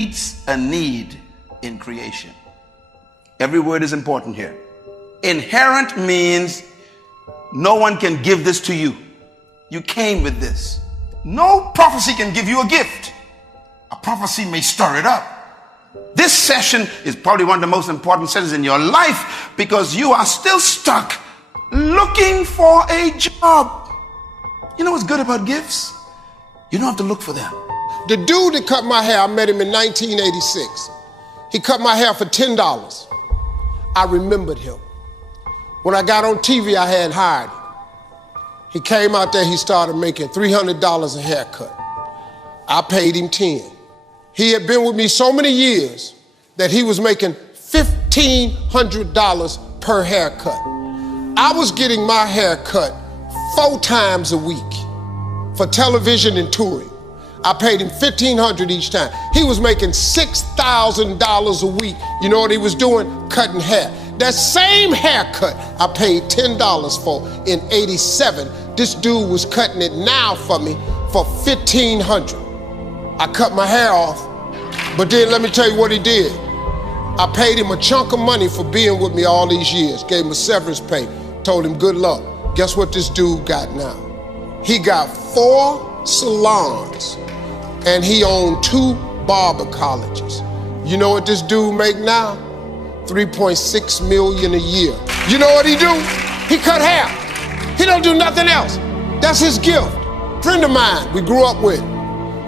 meets a need in creation. Every word is important here. Inherent means no one can give this to you. You came with this. No prophecy can give you a gift. A prophecy may stir it up. This session is probably one of the most important sessions in your life because you are still stuck looking for a job. You know what's good about gifts? You don't have to look for them. The dude that cut my hair, I met him in 1986. He cut my hair for $10. I remembered him. When I got on TV, I had hired him. He came out there, he started making $300 a haircut. I paid him $10. He had been with me so many years that he was making $1,500 per haircut. I was getting my hair cut 4 times a week for television and touring. I paid him $1,500 each time. He was making $6,000 a week. You know what he was doing? Cutting hair. That same haircut I paid $10 for in '87. This dude was cutting it now for me for $1,500. I cut my hair off, but then let me tell you what he did. I paid him a chunk of money for being with me all these years, gave him a severance pay, told him good luck. Guess what this dude got now? He got 4 salons and he owned 2 barber colleges. You know what this dude make now? $3.6 million a year. You know what he do? He cut hair. He don't do nothing else. That's his gift. Friend of mine we grew up with.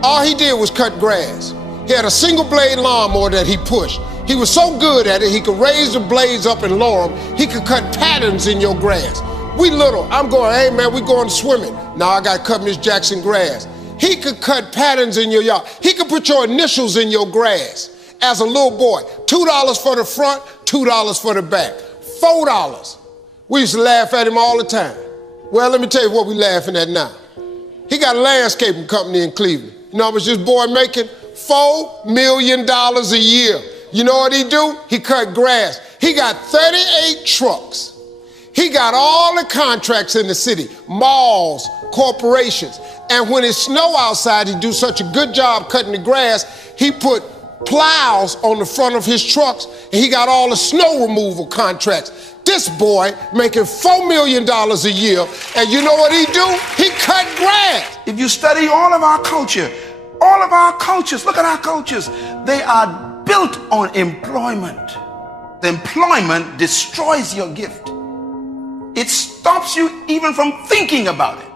All he did was cut grass. He had a single blade lawnmower that he pushed. He was so good at it, he could raise the blades up and lower them. He could cut patterns in your grass. We little, I'm going, hey man, we going swimming. Now I got to cut Miss Jackson grass. He could cut patterns in your yard. He could put your initials in your grass. As a little boy, $2 for the front, $2 for the back, $4. We used to laugh at him all the time. Well, let me tell you what we laughing at now. He got a landscaping company in Cleveland. You know how much this boy making? $4 million a year. You know what he do? He cut grass. He got 38 trucks. He got all the contracts in the city, malls, corporations. And when it snow outside, he do such a good job cutting the grass, he put plows on the front of his trucks, and he got all the snow removal contracts. This boy making $4 million a year, and you know what he do? He cut grass. If you study all of our culture, all of our cultures, look at our cultures, they are built on employment. The employment destroys your gift. It stops you even from thinking about it.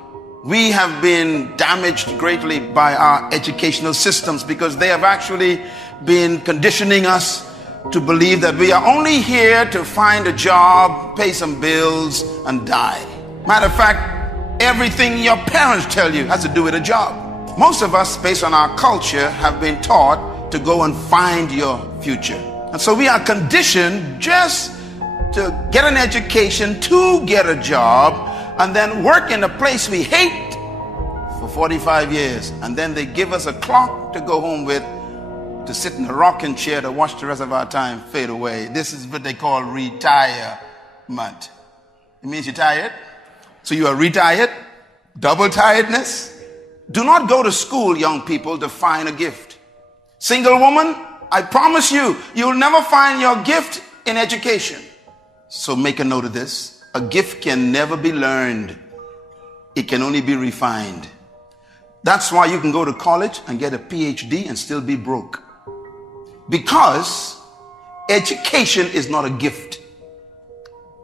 We have been damaged greatly by our educational systems because they have actually been conditioning us to believe that we are only here to find a job, pay some bills, and die. Matter of fact, everything your parents tell you has to do with a job. Most of us, based on our culture, have been taught to go and find your future. And so we are conditioned just to get an education, to get a job, and then work in a place we hate for 45 years. And then they give us a clock to go home with, to sit in a rocking chair to watch the rest of our time fade away. This is what they call retirement. It means you're tired. So you are retired, double tiredness. Do not go to school, young people, to find a gift. Single woman, I promise you, you'll never find your gift in education. So make a note of this. A gift can never be learned. It can only be refined. That's why you can go to college and get a PhD and still be broke. Because education is not a gift.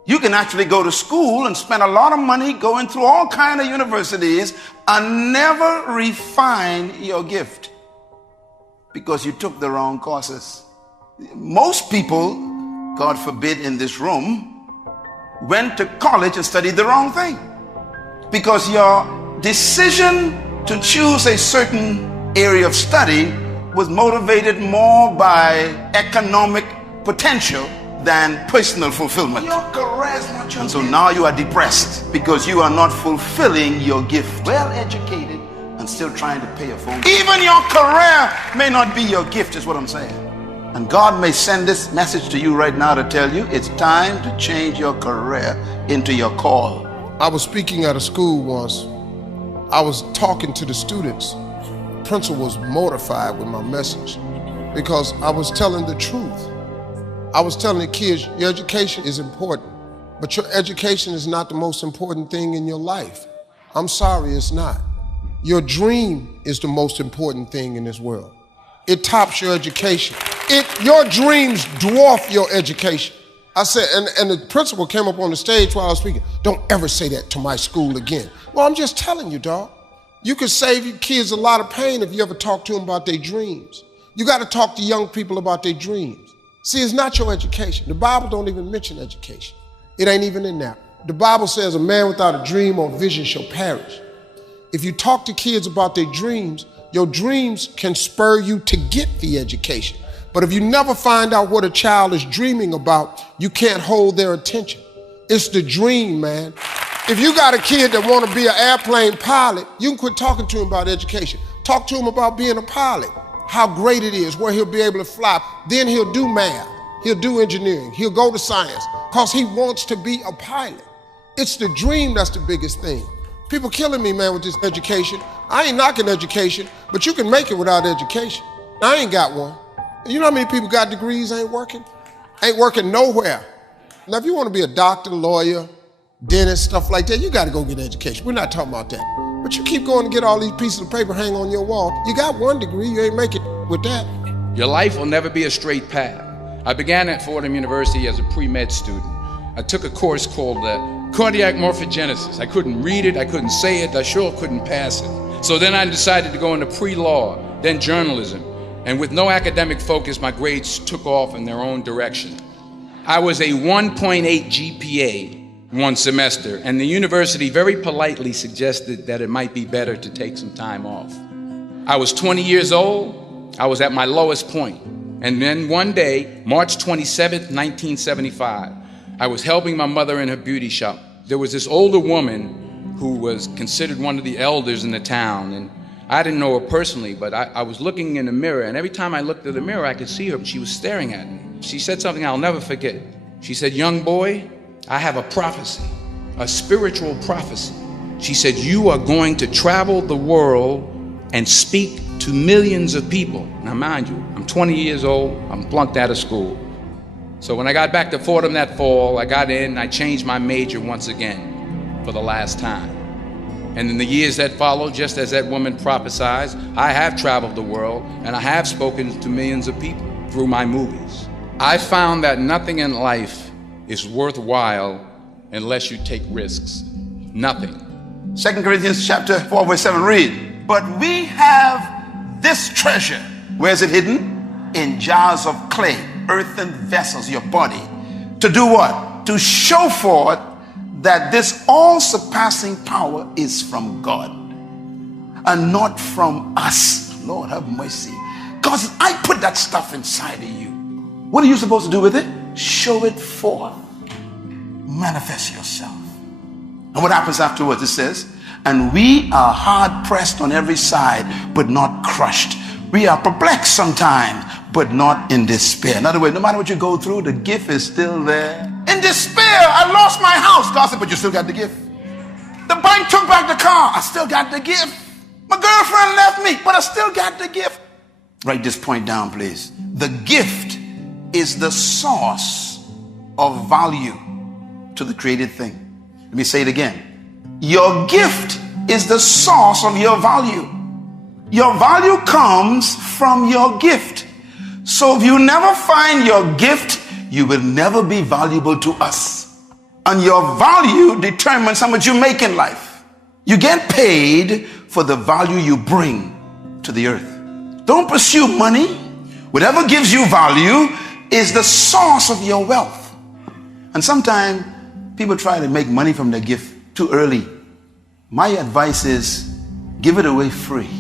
You can actually go to school and spend a lot of money going through all kinds of universities and never refine your gift because you took the wrong courses. Most people, God forbid, in this room, went to college and studied the wrong thing because your decision to choose a certain area of study was motivated more by economic potential than personal fulfillment. Your career is not your and so gift. Now you are depressed because you are not fulfilling your gift. Well educated and still trying to pay a phone. Even your career may not be your gift, is what I'm saying. And God may send this message to you right now to tell you it's time to change your career into your call. I was speaking at a school once. I was talking to the students. The principal was mortified with my message. because I was telling the truth. I was telling the kids, your education is important, but your education is not the most important thing in your life. I'm sorry, it's not. Your dream is the most important thing in this world. It tops your education. Your dreams dwarf your education. I said, and the principal came up on the stage while I was speaking, don't ever say that to my school again. Well, I'm just telling you, dog. You could save your kids a lot of pain if you ever talk to them about their dreams. You got to talk to young people about their dreams. See, it's not your education. The Bible don't even mention education. It ain't even in there. The Bible says a man without a dream or vision shall perish. If you talk to kids about their dreams, your dreams can spur you to get the education. But if you never find out what a child is dreaming about, you can't hold their attention. It's the dream, man. If you got a kid that want to be an airplane pilot, you can quit talking to him about education. Talk to him about being a pilot, how great it is, where he'll be able to fly. Then he'll do math, he'll do engineering, he'll go to science, because he wants to be a pilot. It's the dream that's the biggest thing. People killing me, man, with this education. I ain't knocking education, but you can make it without education. I ain't got one. You know how many people got degrees, ain't working nowhere. Now, if you want to be a doctor, lawyer, dentist, stuff like that, you got to go get education. We're not talking about that. But you keep going to get all these pieces of paper hang on your wall. You got one degree, you ain't make it with that. Your life will never be a straight path. I began at Fordham University as a pre-med student. I took a course called cardiac morphogenesis. I couldn't read it, I couldn't say it, I sure couldn't pass it. So then I decided to go into pre-law, then journalism. And with no academic focus, my grades took off in their own direction. I was a 1.8 GPA one semester, and the university very politely suggested that it might be better to take some time off. I was 20 years old, I was at my lowest point. And then one day, March 27th, 1975, I was helping my mother in her beauty shop. There was this older woman who was considered one of the elders in the town, and I didn't know her personally, but I was looking in the mirror, and every time I looked at the mirror, I could see her, and she was staring at me. She said something I'll never forget. She said, "Young boy, I have a prophecy, a spiritual prophecy." She said, "You are going to travel the world and speak to millions of people." Now, mind you, I'm 20 years old, I'm flunked out of school. So when I got back to Fordham that fall, I got in, I changed my major once again for the last time. And in the years that followed, just as that woman prophesied, I have traveled the world and I have spoken to millions of people through my movies. I found that nothing in life is worthwhile unless you take risks. Nothing. 2 Corinthians chapter 4, verse 7, read. But we have this treasure. Where is it hidden? In jars of clay, earthen vessels, your body. To do what? To show forth that this all-surpassing power is from God and not from us. Lord have mercy. God says, I put that stuff inside of you. What are you supposed to do with it? Show it forth. Manifest yourself. And what happens afterwards? It says, and we are hard pressed on every side, but not crushed. We are perplexed sometimes, but not in despair. In other words, no matter what you go through, the gift is still there. In despair, I lost my house. God said, but you still got the gift. The bank took back the car. I still got the gift. My girlfriend left me, but I still got the gift. Write this point down, please. The gift is the source of value to the created thing. Let me say it again. Your gift is the source of your value. Your value comes from your gift. So if you never find your gift, you will never be valuable to us. And your value determines how much you make in life. You get paid for the value you bring to the earth. Don't pursue money. Whatever gives you value is the source of your wealth. And sometimes people try to make money from their gift too early. My advice is give it away free.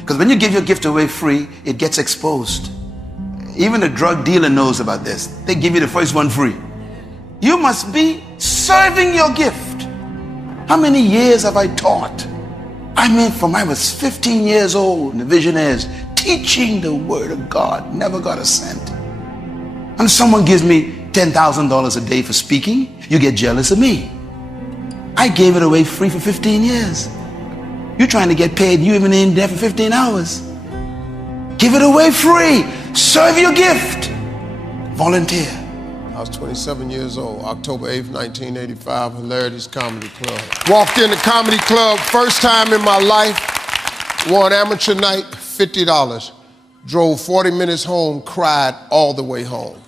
Because when you give your gift away free, it gets exposed. Even a drug dealer knows about this. They give you the first one free. You must be serving your gift. How many years have I taught? I mean, from I was 15 years old, the visionaries, teaching the word of God, never got a cent. And someone gives me $10,000 a day for speaking, you get jealous of me. I gave it away free for 15 years. You're trying to get paid, you even ain't there for 15 hours. Give it away free. Serve your gift. Volunteer. I was 27 years old, October 8th, 1985, Hilarities Comedy Club. Walked in the comedy club, first time in my life, won amateur night, $50. Drove 40 minutes home, cried all the way home.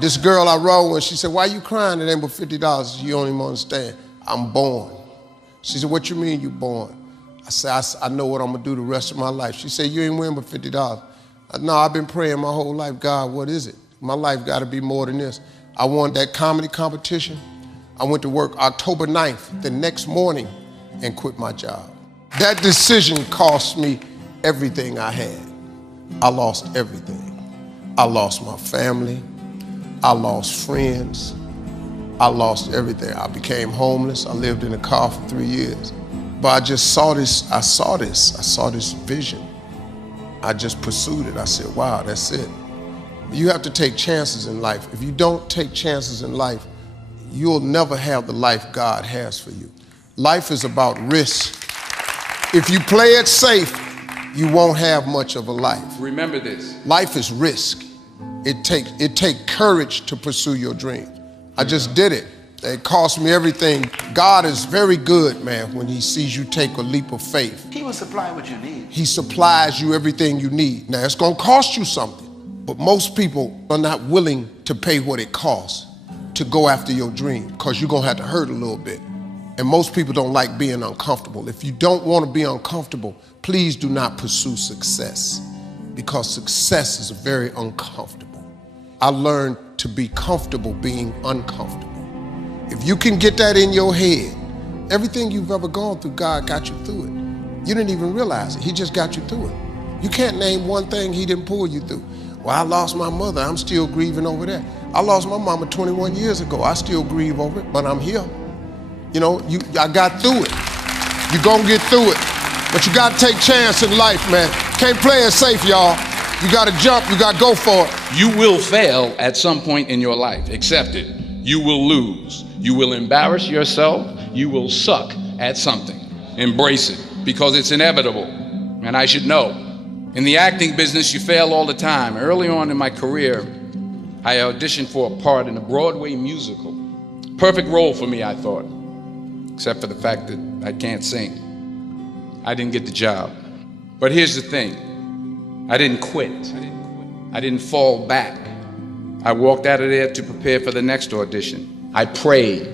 This girl I rode with, she said, why you crying? It ain't but $50. You don't even understand. I'm born. She said, what you mean you born? I said, I know what I'm gonna do the rest of my life. She said, you ain't winning but $50. I said, no, I've been praying my whole life, God, what is it? My life gotta be more than this. I won that comedy competition. I went to work October 9th, the next morning, and quit my job. That decision cost me everything I had. I lost everything. I lost my family. I lost friends. I lost everything. I became homeless. I lived in a car for 3 years. But I just saw this, I saw this vision. I just pursued it. I said, wow, that's it. You have to take chances in life. If you don't take chances in life, you'll never have the life God has for you. Life is about risk. If you play it safe, you won't have much of a life. Remember this. Life is risk. It takes courage to pursue your dream. I just did it. It cost me everything. God is very good, man, when he sees you take a leap of faith. He will supply what you need. He supplies you everything you need. Now, it's gonna cost you something, but most people are not willing to pay what it costs to go after your dream, because you're gonna have to hurt a little bit. And most people don't like being uncomfortable. If you don't wanna be uncomfortable, please do not pursue success, because success is very uncomfortable. I learned to be comfortable being uncomfortable. If you can get that in your head, everything you've ever gone through, God got you through it. You didn't even realize it. He just got you through it. You can't name one thing he didn't pull you through. Well, I lost my mother. I'm still grieving over that. I lost my mama 21 years ago. I still grieve over it, but I'm here. You know, I got through it. You're gonna get through it. But you gotta take chance in life, man. Can't play it safe, y'all. You gotta jump, you gotta go for it. You will fail at some point in your life. Accept it. You will lose. You will embarrass yourself. You will suck at something. Embrace it, because it's inevitable. And I should know. In the acting business, you fail all the time. Early on in my career, I auditioned for a part in a Broadway musical. Perfect role for me, I thought, except for the fact that I can't sing. I didn't get the job. But here's the thing. I didn't quit. I didn't fall back. I walked out of there to prepare for the next audition. I prayed,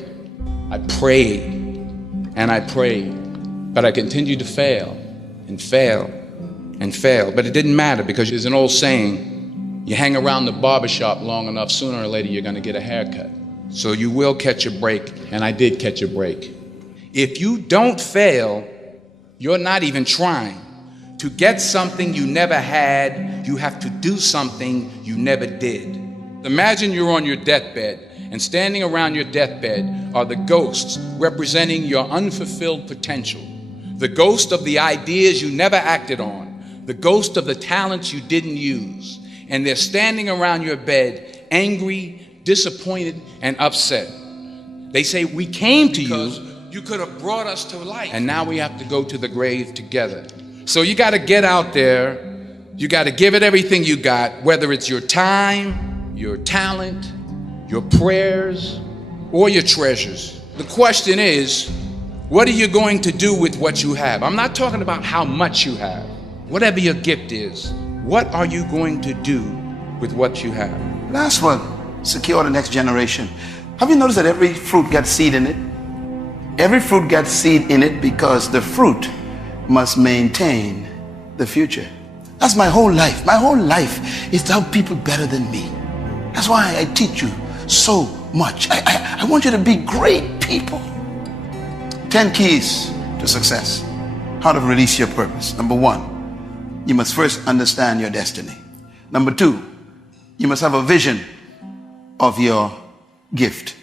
and I prayed, but I continued to fail and fail and fail. But it didn't matter, because there's an old saying, you hang around the barbershop long enough, sooner or later you're gonna get a haircut. So you will catch a break, and I did catch a break. If you don't fail, you're not even trying. To get something you never had, you have to do something you never did. Imagine you're on your deathbed, and standing around your deathbed are the ghosts representing your unfulfilled potential, the ghost of the ideas you never acted on, the ghost of the talents you didn't use. And they're standing around your bed, angry, disappointed, and upset. They say, we came to you, you could have brought us to life, and now we have to go to the grave together. So you gotta get out there, you gotta give it everything you got, whether it's your time, your talent, your prayers, or your treasures. The question is, what are you going to do with what you have? I'm not talking about how much you have. Whatever your gift is, what are you going to do with what you have? Last one, secure the next generation. Have you noticed that every fruit gets seed in it? Every fruit gets seed in it because the fruit must maintain the future. That's my whole life. My whole life is to help people better than me. That's why I teach you so much. I want you to be great people. 10 keys to success. How to release your purpose. Number 1, you must first understand your destiny. Number 2, you must have a vision of your gift.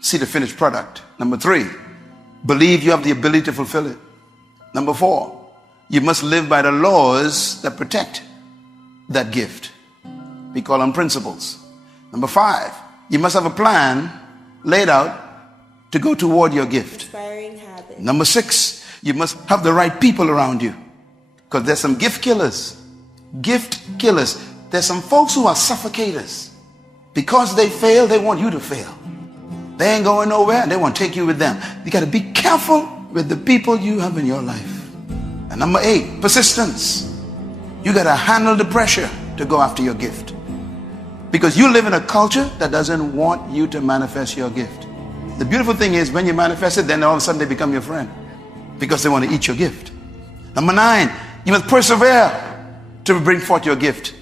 See the finished product. Number 3, believe you have the ability to fulfill it. Number 4, you must live by the laws that protect that gift. We call them principles. Number 5, you must have a plan laid out to go toward your gift. Inspiring habits. Number 6, you must have the right people around you. Because there's some gift killers. Gift killers. There's some folks who are suffocators. Because they fail, they want you to fail. They ain't going nowhere, and they want to take you with them. You got to be careful with the people you have in your life. And number 8, persistence. You got to handle the pressure to go after your gift. Because you live in a culture that doesn't want you to manifest your gift. The beautiful thing is when you manifest it, then all of a sudden they become your friend. Because they want to eat your gift. Number 9, you must persevere to bring forth your gift.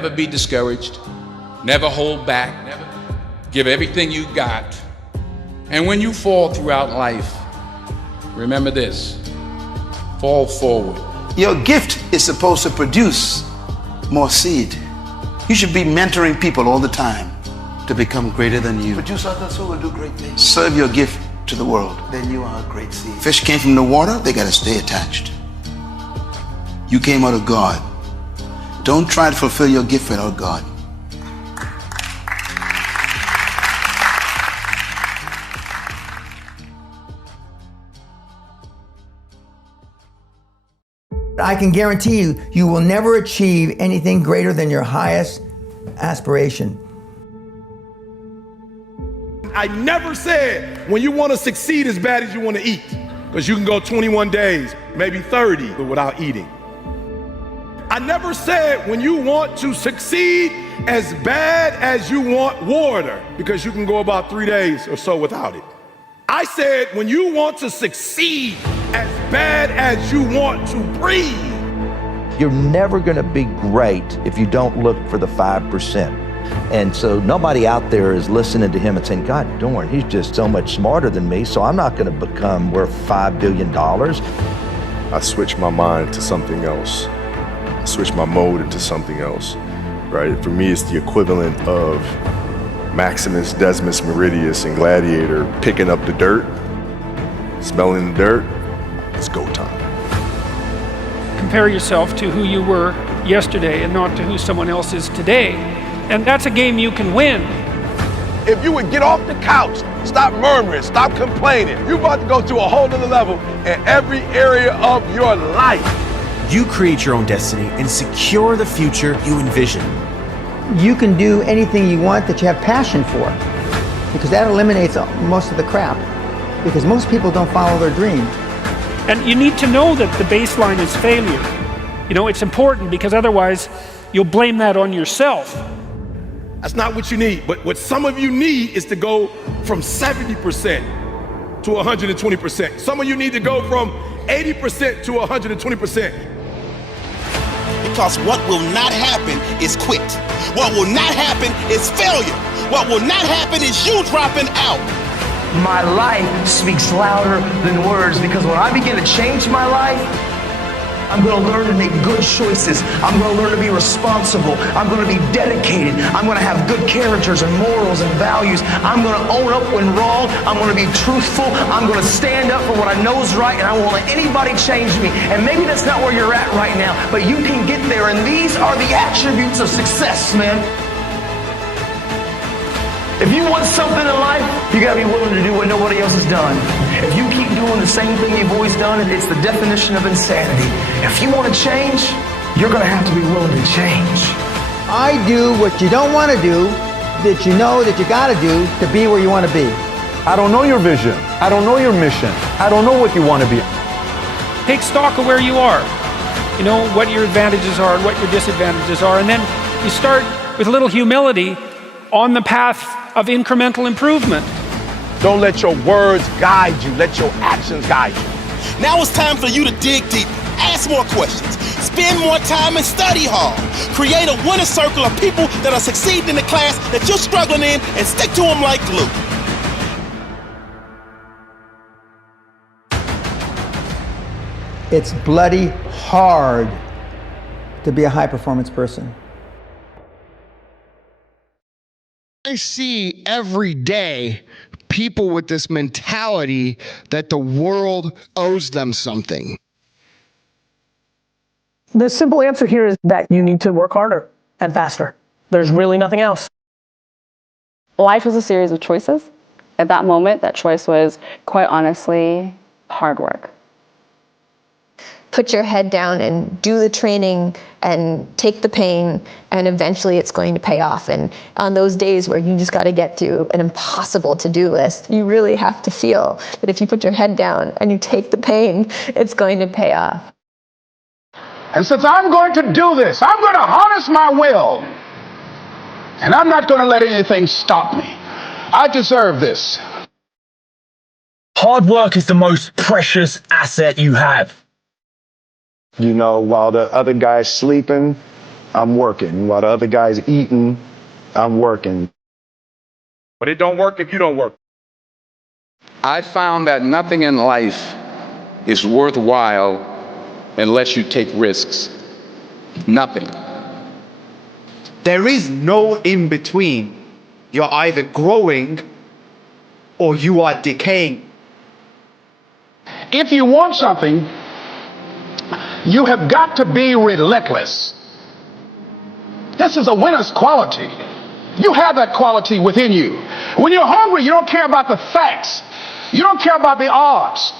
Never be discouraged. Never hold back. Never give everything you got. And when you fall throughout life, remember this: fall forward. Your gift is supposed to produce more seed. You should be mentoring people all the time to become greater than you. Produce others who will do great things. Serve your gift to the world. Then you are a great seed. Fish came from the water, they got to stay attached. You came out of God. Don't try to fulfill your gift without God. I can guarantee you, you will never achieve anything greater than your highest aspiration. I never said when you want to succeed as bad as you want to eat. because you can go 21 days, maybe 30 without eating. I never said when you want to succeed as bad as you want water, because you can go about 3 days or so without it. I said when you want to succeed as bad as you want to breathe. You're never going to be great if you don't look for the 5%. And so nobody out there is listening to him and saying, God darn, he's just so much smarter than me, so I'm not going to become worth $5 billion. I switched my mind to something else. I switched my mode into something else, right? For me, it's the equivalent of Maximus Decimus Meridius in Gladiator picking up the dirt, smelling the dirt. It's go time. Compare yourself to who you were yesterday and not to who someone else is today. And that's a game you can win. If you would get off the couch, stop murmuring, stop complaining, you're about to go to a whole nother level in every area of your life. You create your own destiny and secure the future you envision. You can do anything you want that you have passion for, because that eliminates most of the crap, because most people don't follow their dream. And you need to know that the baseline is failure. You know, it's important, because otherwise you'll blame that on yourself. That's not what you need. But what some of you need is to go from 70% to 120%. Some of you need to go from 80% to 120%. Because what will not happen is quit. What will not happen is failure. What will not happen is you dropping out. My life speaks louder than words, because when I begin to change my life, I'm going to learn to make good choices. I'm going to learn to be responsible. I'm going to be dedicated. I'm going to have good characters and morals and values. I'm going to own up when wrong. I'm going to be truthful. I'm going to stand up for what I know is right, and I won't let anybody change me. And maybe that's not where you're at right now, but you can get there, and these are the attributes of success, man. If you want something in life, you gotta be willing to do what nobody else has done. If you keep doing the same thing you've always done, it's the definition of insanity. If you want to change, you're gonna have to be willing to change. I do what you don't want to do, that you know that you gotta do to be where you want to be. I don't know your vision. I don't know your mission. I don't know what you want to be. Take stock of where you are. You know, what your advantages are and what your disadvantages are, and then you start with a little humility on the path of incremental improvement. Don't let your words guide you, let your actions guide you. Now it's time for you to dig deeper, ask more questions, spend more time and study hard. Create a winner circle of people that are succeeding in the class that you're struggling in, and stick to them like glue. It's bloody hard to be a high-performance person. I see every day people with this mentality that the world owes them something. The simple answer here is that you need to work harder and faster. There's really nothing else. Life is a series of choices. At that moment, that choice was, quite honestly, hard work. Put your head down and do the training and take the pain, and eventually it's going to pay off. And on those days where you just got to get to an impossible to-do list, you really have to feel that if you put your head down and you take the pain, it's going to pay off. And since I'm going to do this, I'm going to harness my will. And I'm not going to let anything stop me. I deserve this. Hard work is the most precious asset you have. You know, while the other guy's sleeping, I'm working. While the other guy's eating, I'm working. But it don't work if you don't work. I found that nothing in life is worthwhile unless you take risks. Nothing. There is no in between. You're either growing or you are decaying. If you want something, you have got to be relentless. This is a winner's quality. You have that quality within you. When you're hungry, you don't care about the facts. You don't care about the odds.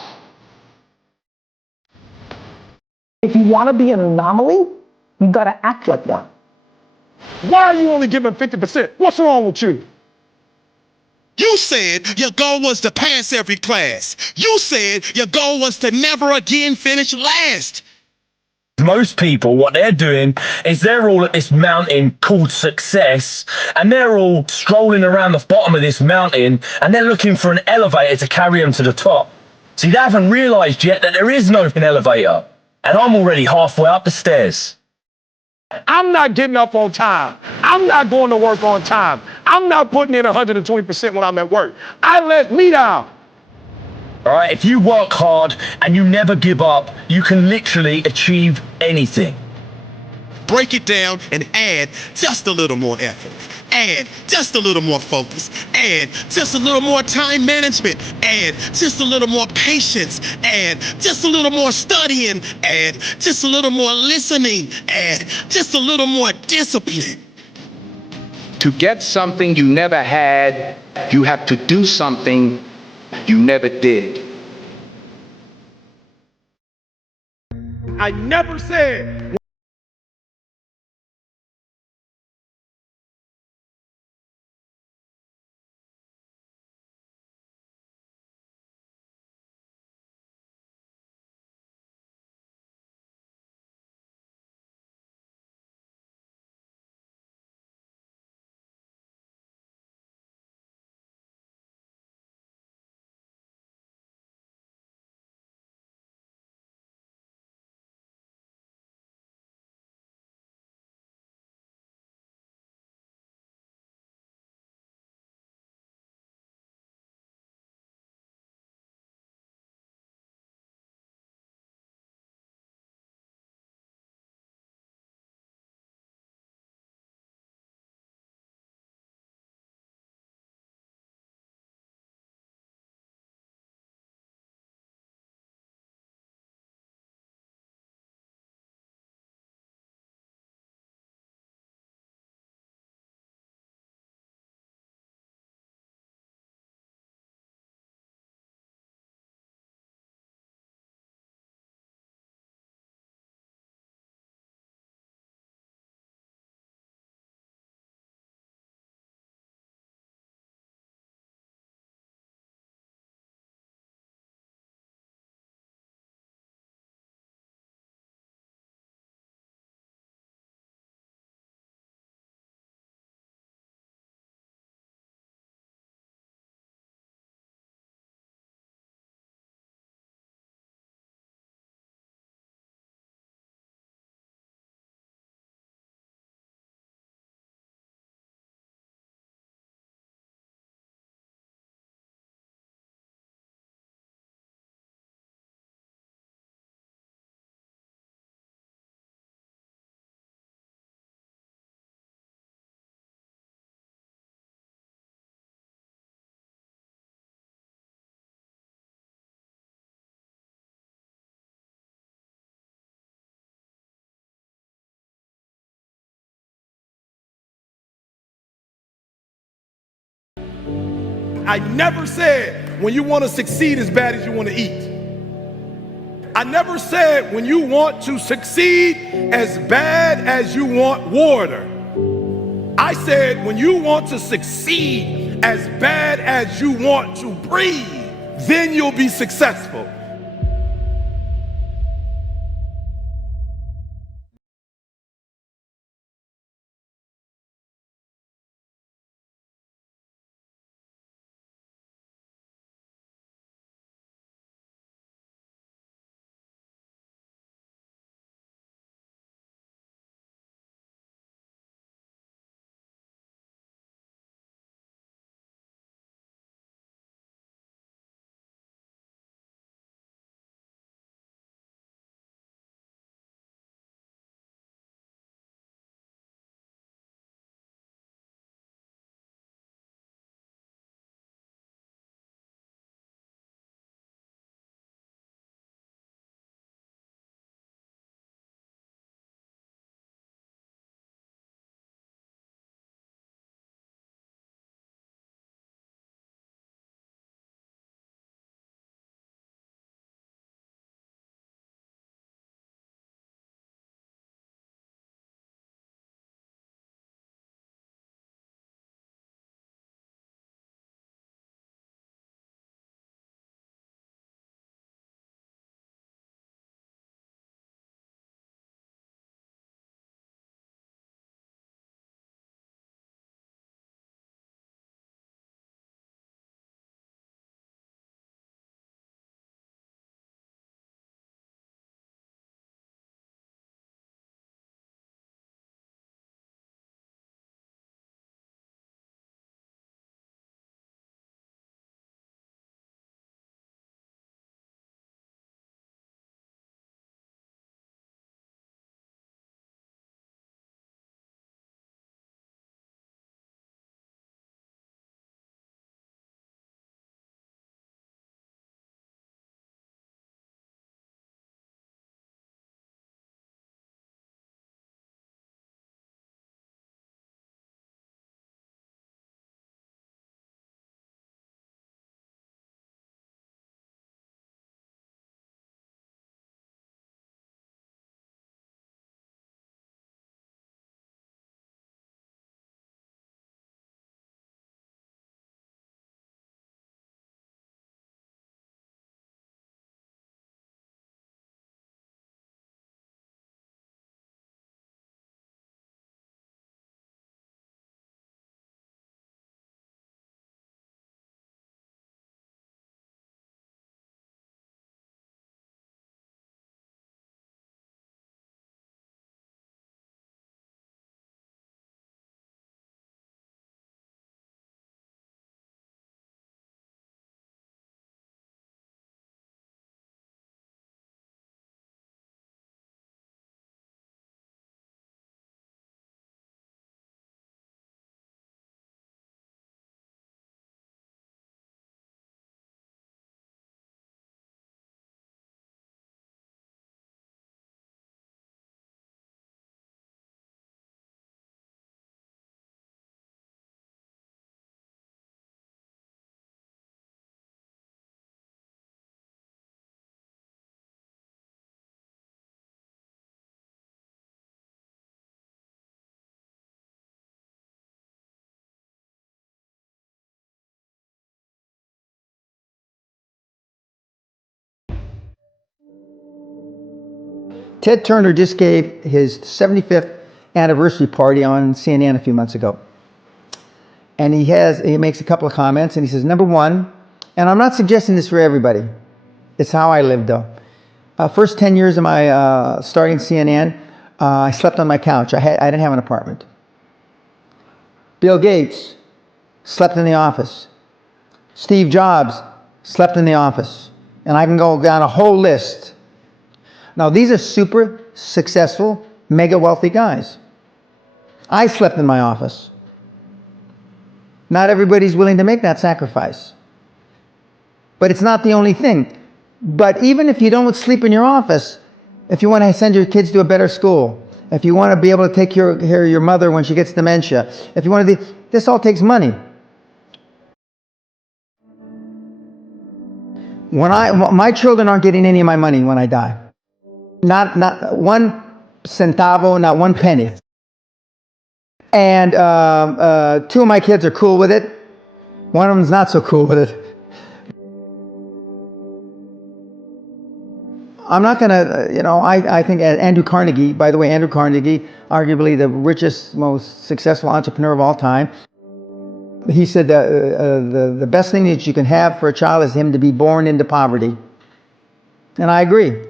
If you want to be an anomaly, you got to act like one. Why are you only giving 50%? What's wrong with you? You said your goal was to pass every class. You said your goal was to never again finish last. Most people, what they're doing is they're all at this mountain called success, and they're all strolling around the bottom of this mountain, and they're looking for an elevator to carry them to the top. See, they haven't realized yet that there is no elevator, and I'm already halfway up the stairs. I'm not getting up on time. I'm not going to work on time. I'm not putting in 120% when I'm at work. I let me down. All right, if you work hard and you never give up, you can literally achieve anything. Break it down and add just a little more effort. Add just a little more focus. Add just a little more time management. Add just a little more patience. Add just a little more studying. Add just a little more listening. Add just a little more discipline. To get something you never had, you have to do something you never did. I never said when you want to succeed as bad as you want to eat. I never said when you want to succeed as bad as you want water. I said when you want to succeed as bad as you want to breathe, then you'll be successful. Ted Turner just gave his 75th anniversary party on CNN a few months ago. And he makes a couple of comments, and he says, number one, and I'm not suggesting this for everybody. It's how I lived, though. First 10 years of my starting CNN, I slept on my couch. I didn't have an apartment. Bill Gates slept in the office. Steve Jobs slept in the office. And I can go down a whole list. Now, these are super successful, mega wealthy guys. I slept in my office. Not everybody's willing to make that sacrifice. But it's not the only thing. But even if you don't sleep in your office, if you want to send your kids to a better school, if you want to be able to take care of your mother when she gets dementia, if you want to this all takes money. My children aren't getting any of my money when I die. Not one centavo, not one penny. And two of my kids are cool with it. One of them's not so cool with it. I'm not going to, I think Andrew Carnegie, by the way, Andrew Carnegie, arguably the richest, most successful entrepreneur of all time, he said the best thing that you can have for a child is him to be born into poverty. And I agree.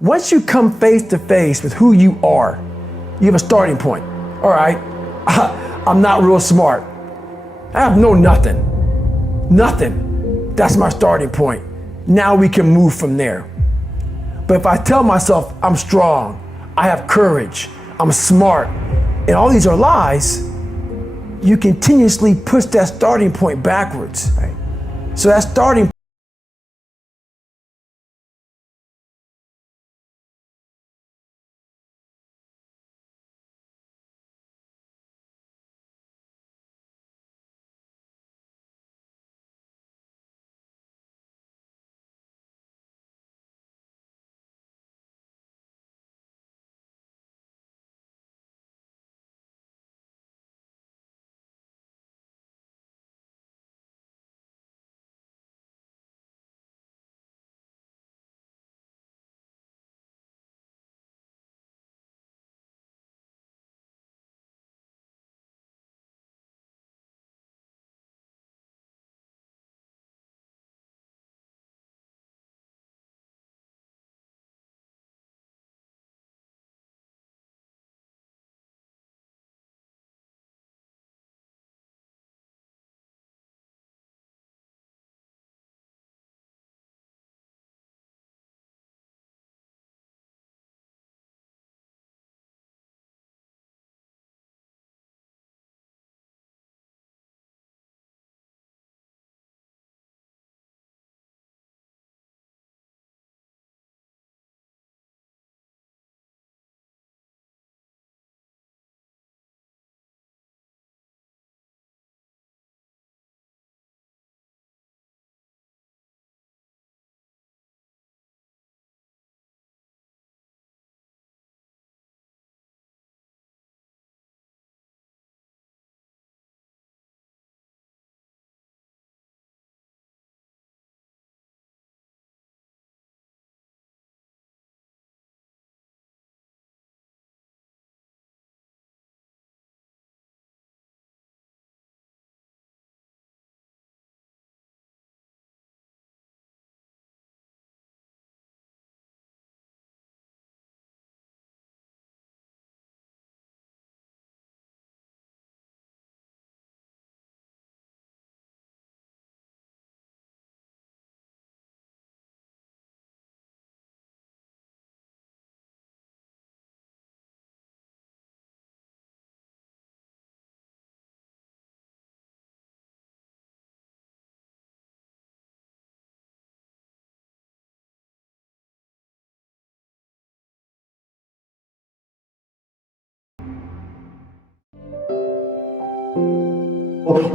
Once you come face to face with who you are, you have a starting point. All right, I'm not real smart. I have nothing. That's my starting point. Now we can move from there. But if I tell myself I'm strong, I have courage, I'm smart, and all these are lies, you continuously push that starting point backwards. Right? So that starting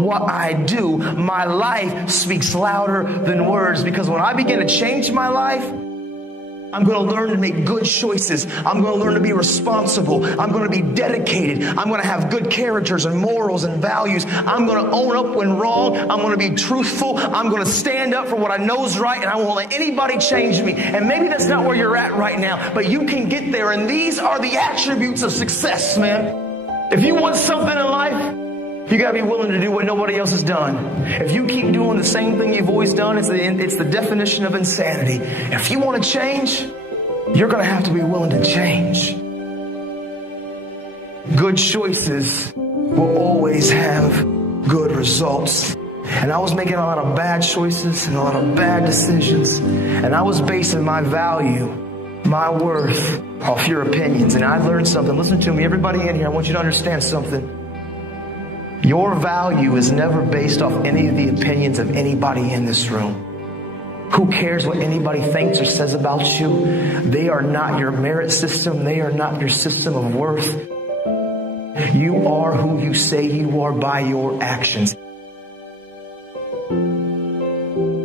what I do, my life speaks louder than words, because when I begin to change my life, I'm going to learn to make good choices. I'm going to learn to be responsible. I'm going to be dedicated. I'm going to have good characters and morals and values. I'm going to own up when wrong. I'm going to be truthful. I'm going to stand up for what I know is right, and I won't let anybody change me. And maybe that's not where you're at right now, but you can get there, and these are the attributes of success, man. If you want something in life, you got to be willing to do what nobody else has done. If you keep doing the same thing you've always done, it's the definition of insanity. If you want to change, you're going to have to be willing to change. Good choices will always have good results. And I was making a lot of bad choices and a lot of bad decisions. And I was basing my value, my worth, off your opinions. And I learned something. Listen to me, everybody in here, I want you to understand something. Your value is never based off any of the opinions of anybody in this room. Who cares what anybody thinks or says about you? They are not your merit system. They are not your system of worth. You are who you say you are by your actions.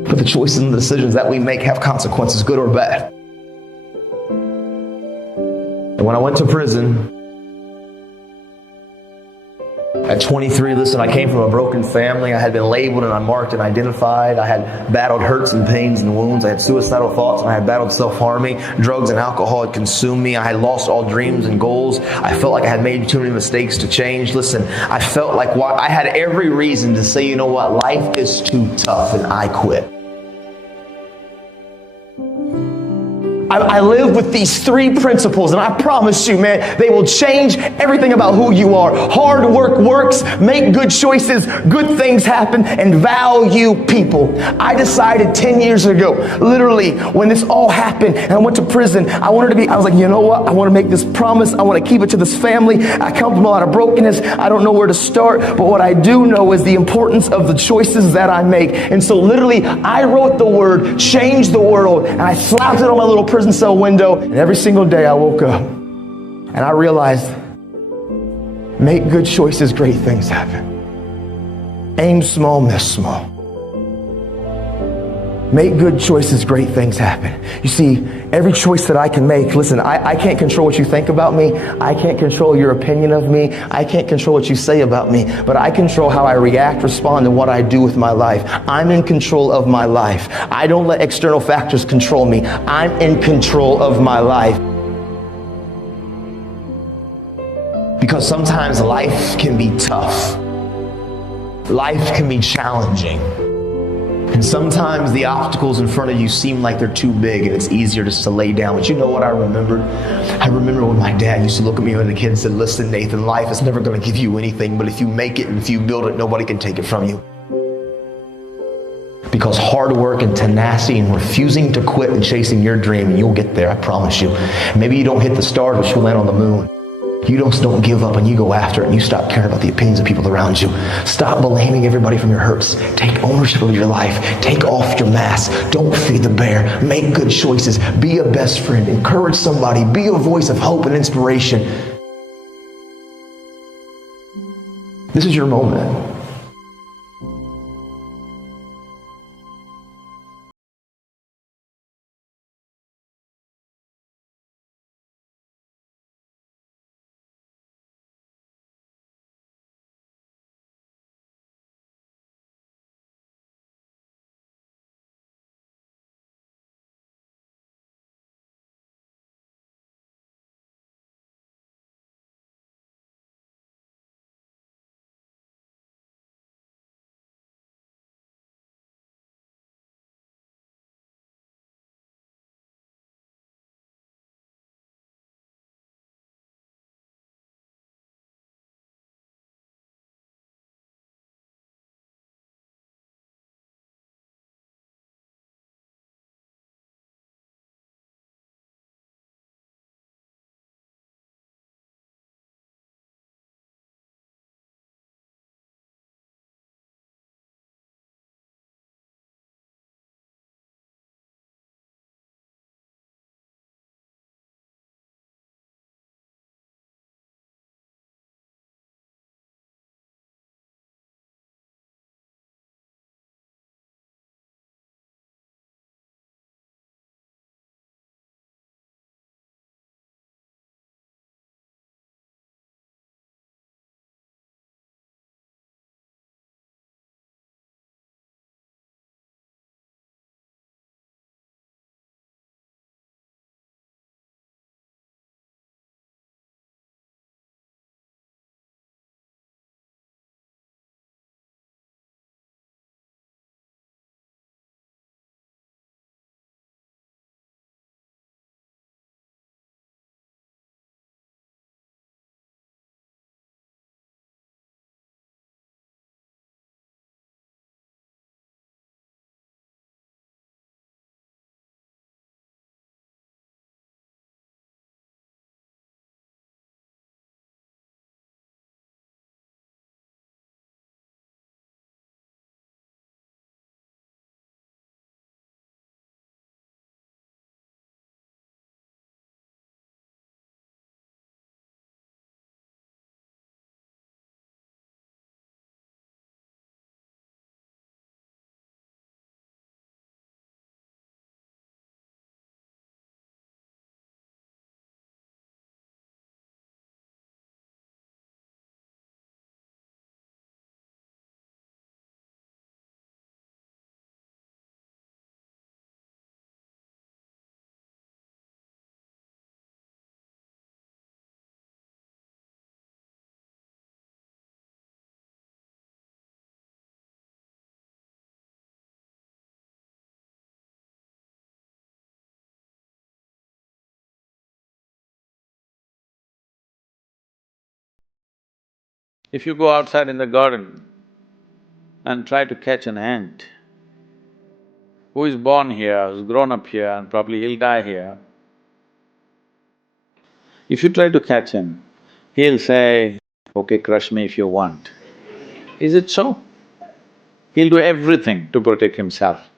But the choices and the decisions that we make have consequences, good or bad. And when I went to prison, at 23, listen, I came from a broken family. I had been labeled and unmarked and identified. I had battled hurts and pains and wounds. I had suicidal thoughts, and I had battled self-harming. Drugs and alcohol had consumed me. I had lost all dreams and goals. I felt like I had made too many mistakes to change. Listen, I felt like I had every reason to say, you know what, life is too tough, and I quit. I live with these 3 principles, and I promise you, man, they will change everything about who you are. Hard work works, make good choices, good things happen, and value people. I decided 10 years ago, literally, when this all happened and I went to prison, I was like, you know what? I want to make this promise. I want to keep it to this family. I come from a lot of brokenness. I don't know where to start, but what I do know is the importance of the choices that I make. And so literally, I wrote the word, change the world, and I slapped it on my little prison cell window. And every single day I woke up and I realized, make good choices, great things happen. Aim small, miss small. Make good choices, great things happen. You see, every choice that I can make, listen, I can't control what you think about me. I can't control your opinion of me. I can't control what you say about me, but I control how I react, respond, and what I do with my life. I'm in control of my life. I don't let external factors control me. I'm in control of my life. Because sometimes life can be tough. Life can be challenging. And sometimes the obstacles in front of you seem like they're too big and it's easier just to lay down. But you know what I remembered? I remember when my dad used to look at me when a kid and said, listen, Nathan, life is never going to give you anything, but if you make it and if you build it, nobody can take it from you. Because hard work and tenacity and refusing to quit and chasing your dream, you'll get there, I promise you. Maybe you don't hit the stars, but you'll land on the moon. You don't give up and you go after it and you stop caring about the opinions of people around you. Stop blaming everybody from your hurts. Take ownership of your life. Take off your mask. Don't feed the bear. Make good choices. Be a best friend. Encourage somebody. Be a voice of hope and inspiration. This is your moment. If you go outside in the garden and try to catch an ant who is born here, who's grown up here and probably he'll die here, if you try to catch him, he'll say, okay, crush me if you want. Is it so? He'll do everything to protect himself.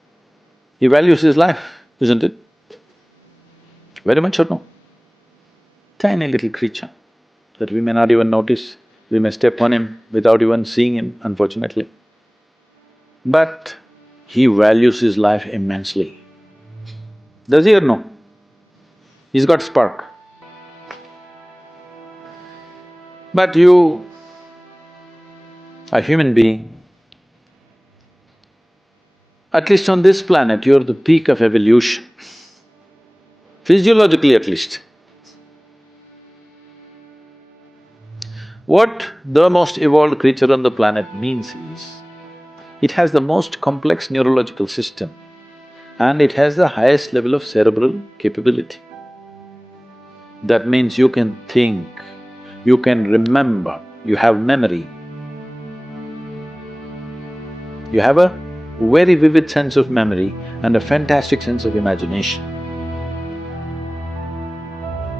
He values his life, isn't it? Very much or no? Tiny little creature that we may not even notice, we may step on him without even seeing him, unfortunately. But he values his life immensely. Does he or no? He's got spark. But you, a human being, at least on this planet, you're the peak of evolution, physiologically at least. What the most evolved creature on the planet means is, it has the most complex neurological system and it has the highest level of cerebral capability. That means you can think, you can remember, you have memory. You have a very vivid sense of memory and a fantastic sense of imagination.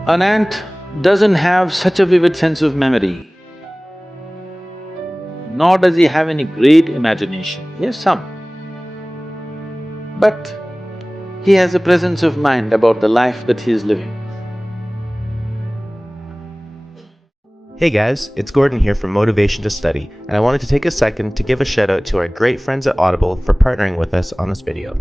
An ant doesn't have such a vivid sense of memory, nor does he have any great imagination. He has some. But he has a presence of mind about the life that he is living. Hey guys, it's Gordon here from Motivation to Study, and I wanted to take a second to give a shout out to our great friends at Audible for partnering with us on this video.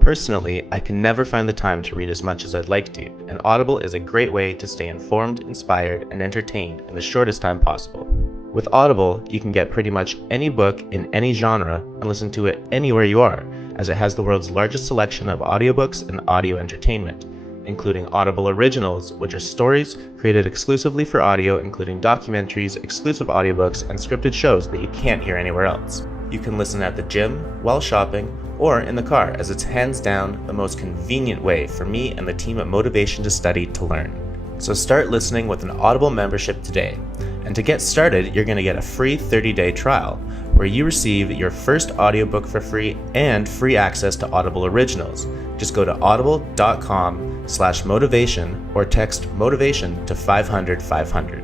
Personally, I can never find the time to read as much as I'd like to, and Audible is a great way to stay informed, inspired, and entertained in the shortest time possible. With Audible, you can get pretty much any book in any genre and listen to it anywhere you are, as it has the world's largest selection of audiobooks and audio entertainment, including Audible Originals, which are stories created exclusively for audio, including documentaries, exclusive audiobooks, and scripted shows that you can't hear anywhere else. You can listen at the gym, while shopping, or in the car, as it's hands down the most convenient way for me and the team at Motivation to Study to learn. So start listening with an Audible membership today. And to get started, you're going to get a free 30-day trial, where you receive your first audiobook for free and free access to Audible Originals. Just go to audible.com/motivation or text motivation to 500 500.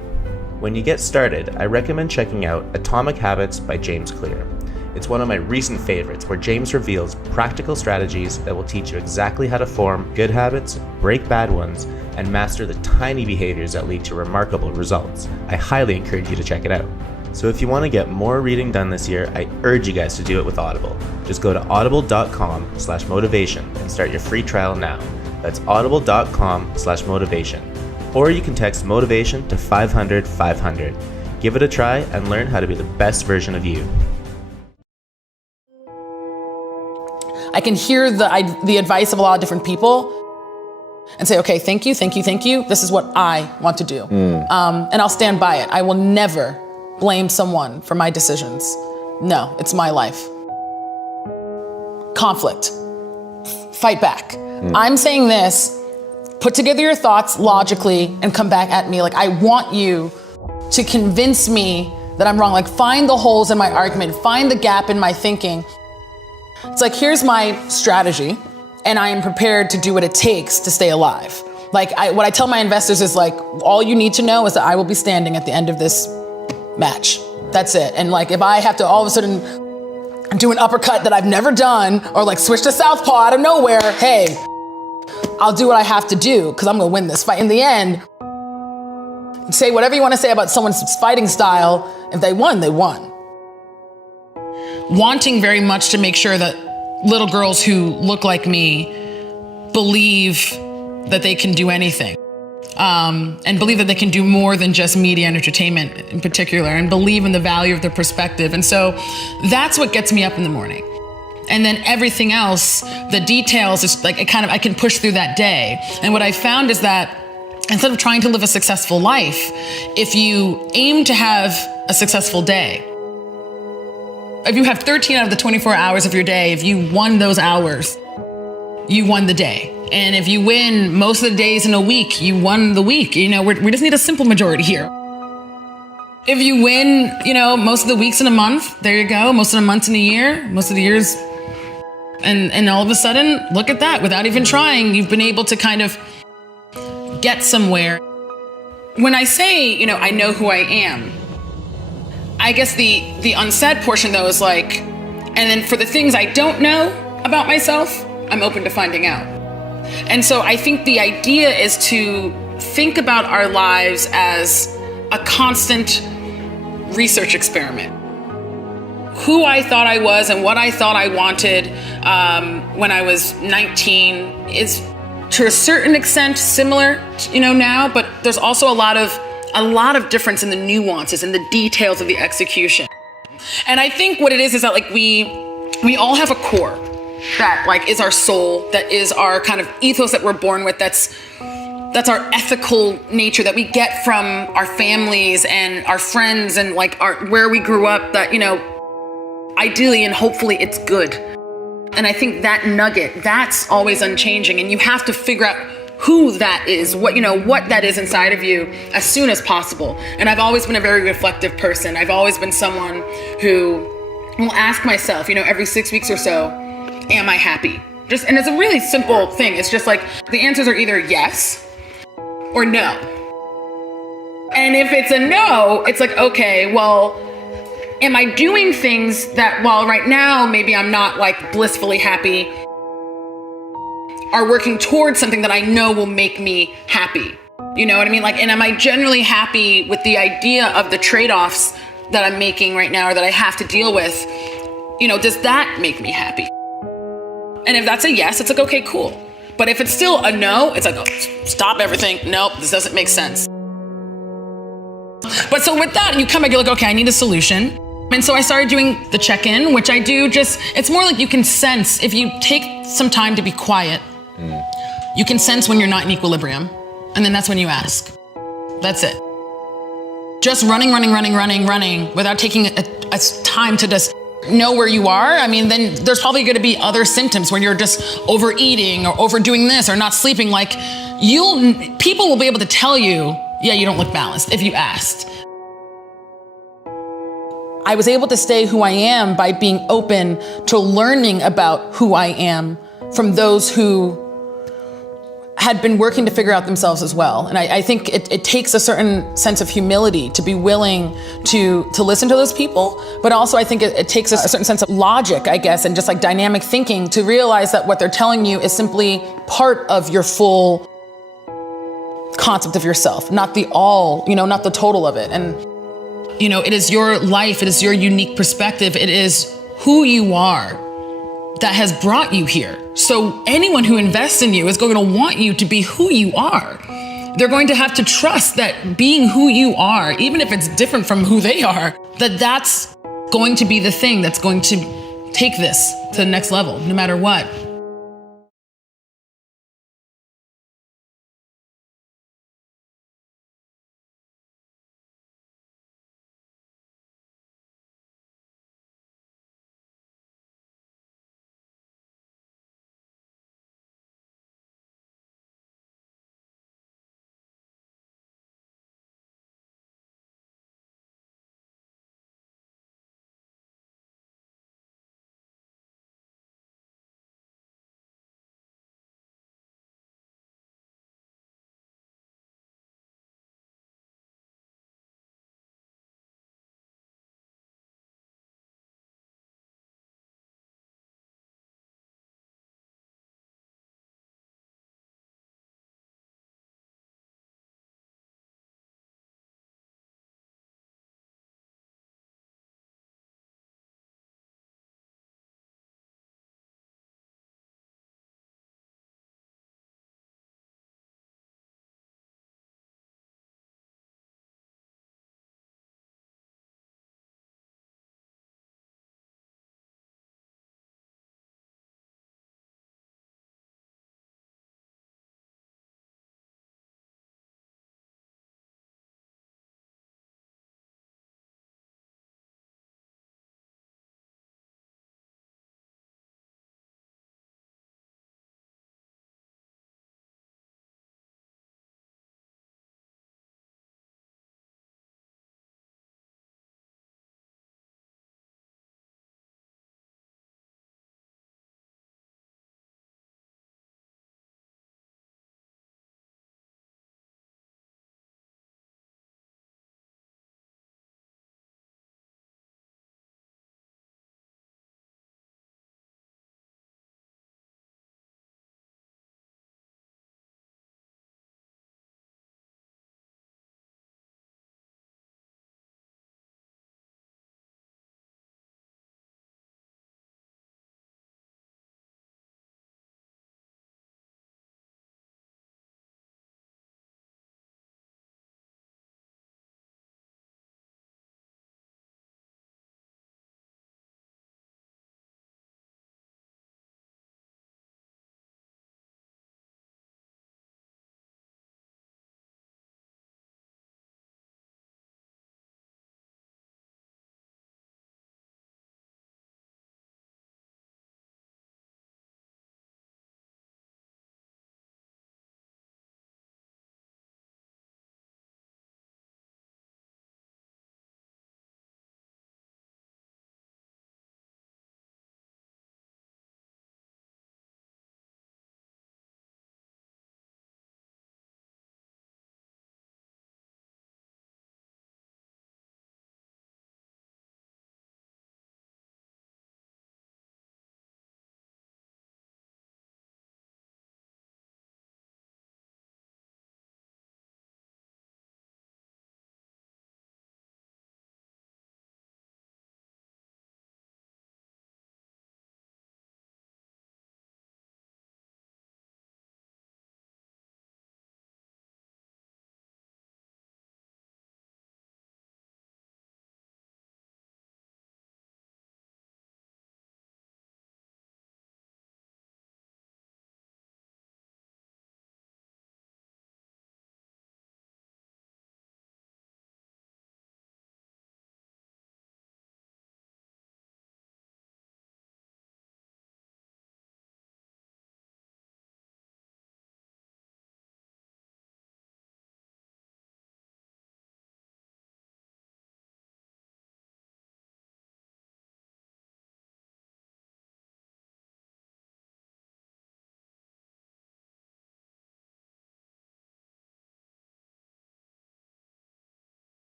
When you get started, I recommend checking out Atomic Habits by James Clear. It's one of my recent favorites, where James reveals practical strategies that will teach you exactly how to form good habits, break bad ones, and master the tiny behaviors that lead to remarkable results. I highly encourage you to check it out. So if you want to get more reading done this year, I urge you guys to do it with Audible. Just go to audible.com/motivation and start your free trial now. That's audible.com/motivation. Or you can text motivation to 500 500. Give it a try and learn how to be the best version of you. I can hear the advice of a lot of different people and say, okay, thank you, thank you, thank you. This is what I want to do. And I'll stand by it. I will never blame someone for my decisions. No, it's my life. Conflict. Fight back. I'm saying this, put together your thoughts logically and come back at me. Like, I want you to convince me that I'm wrong. Like, find the holes in my argument, find the gap in my thinking. It's like, here's my strategy, and I am prepared to do what it takes to stay alive. Like, what I tell my investors is like, all you need to know is that I will be standing at the end of this match. That's it. And like, if I have to all of a sudden do an uppercut that I've never done, or like switch to southpaw out of nowhere, hey, I'll do what I have to do, because I'm gonna win this fight. In the end, say whatever you want to say about someone's fighting style. If they won, they won. Wanting very much to make sure that little girls who look like me believe that they can do anything, and believe that they can do more than just media and entertainment in particular, and believe in the value of their perspective. And so that's what gets me up in the morning. And then everything else, the details, is like I can push through that day. And what I found is that instead of trying to live a successful life, if you aim to have a successful day, if you have 13 out of the 24 hours of your day, if you won those hours, you won the day. And if you win most of the days in a week, you won the week. You know, we just need a simple majority here. If you win, most of the weeks in a month, there you go. Most of the months in a year, most of the years. And all of a sudden, look at that. Without even trying, you've been able to kind of get somewhere. When I say, I know who I am, I guess the unsaid portion though is like, and then for the things I don't know about myself, I'm open to finding out. And so I think the idea is to think about our lives as a constant research experiment. Who I thought I was and what I thought I wanted when I was 19 is to a certain extent similar, now, but there's also a lot of difference in the nuances and the details of the execution. And I think what it is that like we all have a core that like is our soul, that is our kind of ethos that we're born with, that's our ethical nature that we get from our families and our friends and like where we grew up, that, ideally and hopefully it's good. And I think that nugget, that's always unchanging, and you have to figure out who that is, what that is inside of you as soon as possible. And I've always been a very reflective person. I've always been someone who will ask myself, every 6 weeks or so, am I happy? And it's a really simple thing. It's just like the answers are either yes or no. And if it's a no, it's like, okay, well, am I doing things that, while right now maybe I'm not like blissfully happy, are working towards something that I know will make me happy? You know what I mean? Like, and am I generally happy with the idea of the trade-offs that I'm making right now or that I have to deal with? Does that make me happy? And if that's a yes, it's like, okay, cool. But if it's still a no, it's like, oh, stop everything. Nope, this doesn't make sense. But so with that, you come back, you're like, okay, I need a solution. And so I started doing the check-in, which I do it's more like you can sense, if you take some time to be quiet, you can sense when you're not in equilibrium. And then that's when you ask. That's it. Just running without taking a time to just know where you are. I mean, then there's probably going to be other symptoms when you're just overeating or overdoing this or not sleeping. Like people will be able to tell you, yeah, you don't look balanced if you asked. I was able to stay who I am by being open to learning about who I am from those who had been working to figure out themselves as well. And I think it takes a certain sense of humility to be willing to listen to those people, but also I think it takes a certain sense of logic, I guess, and just like dynamic thinking to realize that what they're telling you is simply part of your full concept of yourself, not the all, not the total of it. And it is your life, it is your unique perspective, it is who you are that has brought you here. So anyone who invests in you is going to want you to be who you are. They're going to have to trust that being who you are, even if it's different from who they are, that's going to be the thing that's going to take this to the next level, no matter what.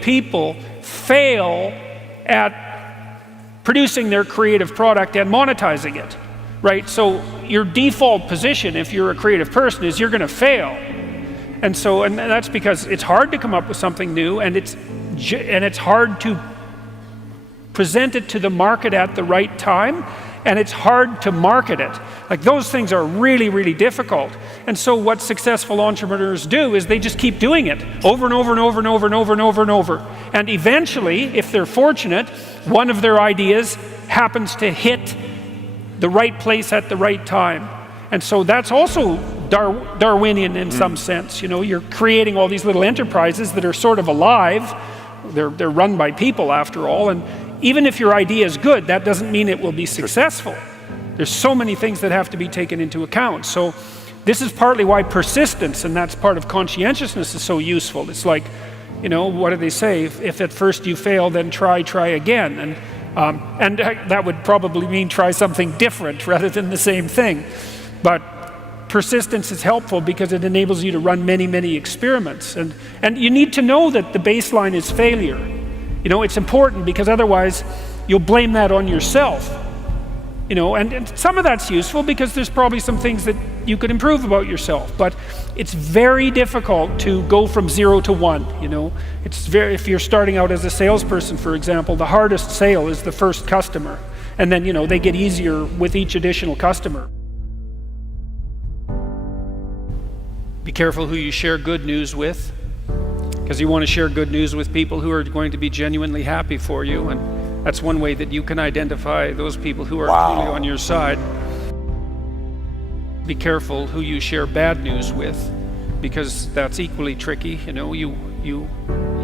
people fail at producing their creative product and monetizing it, right? So your default position, if you're a creative person, is you're going to fail. And that's because it's hard to come up with something new, and it's hard to present it to the market at the right time, and it's hard to market it. Like, those things are really, really difficult. And so what successful entrepreneurs do is they just keep doing it over and over and over and over and over and over and over. And eventually, if they're fortunate, one of their ideas happens to hit the right place at the right time. And so that's also Darwinian in some sense. You know, you're creating all these little enterprises that are sort of alive. They're run by people, after all. And even if your idea is good, that doesn't mean it will be successful. There's so many things that have to be taken into account. So this is partly why persistence, and that's part of conscientiousness, is so useful. It's like, you know, what do they say? If at first you fail, then try again. And that would probably mean try something different rather than the same thing. But persistence is helpful because it enables you to run many, many experiments. And you need to know that the baseline is failure. You know, it's important, because otherwise you'll blame that on yourself. You know, and some of that's useful because there's probably some things that you could improve about yourself. But it's very difficult to go from 0 to 1, you know. If you're starting out as a salesperson, for example, the hardest sale is the first customer. And then, you know, they get easier with each additional customer. Be careful who you share good news with, because you want to share good news with people who are going to be genuinely happy for you, and that's one way that you can identify those people who are truly on your side. Be careful who you share bad news with, because that's equally tricky. You know, you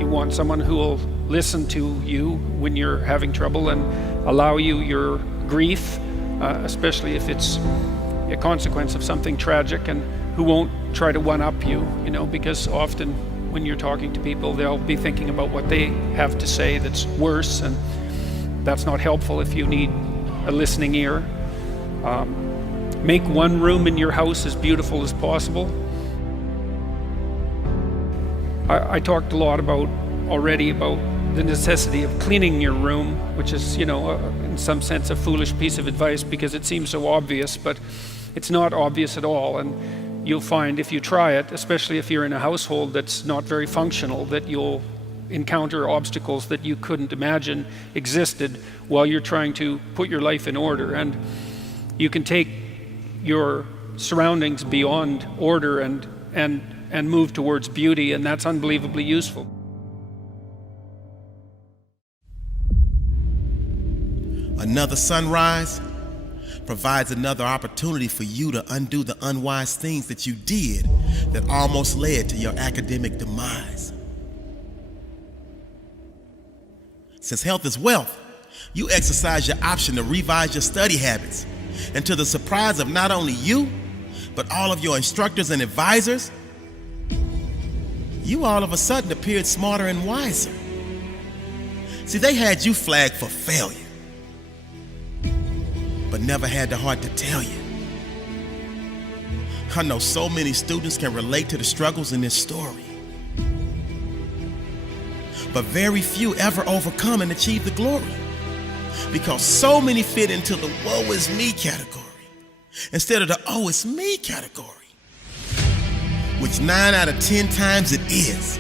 want someone who will listen to you when you're having trouble and allow you your grief, especially if it's a consequence of something tragic, and who won't try to one-up you, you know, because often when you're talking to people, they'll be thinking about what they have to say that's worse, and that's not helpful if you need a listening ear. Make one room in your house as beautiful as possible. I talked a lot already about the necessity of cleaning your room, which is, you know, in some sense a foolish piece of advice because it seems so obvious, but it's not obvious at all. And you'll find if you try it, especially if you're in a household that's not very functional, that you'll encounter obstacles that you couldn't imagine existed while you're trying to put your life in order. And you can take your surroundings beyond order and move towards beauty, and that's unbelievably useful. Another sunrise provides another opportunity for you to undo the unwise things that you did that almost led to your academic demise. Since health is wealth, you exercise your option to revise your study habits. And to the surprise of not only you, but all of your instructors and advisors, you all of a sudden appeared smarter and wiser. See, they had you flagged for failure, but never had the heart to tell you. I know so many students can relate to the struggles in this story, but very few ever overcome and achieve the glory, because so many fit into the woe is me category instead of the oh it's me category, which 9 out of 10 times it is.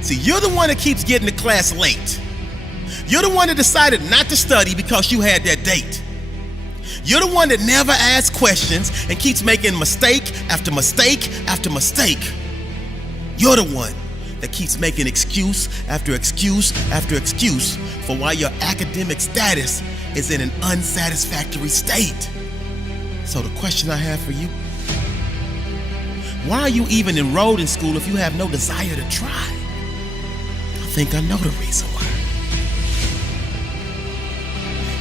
See, you're the one that keeps getting to class late. You're the one that decided not to study because you had that date. You're the one that never asks questions and keeps making mistake after mistake after mistake. You're the one that keeps making excuse after excuse after excuse for why your academic status is in an unsatisfactory state. So the question I have for you, why are you even enrolled in school if you have no desire to try? I think I know the reason why.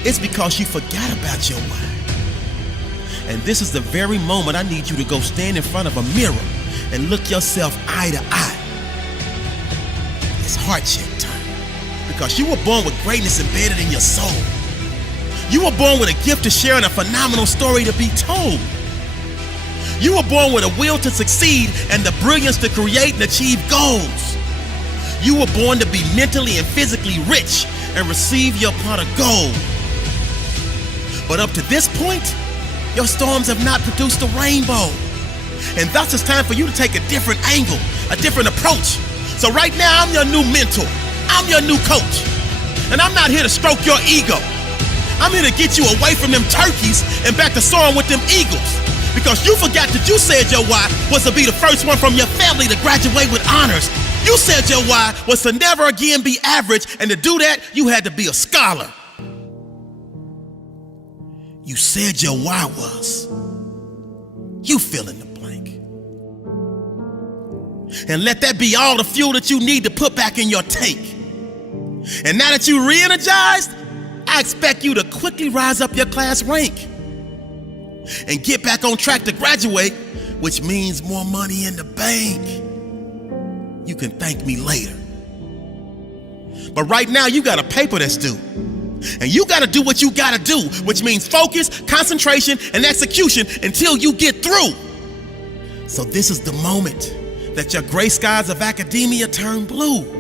It's because you forgot about your why. And this is the very moment I need you to go stand in front of a mirror and look yourself eye to eye. It's hardship time, because you were born with greatness embedded in your soul. You were born with a gift to share and a phenomenal story to be told. You were born with a will to succeed and the brilliance to create and achieve goals. You were born to be mentally and physically rich and receive your pot of gold. But up to this point, your storms have not produced a rainbow. And thus it's time for you to take a different angle, a different approach. So right now, I'm your new mentor. I'm your new coach. And I'm not here to stroke your ego. I'm here to get you away from them turkeys and back to soaring with them eagles. Because you forgot that you said your why was to be the first one from your family to graduate with honors. You said your why was to never again be average, and to do that, you had to be a scholar. You said your why was, you fill in the blank. And let that be all the fuel that you need to put back in your tank. And now that you re-energized, I expect you to quickly rise up your class rank and get back on track to graduate, which means more money in the bank. You can thank me later. But right now, you got a paper that's due. And you gotta do what you gotta do, which means focus, concentration, and execution until you get through. So this is the moment that your gray skies of academia turn blue.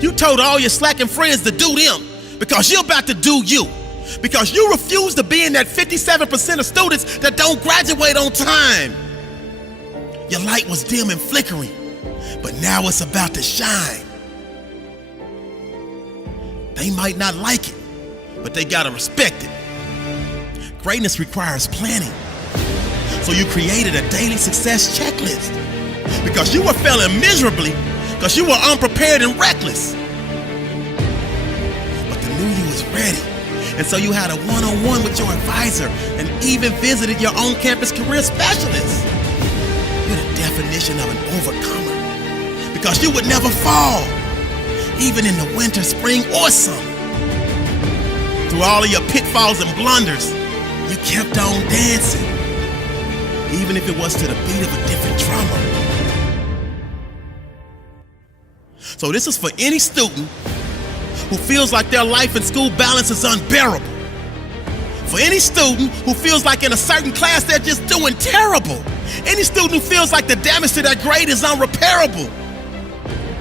You told all your slacking friends to do them because you're about to do you. Because you refuse to be in that 57% of students that don't graduate on time. Your light was dim and flickering, but now it's about to shine. They might not like it, but they gotta respect it. Greatness requires planning. So you created a daily success checklist because you were failing miserably because you were unprepared and reckless. But the new you is ready. And so you had a one-on-one with your advisor and even visited your own campus career specialist. You're the definition of an overcomer because you would never fall, even in the winter, spring, or summer. Through all of your pitfalls and blunders, you kept on dancing, even if it was to the beat of a different drummer. So this is for any student who feels like their life and school balance is unbearable. For any student who feels like in a certain class they're just doing terrible. Any student who feels like the damage to their grade is unrepairable.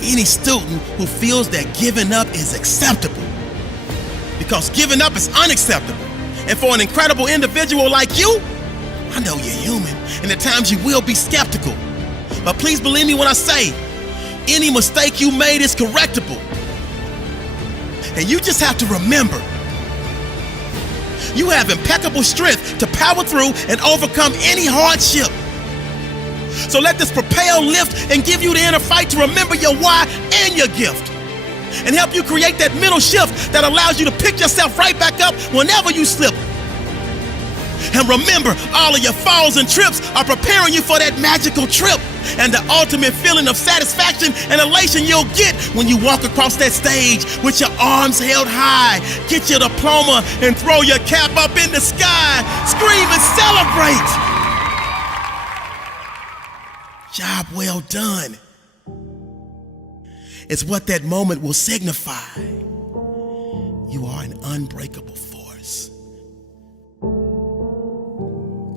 Any student who feels that giving up is acceptable. Because giving up is unacceptable. And for an incredible individual like you, I know you're human, and at times you will be skeptical. But please believe me when I say, any mistake you made is correctable. And you just have to remember, you have impeccable strength to power through and overcome any hardship. So let this propel lift and give you the inner fight to remember your why and your gift. And help you create that mental shift that allows you to pick yourself right back up whenever you slip. And remember, all of your falls and trips are preparing you for that magical trip and the ultimate feeling of satisfaction and elation you'll get when you walk across that stage with your arms held high, get your diploma, and throw your cap up in the sky, scream and celebrate. Job well done. It's what that moment will signify. You are an unbreakable force.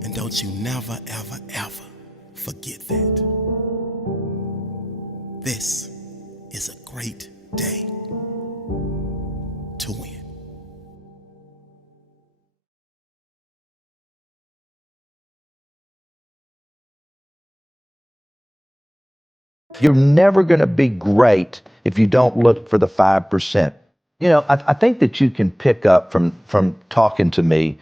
And don't you never, ever, ever forget that. This is a great day to win. You're never going to be great if you don't look for the 5%. You know, I think that you can pick up from talking to me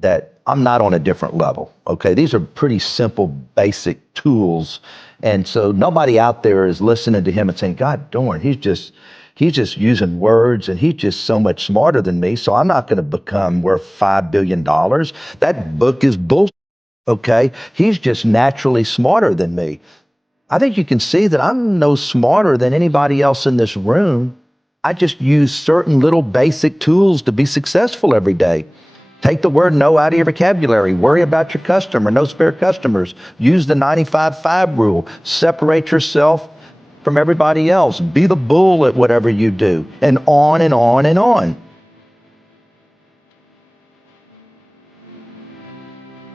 that I'm not on a different level, okay? These are pretty simple, basic tools. And so nobody out there is listening to him and saying, God darn, he's just using words and he's just so much smarter than me, so I'm not going to become worth $5 billion. That book is bullshit, okay? He's just naturally smarter than me. I think you can see that I'm no smarter than anybody else in this room. I just use certain little basic tools to be successful every day. Take the word no out of your vocabulary. Worry about your customer. No spare customers. Use the 95-5 rule. Separate yourself from everybody else. Be the bull at whatever you do. And on and on and on.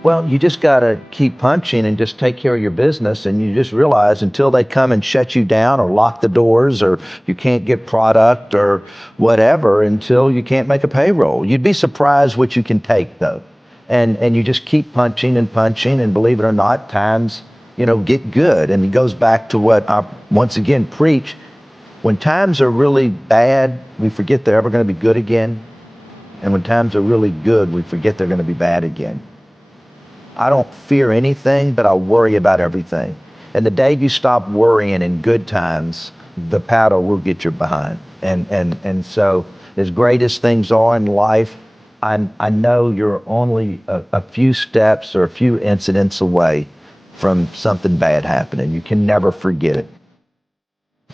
Well, you just got to keep punching and just take care of your business. And you just realize until they come and shut you down or lock the doors or you can't get product or whatever, until you can't make a payroll. You'd be surprised what you can take, though. And you just keep punching, and believe it or not, times, get good. And it goes back to what I once again preach. When times are really bad, we forget they're ever going to be good again. And when times are really good, we forget they're going to be bad again. I don't fear anything, but I worry about everything. And the day you stop worrying in good times, the paddle will get you behind. And so as great as things are in life, I know you're only a few steps or a few incidents away from something bad happening. You can never forget it.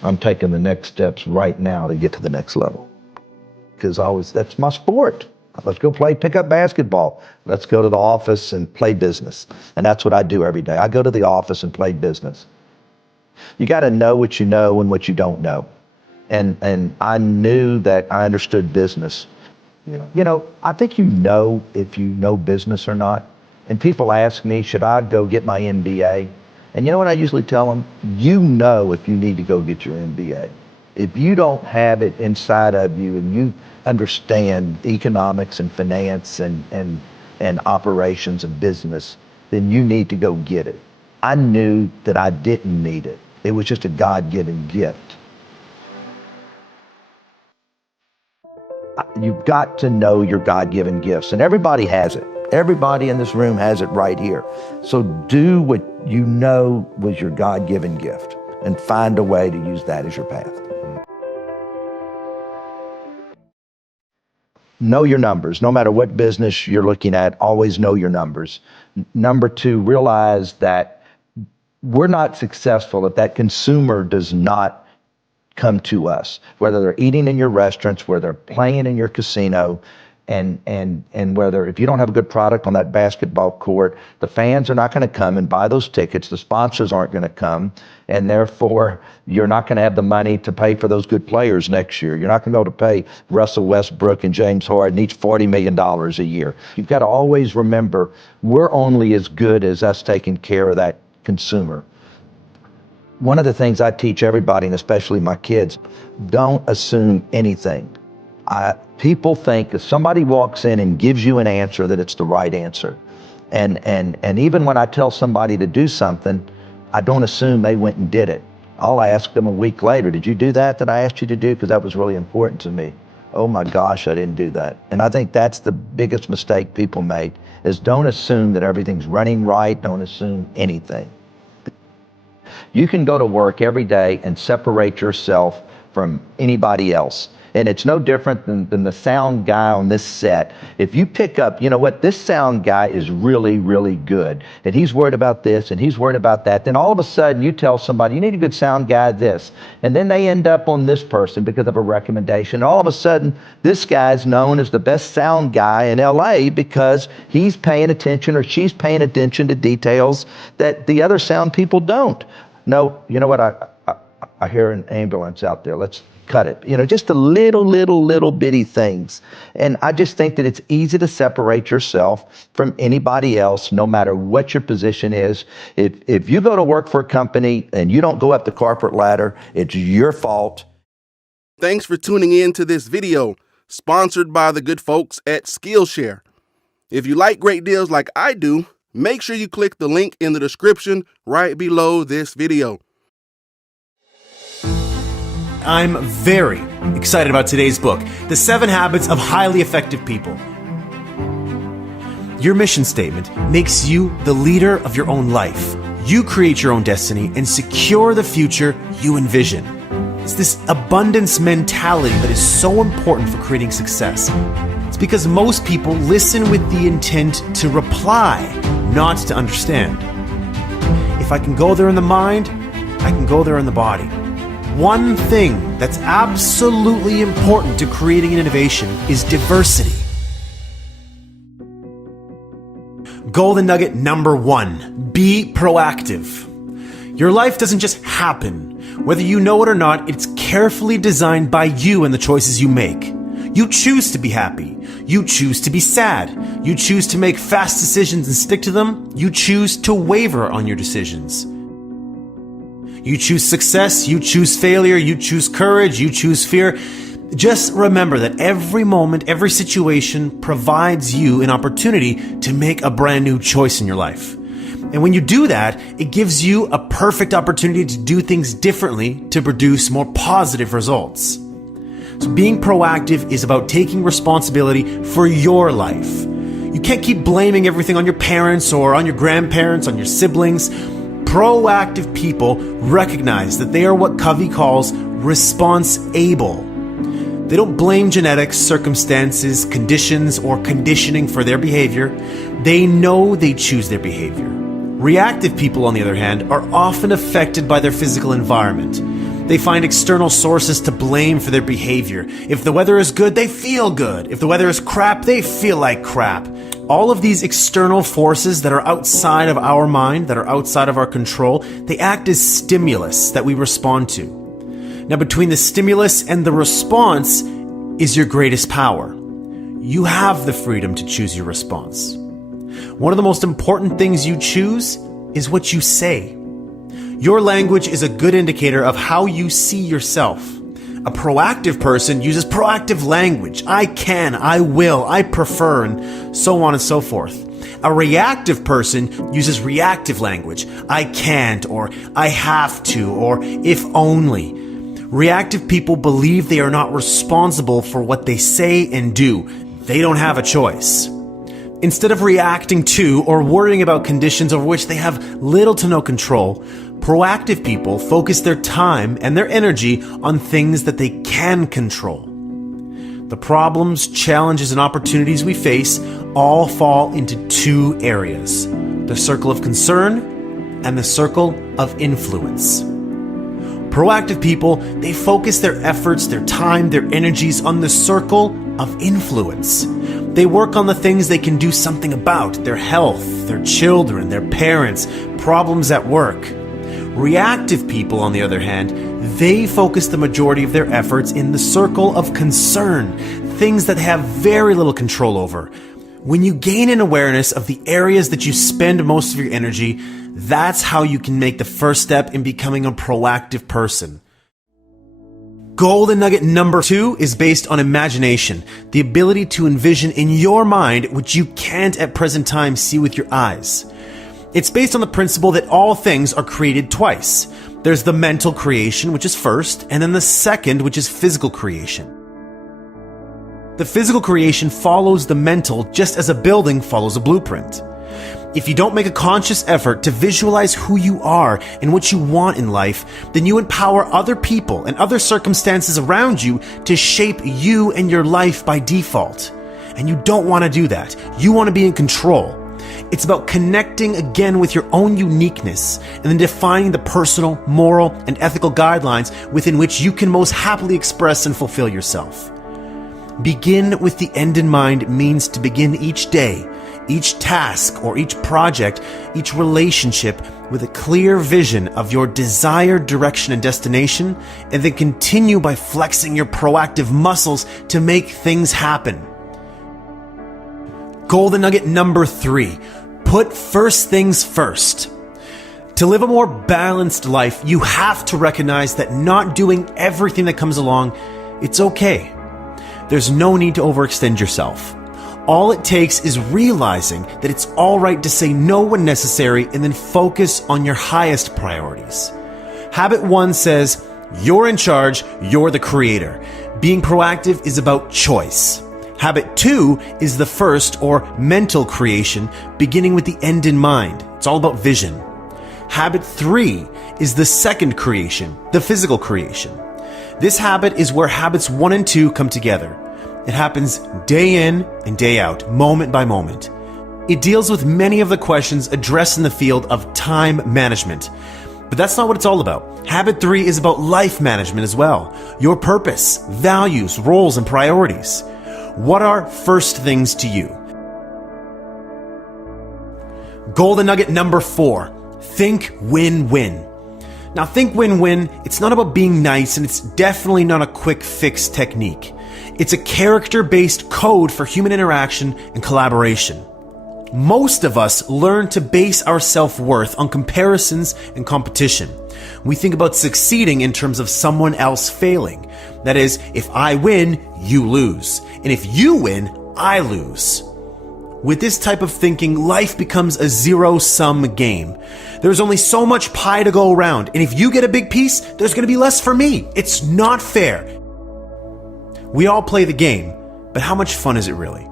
I'm taking the next steps right now to get to the next level. Because that's my sport. Let's go play pickup basketball. Let's go to the office and play business. And that's what I do every day. I go to the office and play business. You got to know what you know and what you don't know. And I knew that I understood business. I think if you know business or not. And people ask me, should I go get my MBA? And you know what I usually tell them? If you need to go get your MBA. If you don't have it inside of you and you understand economics and finance and operations and business, then you need to go get it. I knew that I didn't need it. It was just a God-given gift. You've got to know your God-given gifts, and everybody has it. Everybody in this room has it right here. So do what you know was your God-given gift and find a way to use that as your path. Know your numbers. No matter what business you're looking at, always know your numbers. Number two, realize that we're not successful if that consumer does not come to us, whether they're eating in your restaurants, whether they're playing in your casino, and whether if you don't have a good product on that basketball court, the fans are not going to come and buy those tickets, the sponsors aren't going to come, and therefore you're not going to have the money to pay for those good players next year. You're not going to be able to pay Russell Westbrook and James Harden each $40 million a year. You've got to always remember, we're only as good as us taking care of that consumer. One of the things I teach everybody, and especially my kids, don't assume anything. People think if somebody walks in and gives you an answer that it's the right answer. And even when I tell somebody to do something, I don't assume they went and did it. I'll ask them a week later, did you do that I asked you to do? Because that was really important to me. Oh my gosh, I didn't do that. And I think that's the biggest mistake people make, is don't assume that everything's running right, don't assume anything. You can go to work every day and separate yourself from anybody else. And it's no different than the sound guy on this set. If you pick up, you know what, this sound guy is really, really good, and he's worried about this, and he's worried about that, then all of a sudden you tell somebody, you need a good sound guy, this. And then they end up on this person because of a recommendation. All of a sudden, this guy's known as the best sound guy in LA because he's paying attention or she's paying attention to details that the other sound people don't. No, you know what, I hear an ambulance out there. Let's cut it. Just the little bitty things. And I just think that it's easy to separate yourself from anybody else, no matter what your position is. If you go to work for a company and you don't go up the corporate ladder, it's your fault. Thanks for tuning in to this video, sponsored by the good folks at Skillshare. If you like great deals like I do, make sure you click the link in the description right below this video. I'm very excited about today's book, The 7 Habits of Highly Effective People. Your mission statement makes you the leader of your own life. You create your own destiny and secure the future you envision. It's this abundance mentality that is so important for creating success. It's because most people listen with the intent to reply, not to understand. If I can go there in the mind, I can go there in the body. One thing that's absolutely important to creating an innovation is diversity. Golden nugget number 1, be proactive. Your life doesn't just happen. Whether you know it or not, it's carefully designed by you and the choices you make. You choose to be happy. You choose to be sad. You choose to make fast decisions and stick to them. You choose to waver on your decisions. You choose success. You choose failure. You choose courage. You choose fear. Just remember that every moment, every situation provides you an opportunity to make a brand new choice in your life. And when you do that, it gives you a perfect opportunity to do things differently to produce more positive results. So being proactive is about taking responsibility for your life. You can't keep blaming everything on your parents or on your grandparents, on your siblings. Proactive people recognize that they are what Covey calls response-able. They don't blame genetics, circumstances, conditions, or conditioning for their behavior. They know they choose their behavior. Reactive people, on the other hand, are often affected by their physical environment. They find external sources to blame for their behavior. If the weather is good, they feel good. If the weather is crap, they feel like crap. All of these external forces that are outside of our mind, that are outside of our control, they act as stimulus that we respond to. Now, between the stimulus and the response is your greatest power. You have the freedom to choose your response. One of the most important things you choose is what you say. Your language is a good indicator of how you see yourself. A proactive person uses proactive language. I can, I will, I prefer, and so on and so forth. A reactive person uses reactive language. I can't, or I have to, or if only. Reactive people believe they are not responsible for what they say and do. They don't have a choice. Instead of reacting to or worrying about conditions over which they have little to no control, proactive people focus their time and their energy on things that they can control. The problems, challenges, and opportunities we face all fall into two areas: the circle of concern and the circle of influence. Proactive people, they focus their efforts, their time, their energies on the circle of influence. They work on the things they can do something about: their health, their children, their parents, problems at work. Reactive people, on the other hand, they focus the majority of their efforts in the circle of concern, things that they have very little control over. When you gain an awareness of the areas that you spend most of your energy, that's how you can make the first step in becoming a proactive person. Golden nugget number 2 is based on imagination, the ability to envision in your mind which you can't at present time see with your eyes. It's based on the principle that all things are created twice. There's the mental creation, which is first, and then the second, which is physical creation. The physical creation follows the mental just as a building follows a blueprint. If you don't make a conscious effort to visualize who you are and what you want in life, then you empower other people and other circumstances around you to shape you and your life by default. And you don't want to do that. You want to be in control. It's about connecting again with your own uniqueness and then defining the personal, moral, and ethical guidelines within which you can most happily express and fulfill yourself. Begin with the end in mind means to begin each day, each task or each project, each relationship with a clear vision of your desired direction and destination, and then continue by flexing your proactive muscles to make things happen. Golden nugget number 3, put first things first. To live a more balanced life, you have to recognize that not doing everything that comes along, it's okay. There's no need to overextend yourself. All it takes is realizing that it's all right to say no when necessary and then focus on your highest priorities. Habit 1 says, you're in charge, you're the creator. Being proactive is about choice. Habit 2 is the first or mental creation, beginning with the end in mind. It's all about vision. Habit 3 is the second creation, the physical creation. This habit is where habits 1 and 2 come together. It happens day in and day out, moment by moment. It deals with many of the questions addressed in the field of time management. But that's not what it's all about. Habit 3 is about life management as well. Your purpose, values, roles, and priorities. What are first things to you? Golden nugget number 4. Think win-win. Now, think win-win, it's not about being nice, and it's definitely not a quick fix technique. It's a character-based code for human interaction and collaboration. Most of us learn to base our self-worth on comparisons and competition. We think about succeeding in terms of someone else failing. That is, if I win, you lose. And if you win, I lose. With this type of thinking, life becomes a zero-sum game. There's only so much pie to go around, and if you get a big piece, there's going to be less for me. It's not fair. We all play the game, but how much fun is it really?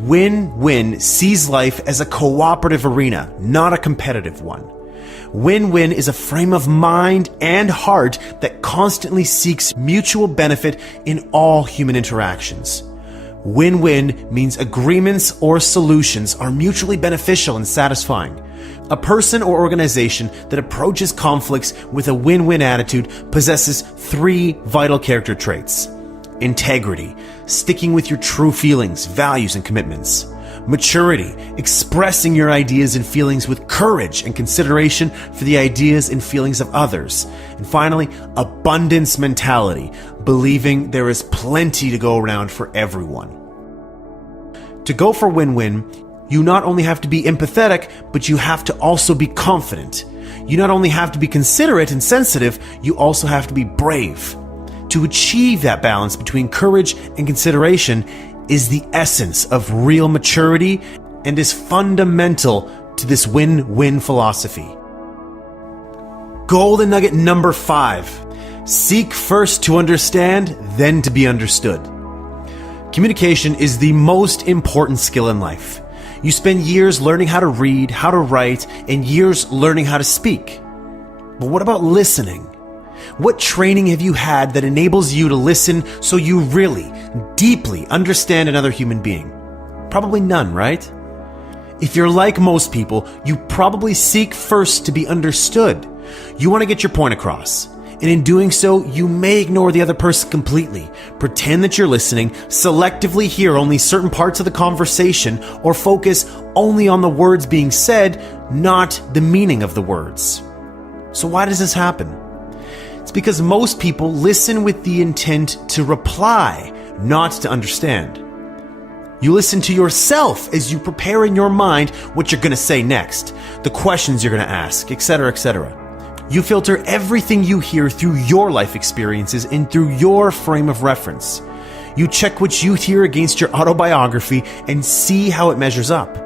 Win-win sees life as a cooperative arena, not a competitive one. Win-win is a frame of mind and heart that constantly seeks mutual benefit in all human interactions. Win-win means agreements or solutions are mutually beneficial and satisfying. A person or organization that approaches conflicts with a win-win attitude possesses 3 vital character traits. Integrity, sticking with your true feelings, values, and commitments. Maturity, expressing your ideas and feelings with courage and consideration for the ideas and feelings of others. And finally, abundance mentality, believing there is plenty to go around for everyone. To go for win-win, you not only have to be empathetic, but you have to also be confident. You not only have to be considerate and sensitive, you also have to be brave. To achieve that balance between courage and consideration is the essence of real maturity and is fundamental to this win-win philosophy. Golden nugget number 5. Seek first to understand, then to be understood. Communication is the most important skill in life. You spend years learning how to read, how to write, and years learning how to speak. But what about listening? What training have you had that enables you to listen so you really, deeply understand another human being? Probably none, right? If you're like most people, you probably seek first to be understood. You want to get your point across. And in doing so, you may ignore the other person completely, pretend that you're listening, selectively hear only certain parts of the conversation, or focus only on the words being said, not the meaning of the words. So why does this happen? It's because most people listen with the intent to reply, not to understand. You listen to yourself as you prepare in your mind what you're going to say next, the questions you're going to ask, etc., etc. You filter everything you hear through your life experiences and through your frame of reference. You check what you hear against your autobiography and see how it measures up.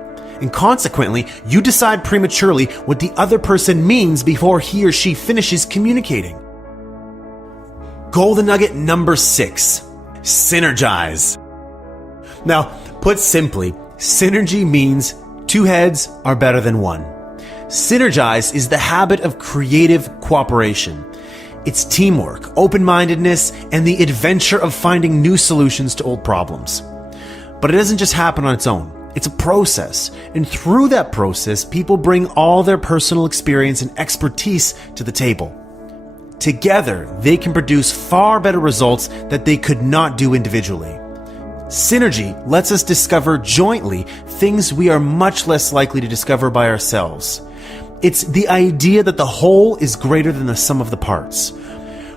And consequently, you decide prematurely what the other person means before he or she finishes communicating. Golden nugget number 6. Synergize. Now, put simply, synergy means 2 heads are better than 1. Synergize is the habit of creative cooperation. It's teamwork, open-mindedness, and the adventure of finding new solutions to old problems. But it doesn't just happen on its own. It's a process, and through that process, people bring all their personal experience and expertise to the table. Together, they can produce far better results that they could not do individually. Synergy lets us discover jointly things we are much less likely to discover by ourselves. It's the idea that the whole is greater than the sum of the parts.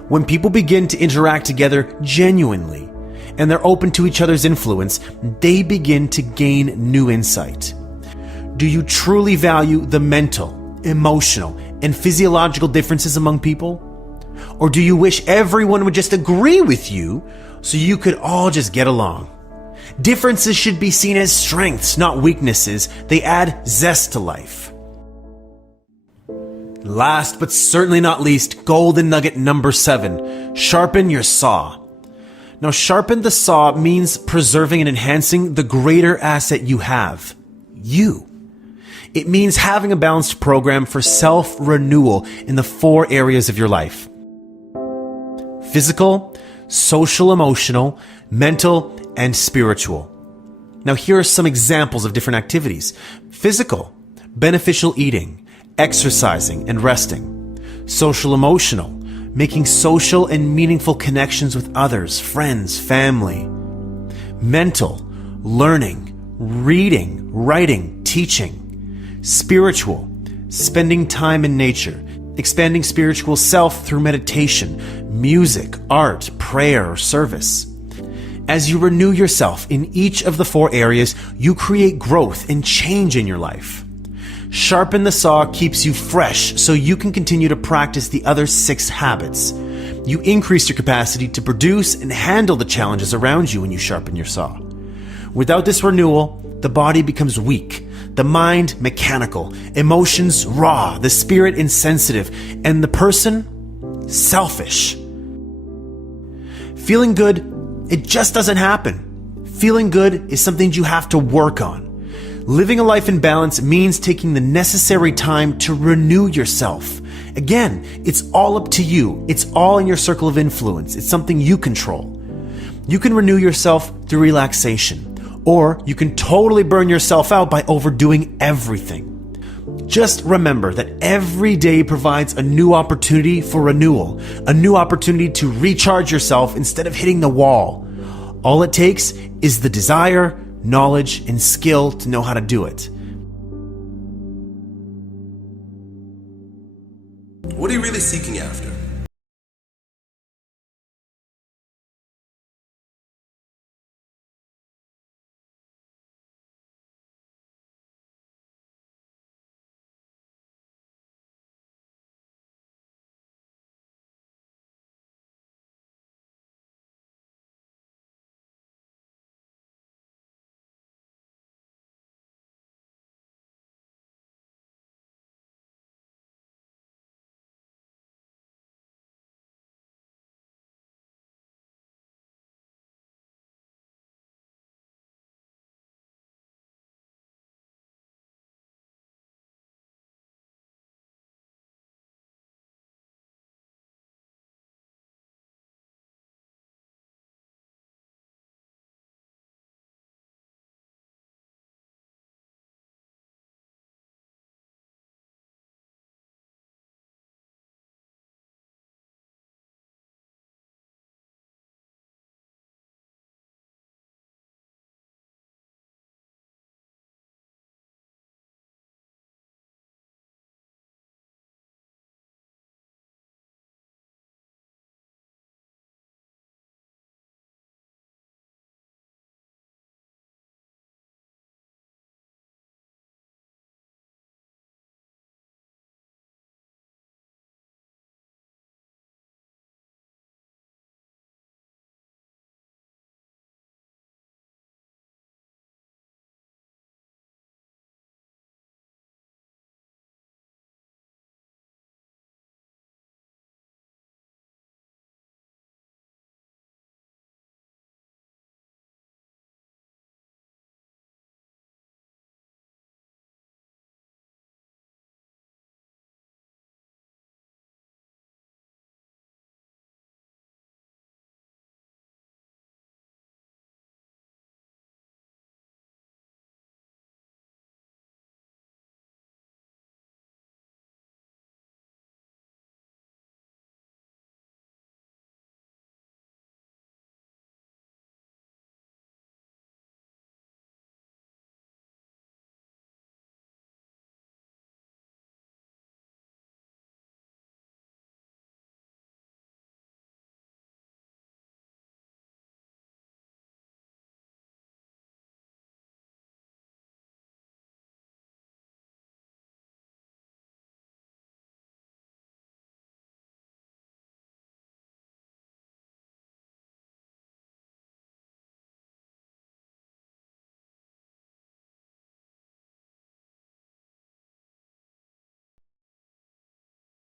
When people begin to interact together genuinely, and they're open to each other's influence, they begin to gain new insight. Do you truly value the mental, emotional, and physiological differences among people? Or do you wish everyone would just agree with you so you could all just get along? Differences should be seen as strengths, not weaknesses. They add zest to life. Last but certainly not least, golden nugget number 7. Sharpen your saw. Now, sharpen the saw means preserving and enhancing the greater asset you have. You. It means having a balanced program for self-renewal in the 4 areas of your life. Physical, social, emotional, mental, and spiritual. Now, here are some examples of different activities. Physical, beneficial eating, exercising and resting. Social, emotional, making social and meaningful connections with others, friends, family. Mental, learning, reading, writing, teaching. Spiritual, spending time in nature, expanding spiritual self through meditation, music, art, prayer, or service. As you renew yourself in each of the 4 areas, you create growth and change in your life. Sharpen the saw keeps you fresh so you can continue to practice the other 6 habits. You increase your capacity to produce and handle the challenges around you when you sharpen your saw. Without this renewal, the body becomes weak, the mind mechanical, emotions raw, the spirit insensitive, and the person selfish. Feeling good, it just doesn't happen. Feeling good is something you have to work on. Living a life in balance means taking the necessary time to renew yourself. Again, it's all up to you. It's all in your circle of influence. It's something you control. You can renew yourself through relaxation, or you can totally burn yourself out by overdoing everything. Just remember that every day provides a new opportunity for renewal, a new opportunity to recharge yourself instead of hitting the wall. All it takes is the desire, knowledge, and skill to know how to do it. What are you really seeking after?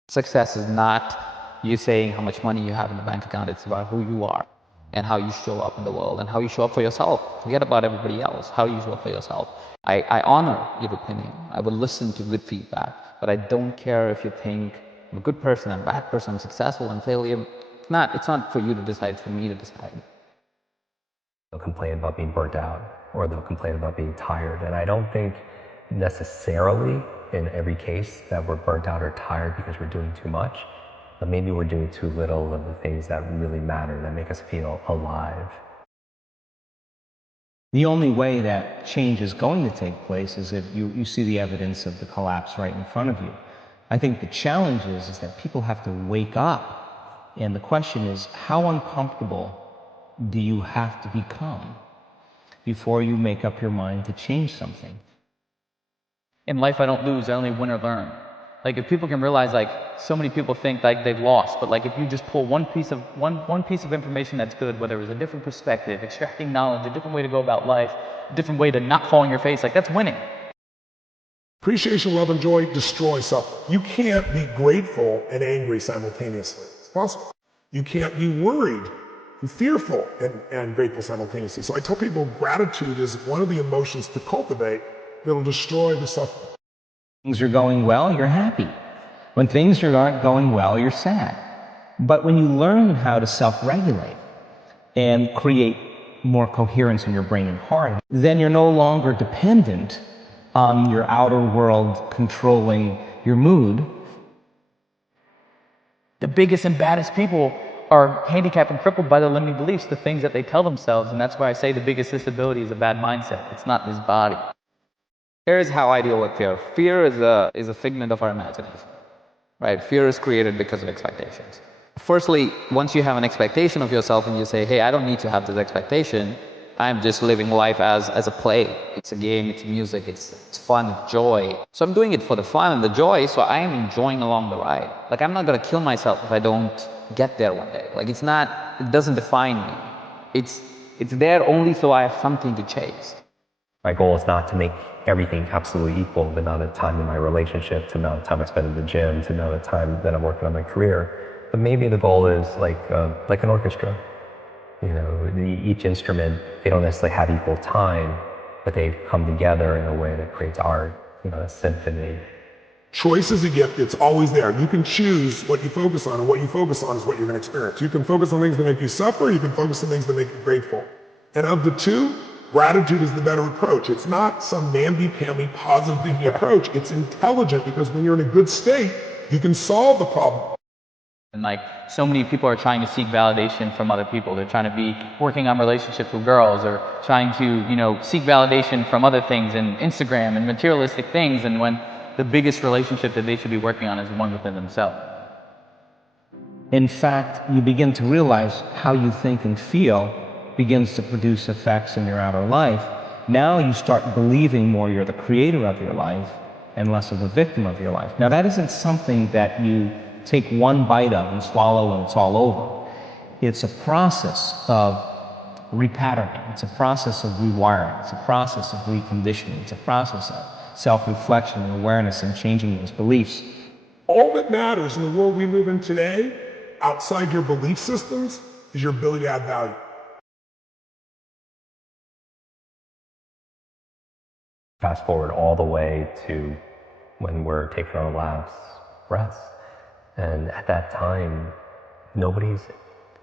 Success is not you saying how much money you have in the bank account. It's about who you are and how you show up in the world and how you show up for yourself. Forget about everybody else, how you show up for yourself. I honor your opinion. I will listen to good feedback, but I don't care if you think I'm a good person, I'm a bad person, I'm successful, I'm failure. It's not for you to decide, it's for me to decide. They'll complain about being burnt out, or they'll complain about being tired. And I don't think necessarily in every case that we're burnt out or tired because we're doing too much, but maybe we're doing too little of the things that really matter, that make us feel alive. The only way that change is going to take place is if you see the evidence of the collapse right in front of you. I think the challenge is that people have to wake up. And the question is, how uncomfortable do you have to become before you make up your mind to change something? In life, I don't lose, I only win or learn. Like, if people can realize, like, so many people think like they've lost, but like if you just pull one piece of information that's good, whether it was a different perspective, extracting knowledge, a different way to go about life, a different way to not fall on your face, like that's winning. Appreciation, love, and joy destroy suffering. You can't be grateful and angry simultaneously. It's possible. You can't be worried and fearful and grateful simultaneously. So I tell people gratitude is one of the emotions to cultivate that'll destroy the suffering. Things are going well, you're happy. When things are not going well, you're sad. But when you learn how to self-regulate and create more coherence in your brain and heart, then you're no longer dependent on your outer world controlling your mood. The biggest and baddest people are handicapped and crippled by their limiting beliefs, the things that they tell themselves, and that's why I say the biggest disability is a bad mindset. It's not this body. Here's how I deal with fear. Fear is a figment of our imagination, right? Fear is created because of expectations. Firstly, once you have an expectation of yourself and you say, hey, I don't need to have this expectation, I'm just living life as a play. It's a game, it's music, it's fun, it's joy. So I'm doing it for the fun and the joy, so I am enjoying along the ride. Like, I'm not gonna kill myself if I don't get there one day. Like, it doesn't define me. It's there only so I have something to chase. My goal is not to make everything absolutely equal, the amount of time in my relationship, to the amount of time I spend in the gym, to the amount of time that I'm working on my career. But maybe the goal is like an orchestra. You know, each instrument, they don't necessarily have equal time, but they come together in a way that creates art, you know, a symphony. Choice is a gift. It's always there. You can choose what you focus on, and what you focus on is what you're going to experience. You can focus on things that make you suffer. You can focus on things that make you grateful. And of the two, gratitude is the better approach. It's not some namby-pamby positive thinking approach. It's intelligent, because when you're in a good state, you can solve the problem. And like, so many people are trying to seek validation from other people. They're trying to be working on relationships with girls, or trying to, you know, seek validation from other things and Instagram and materialistic things, and when the biggest relationship that they should be working on is one within themselves. In fact, you begin to realize how you think and feel begins to produce effects in your outer life. Now you start believing more you're the creator of your life and less of the victim of your life. Now that isn't something that you take one bite of and swallow and it's all over. It's a process of repatterning. It's a process of rewiring. It's a process of reconditioning. It's a process of self-reflection and awareness and changing those beliefs. All that matters in the world we live in today, outside your belief systems, is your ability to add value. Fast forward all the way to when we're taking our last breaths. And at that time, nobody's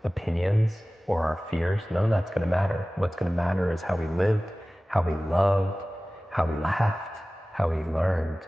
opinions or our fears, none of that's going to matter. What's going to matter is how we lived, how we loved, how we laughed, how we learned.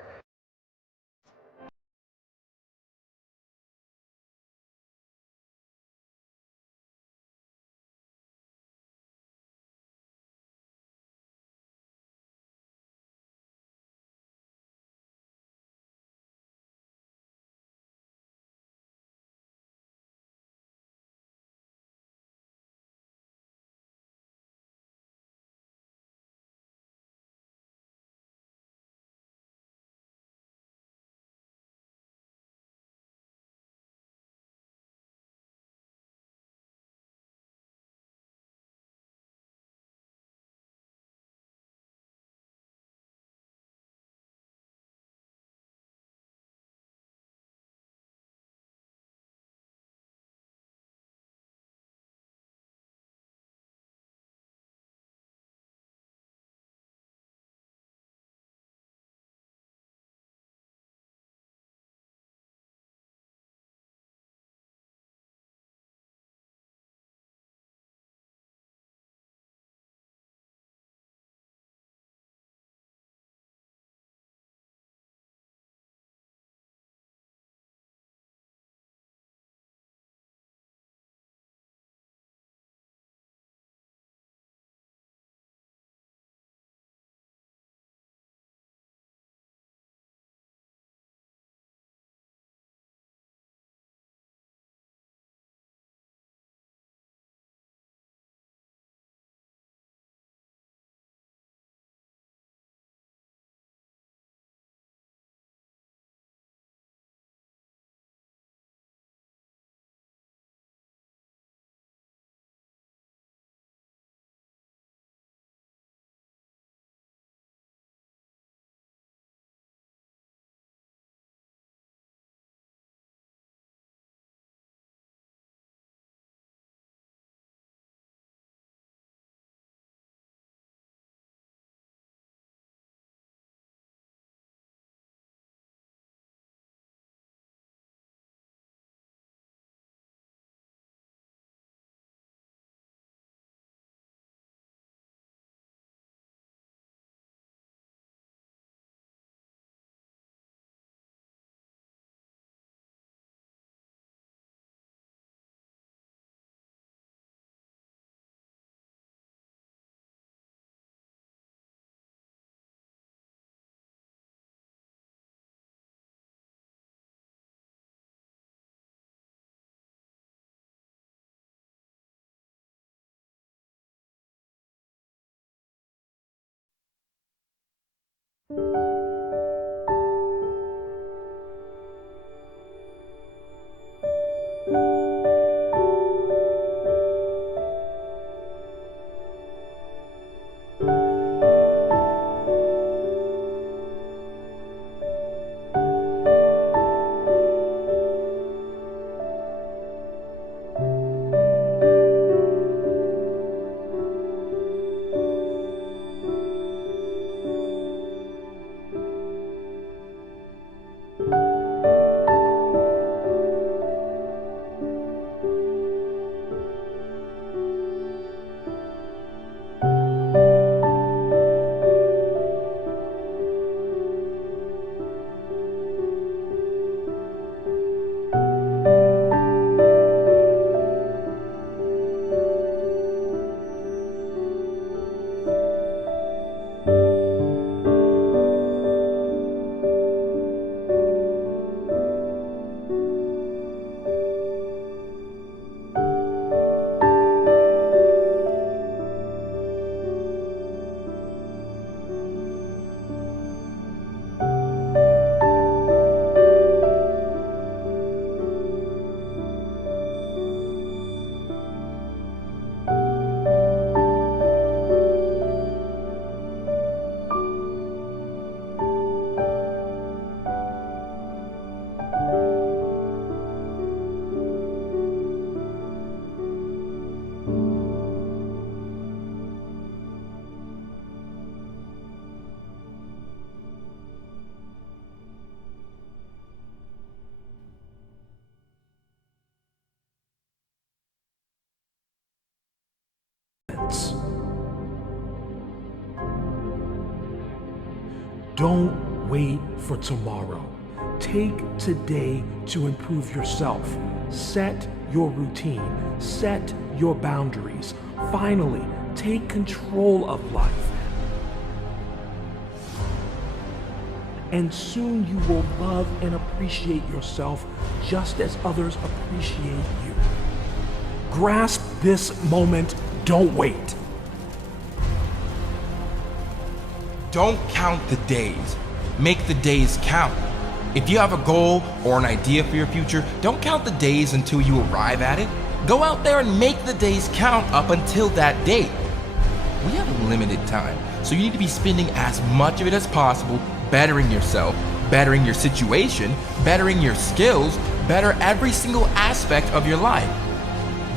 Don't wait for tomorrow. Take today to improve yourself. Set your routine. Set your boundaries. Finally, take control of life. And soon you will love and appreciate yourself just as others appreciate you. Grasp this moment. Don't wait. Don't count the days. Make the days count. If you have a goal or an idea for your future, don't count the days until you arrive at it. Go out there and make the days count up until that date. We have a limited time, so you need to be spending as much of it as possible bettering yourself, bettering your situation, bettering your skills, better every single aspect of your life.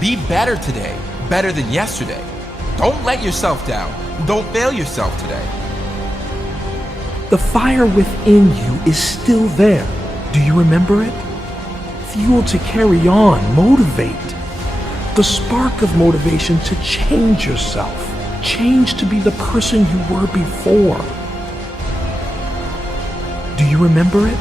Be better today, better than yesterday. Don't let yourself down. Don't fail yourself today. The fire within you is still there. Do you remember it? Fuel to carry on, motivate. The spark of motivation to change yourself. Change to be the person you were before. Do you remember it?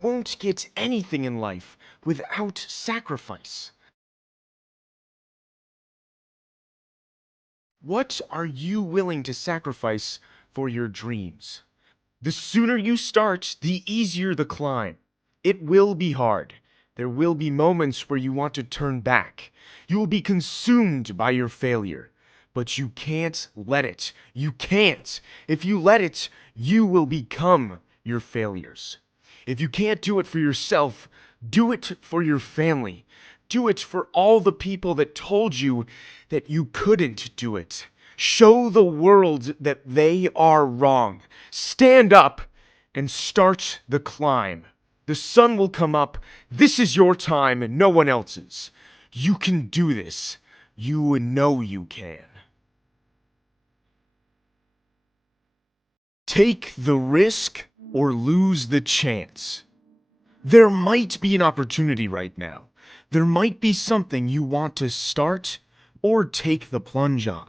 won't get anything in life without sacrifice. What are you willing to sacrifice for your dreams? The sooner you start, the easier the climb. It will be hard. There will be moments where you want to turn back. You will be consumed by your failure. But you can't let it. You can't. If you let it, you will become your failures. If you can't do it for yourself, do it for your family. Do it for all the people that told you that you couldn't do it. Show the world that they are wrong. Stand up and start the climb. The sun will come up. This is your time and no one else's. You can do this. You know you can. Take the risk or lose the chance. There might be an opportunity right now. There might be something you want to start or take the plunge on.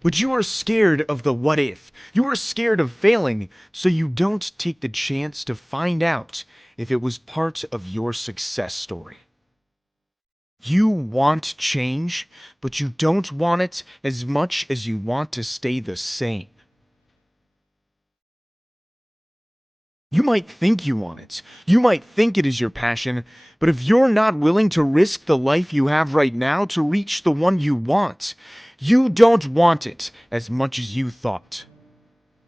But you are scared of the what if. You are scared of failing, so you don't take the chance to find out if it was part of your success story. You want change, but you don't want it as much as you want to stay the same. You might think you want it. You might think it is your passion, but if you're not willing to risk the life you have right now to reach the one you want, you don't want it as much as you thought.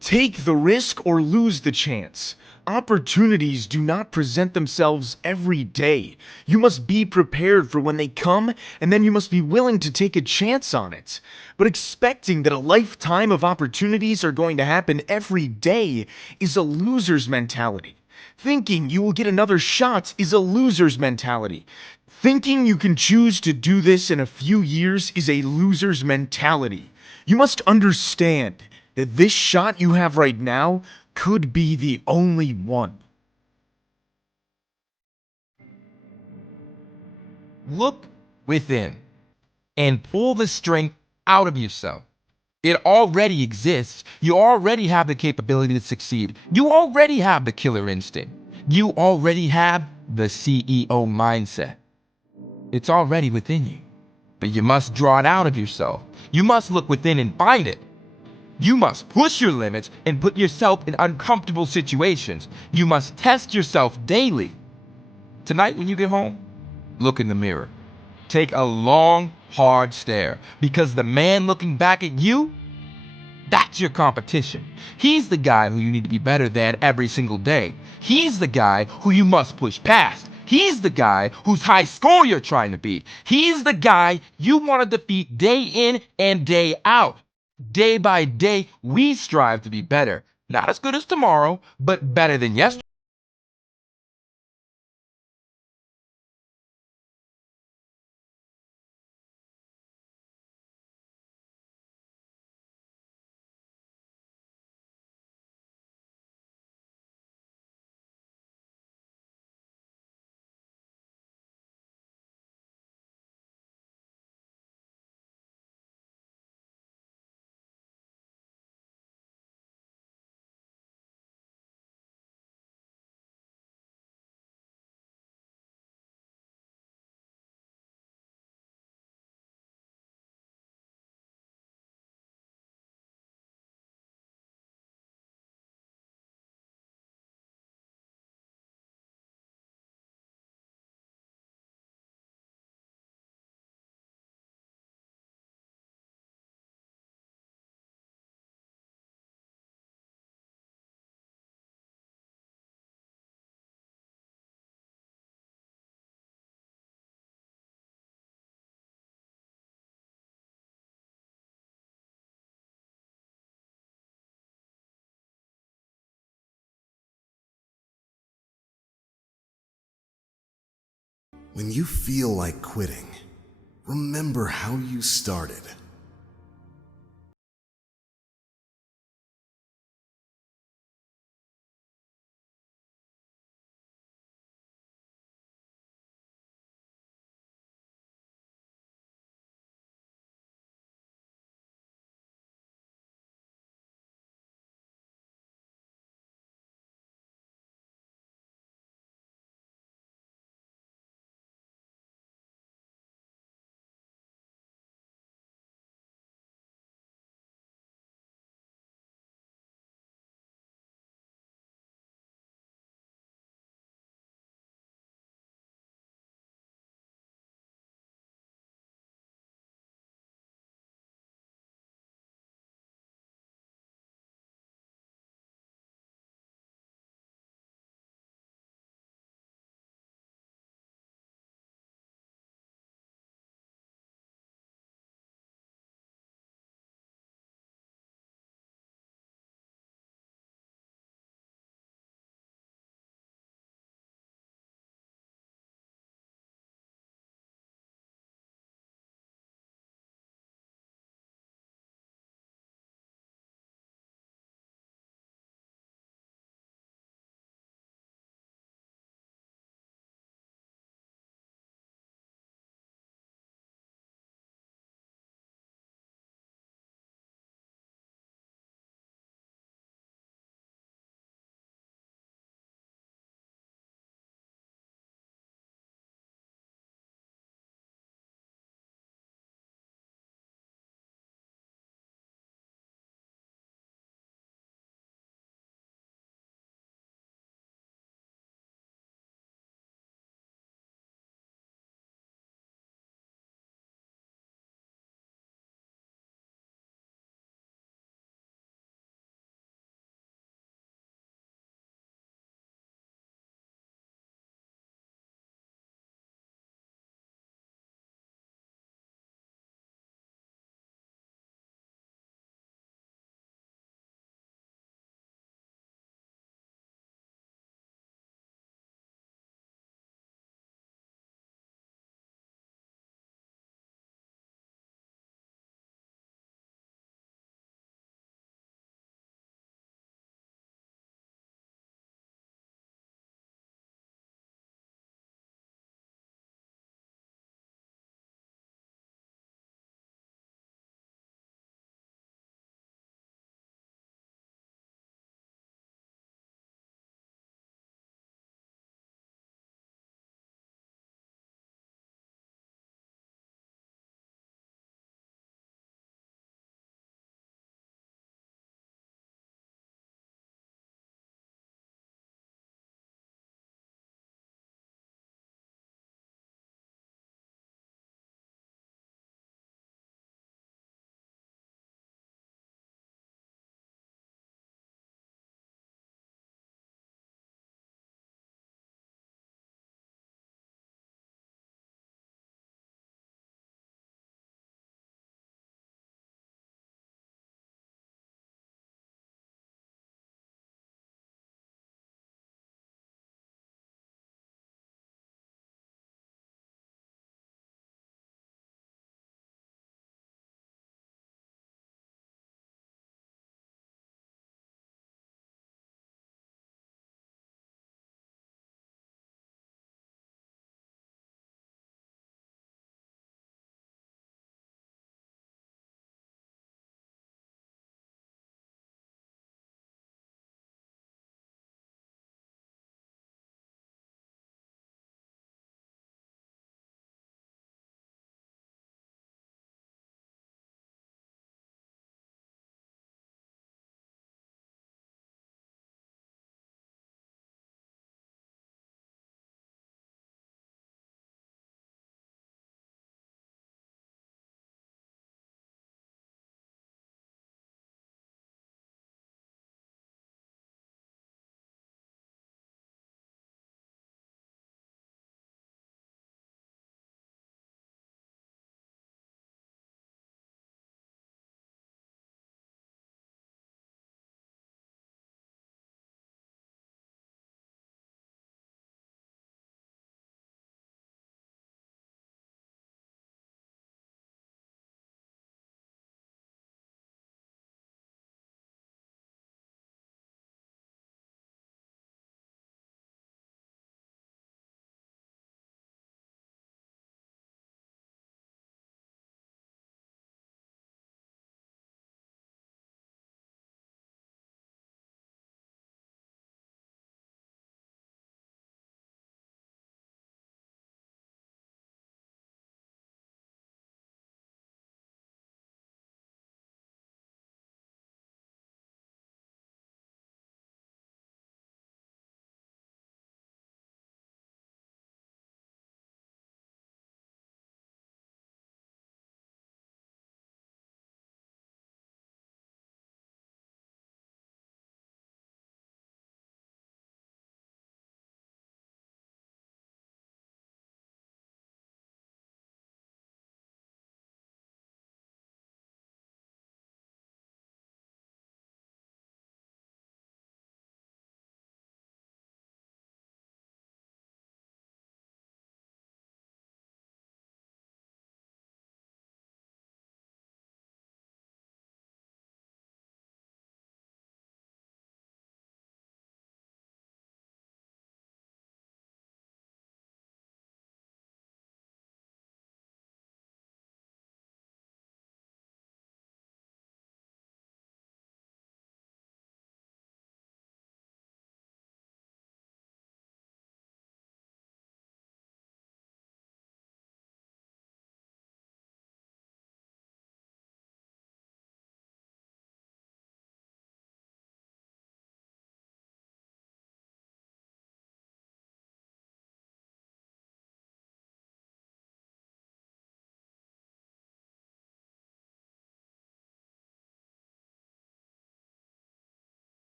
Take the risk or lose the chance. Opportunities do not present themselves every day. You must be prepared for when they come, and then you must be willing to take a chance on it. But expecting that a lifetime of opportunities are going to happen every day is a loser's mentality. Thinking you will get another shot is a loser's mentality. Thinking you can choose to do this in a few years is a loser's mentality. You must understand that this shot you have right now could be the only one. Look within and pull the strength out of yourself. It already exists. You already have the capability to succeed. You already have the killer instinct. You already have the CEO mindset. It's already within you. But you must draw it out of yourself. You must look within and find it. You must push your limits and put yourself in uncomfortable situations. You must test yourself daily. Tonight when you get home, look in the mirror. Take a long, hard stare, because the man looking back at you, that's your competition. He's the guy who you need to be better than every single day. He's the guy who you must push past. He's the guy whose high score you're trying to beat. He's the guy you want to defeat day in and day out. Day by day, we strive to be better. Not as good as tomorrow, but better than yesterday. When you feel like quitting, remember how you started.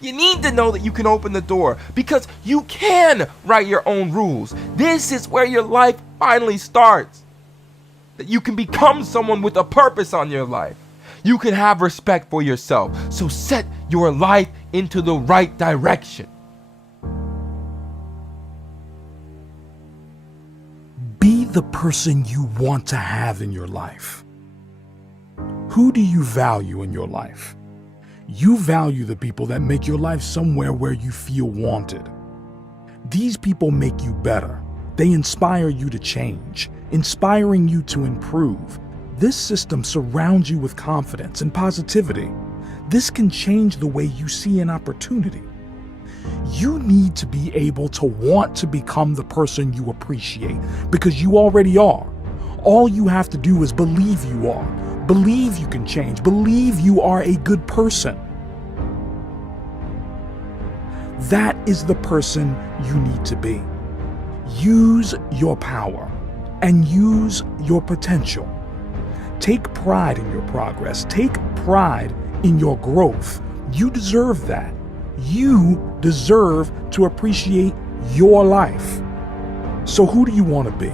You need to know that you can open the door because you can write your own rules. This is where your life finally starts. That you can become someone with a purpose on your life. You can have respect for yourself. So set your life into the right direction. Be the person you want to have in your life. Who do you value in your life? You value the people that make your life somewhere where you feel wanted. These people make you better. They inspire you to change, inspiring you to improve. This system surrounds you with confidence and positivity. This can change the way you see an opportunity. You need to be able to want to become the person you appreciate because you already are. All you have to do is believe you are. Believe you can change. Believe you are a good person. That is the person you need to be. Use your power and use your potential. Take pride in your progress. Take pride in your growth. You deserve that. You deserve to appreciate your life. So who do you want to be?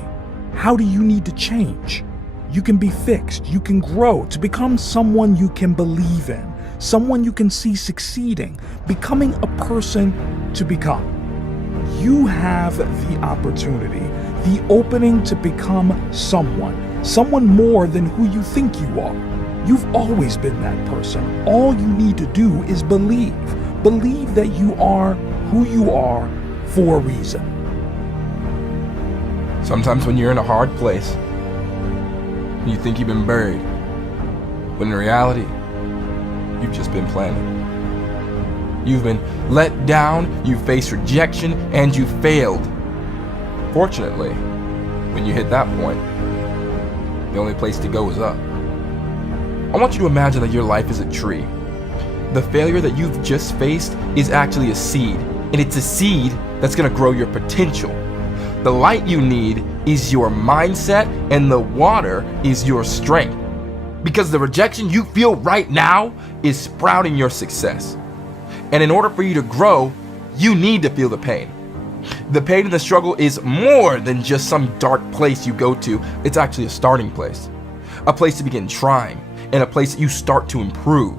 How do you need to change? You can be fixed. You can grow to become someone you can believe in, someone you can see succeeding, becoming a person to become. You have the opportunity, the opening to become someone more than who you think you are. You've always been that person. All you need to do is believe. Believe that you are who you are for a reason. Sometimes when you're in a hard place, you think you've been buried, when in reality, you've just been planted. You've been let down, you faced rejection, and you failed. Fortunately, when you hit that point, the only place to go is up. I want you to imagine that your life is a tree. The failure that you've just faced is actually a seed, and it's a seed that's gonna grow your potential. The light you need is your mindset, and the water is your strength. Because the rejection you feel right now is sprouting your success. And in order for you to grow, you need to feel the pain. The pain and the struggle is more than just some dark place you go to. It's actually a starting place. A place to begin trying, and a place that you start to improve.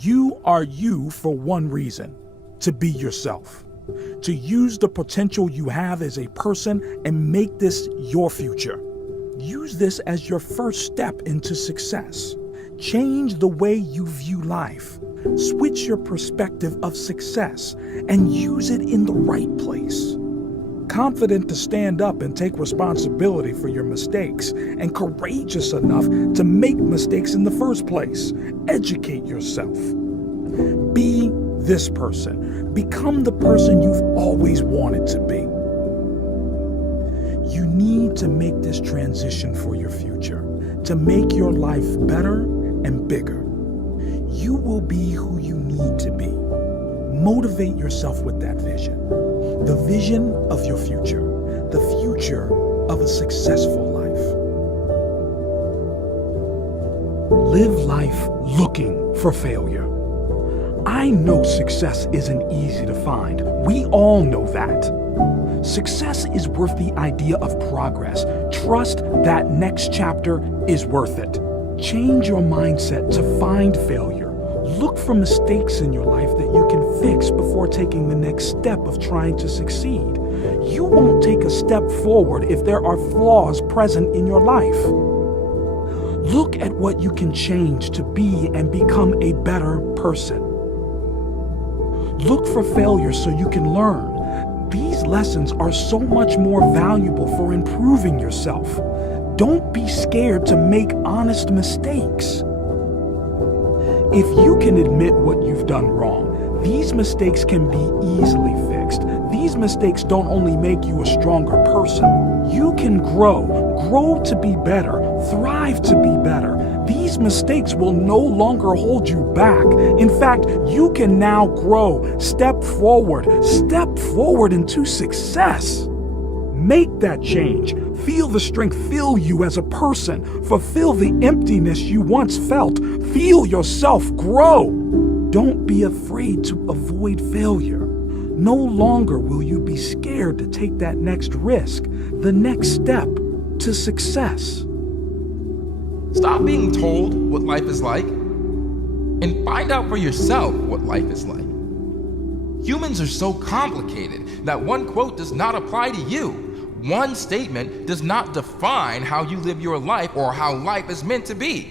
You are you for one reason: to be yourself. To use the potential you have as a person and make this your future. Use this as your first step into success. Change the way you view life. Switch your perspective of success and use it in the right place. Confident to stand up and take responsibility for your mistakes, and courageous enough to make mistakes in the first place. Educate yourself. Be this person. Become the person you've always wanted to be. You need to make this transition for your future, to make your life better and bigger. You will be who you need to be. Motivate yourself with that vision. The vision of your future. The future of a successful life. Live life looking for failure. I know success isn't easy to find. We all know that. Success is worth the idea of progress. Trust that next chapter is worth it. Change your mindset to find failure. Look for mistakes in your life that you can fix before taking the next step of trying to succeed. You won't take a step forward if there are flaws present in your life. Look at what you can change to be and become a better person. Look for failure so you can learn. These lessons are so much more valuable for improving yourself. Don't be scared to make honest mistakes. If you can admit what you've done wrong, these mistakes can be easily fixed. These mistakes don't only make you a stronger person. You can grow to be better, thrive to be better. These mistakes will no longer hold you back. In fact, you can now grow, step forward into success. Make that change. Feel the strength fill you as a person. Fulfill the emptiness you once felt. Feel yourself grow. Don't be afraid to avoid failure. No longer will you be scared to take that next risk, the next step to success. Stop being told what life is like and find out for yourself what life is like. Humans are so complicated that one quote does not apply to you. One statement does not define how you live your life or how life is meant to be.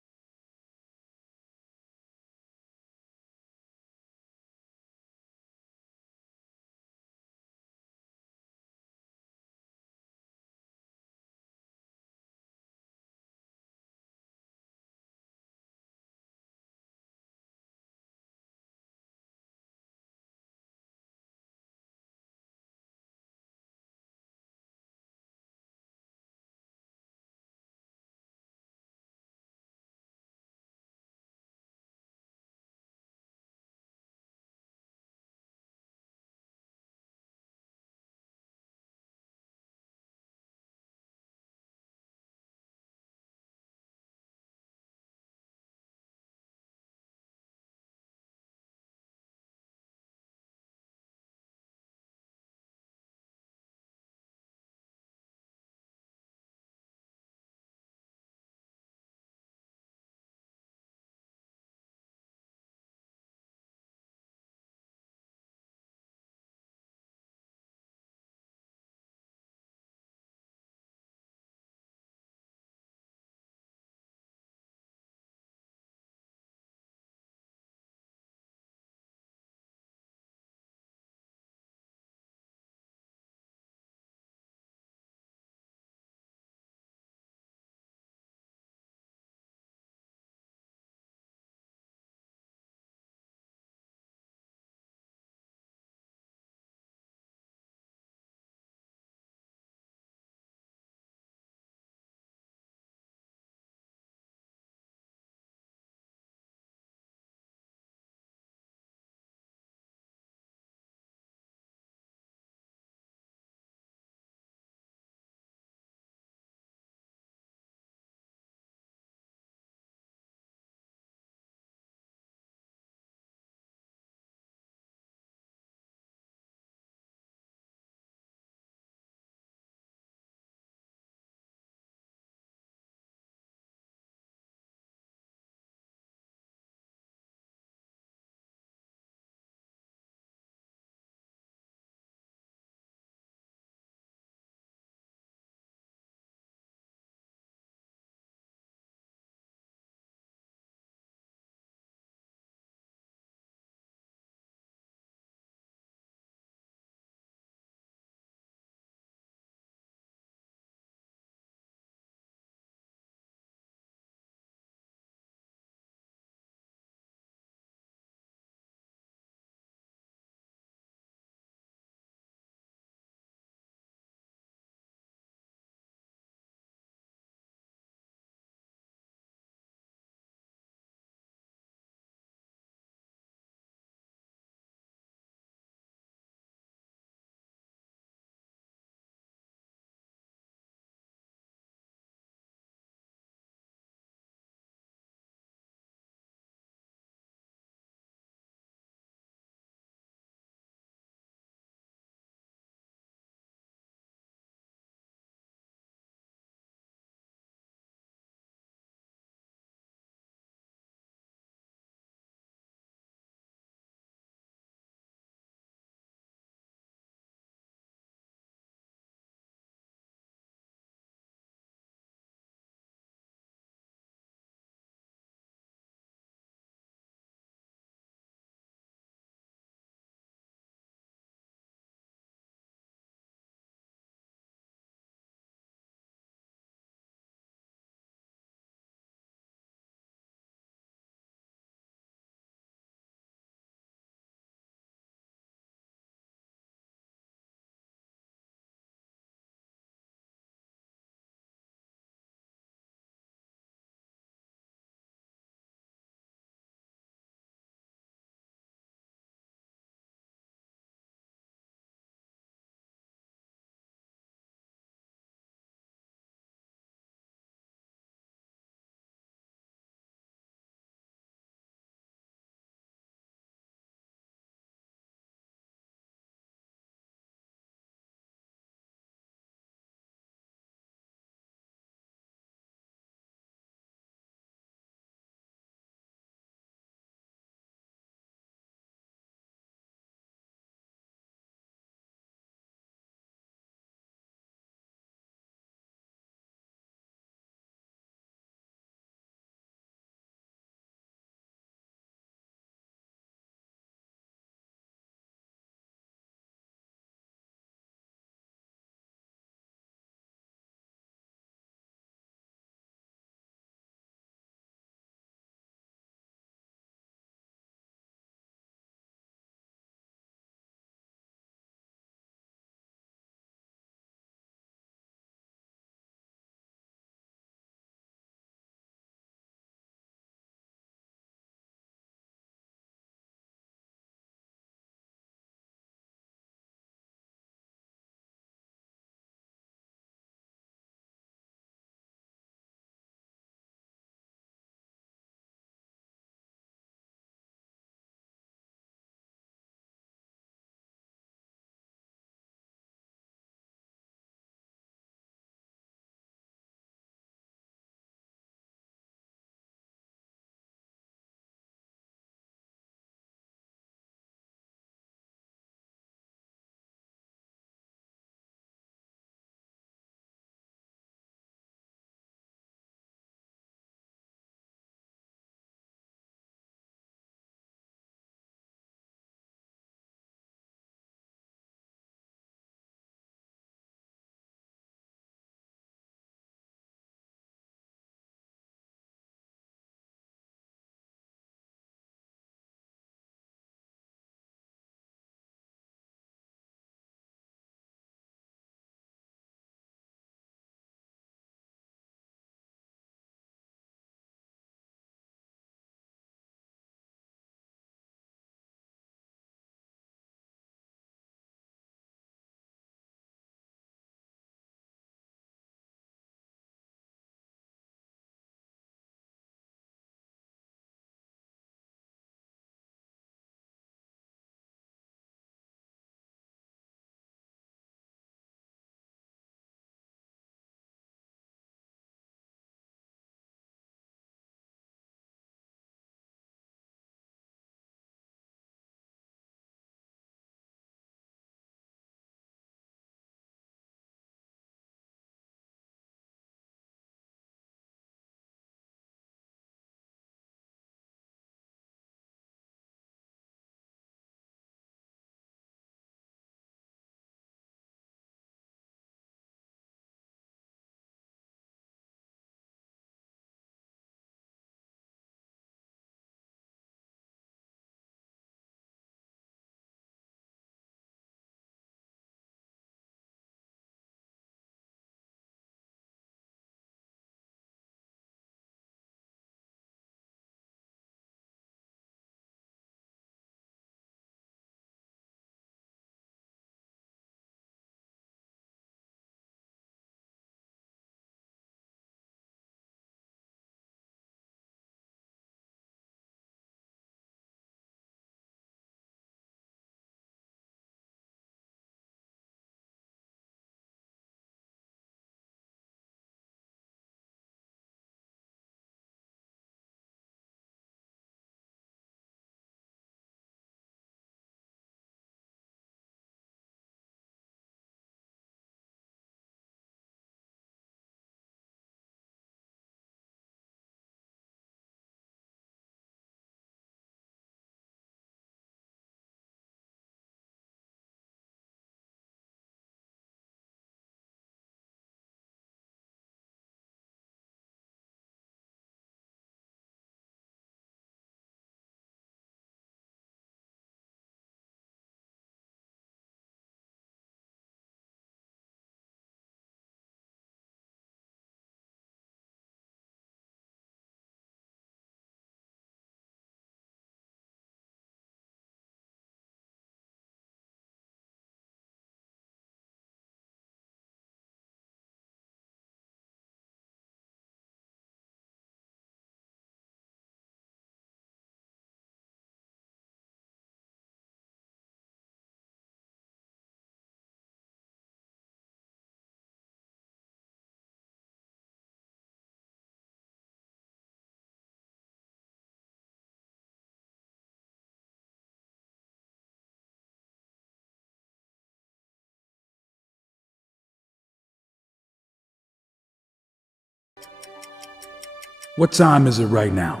What time is it right now?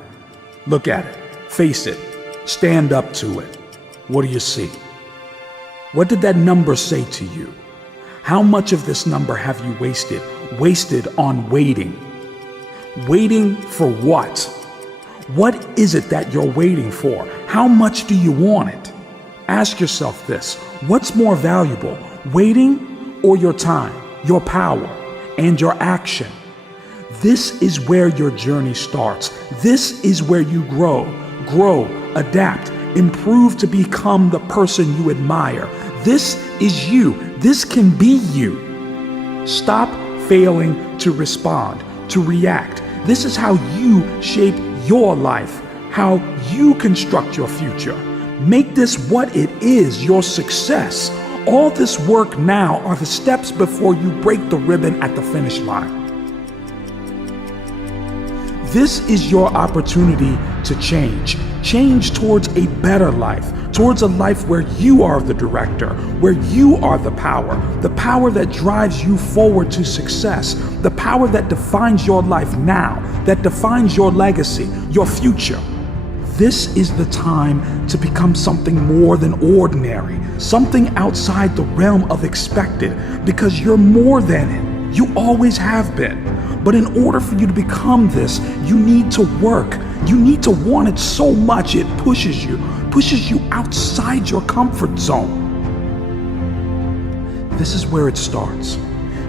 Look at it. Face it. Stand up to it. What do you see? What did that number say to you? How much of this number have you wasted? Wasted on waiting. Waiting for what? What is it that you're waiting for? How much do you want it? Ask yourself this. What's more valuable, waiting or your time, your power, and your action? This is where your journey starts. This is where you grow, adapt, improve to become the person you admire. This is you. This can be you. Stop failing to respond, to react. This is how you shape your life, how you construct your future. Make this what it is, your success. All this work now are the steps before you break the ribbon at the finish line. This is your opportunity to change. Change towards a better life, towards a life where you are the director, where you are the power that drives you forward to success, the power that defines your life now, that defines your legacy, your future. This is the time to become something more than ordinary, something outside the realm of expected, because you're more than it. You always have been. But in order for you to become this, you need to work. You need to want it so much it pushes you outside your comfort zone. This is where it starts.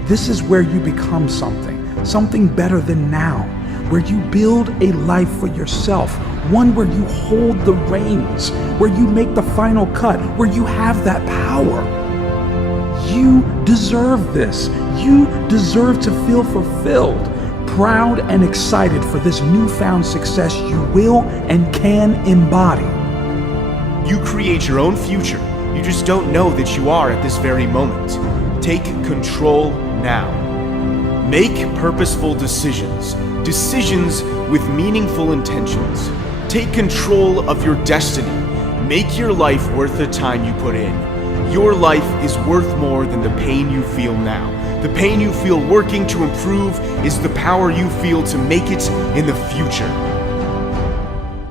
This is where you become something better than now, where you build a life for yourself, one where you hold the reins, where you make the final cut, where you have that power. You deserve this. You deserve to feel fulfilled, proud, and excited for this newfound success you will and can embody. You create your own future. You just don't know that you are at this very moment. Take control now. Make purposeful decisions. Decisions with meaningful intentions. Take control of your destiny. Make your life worth the time you put in. Your life is worth more than the pain you feel now. The pain you feel working to improve is the power you feel to make it in the future.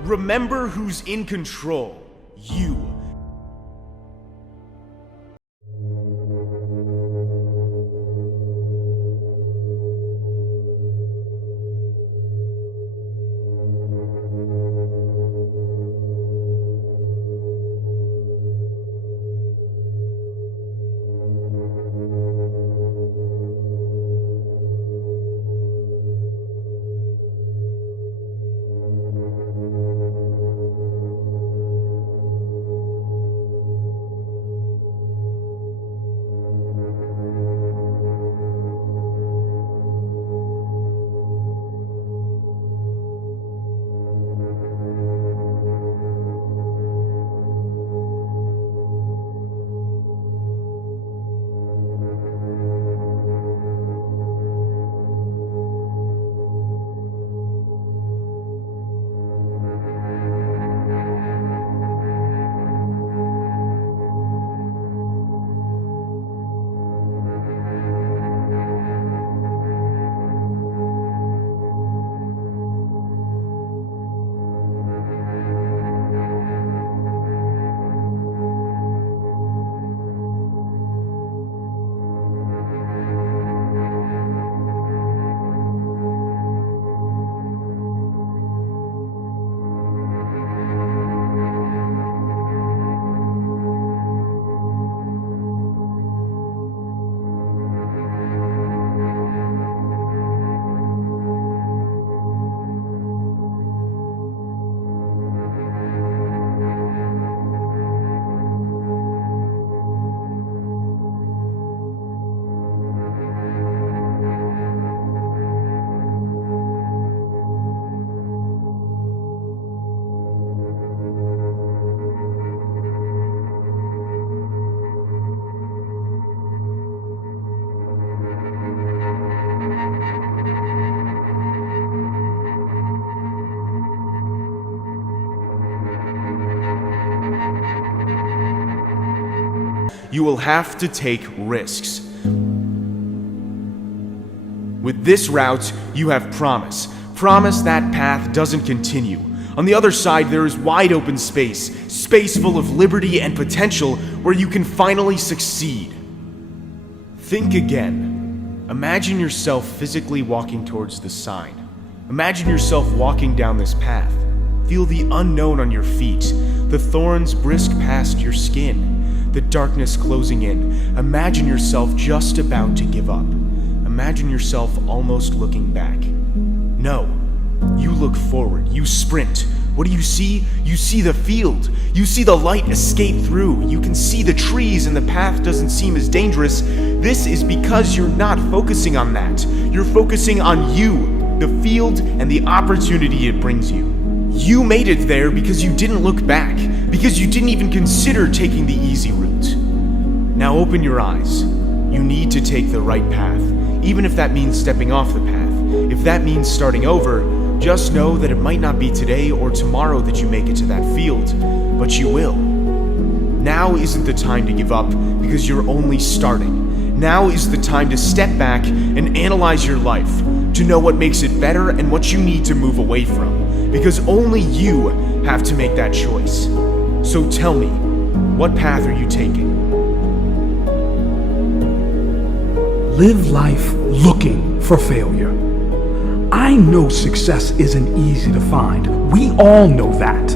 Remember who's in control. You. You will have to take risks. With this route, you have promise. promise that path doesn't continue. On the other side, there is wide open space, space full of liberty and potential where you can finally succeed. Think again. Imagine yourself physically walking towards the sign. Imagine yourself walking down this path. Feel the unknown on your feet, the thorns brisk past your skin, the darkness closing in. Imagine yourself just about to give up. Imagine yourself almost looking back. No. You look forward, you sprint. What do you see? You see the field. You see the light escape through. You can see the trees and the path doesn't seem as dangerous. This is because you're not focusing on that. You're focusing on you, the field, and the opportunity it brings you. You made it there because you didn't look back, because you didn't even consider taking the easy route. Now open your eyes. You need to take the right path, even if that means stepping off the path. If that means starting over, just know that it might not be today or tomorrow that you make it to that field, but you will. Now isn't the time to give up because you're only starting. Now is the time to step back and analyze your life, to know what makes it better and what you need to move away from, because only you have to make that choice. So tell me, what path are you taking? Live life looking for failure. I know success isn't easy to find. We all know that.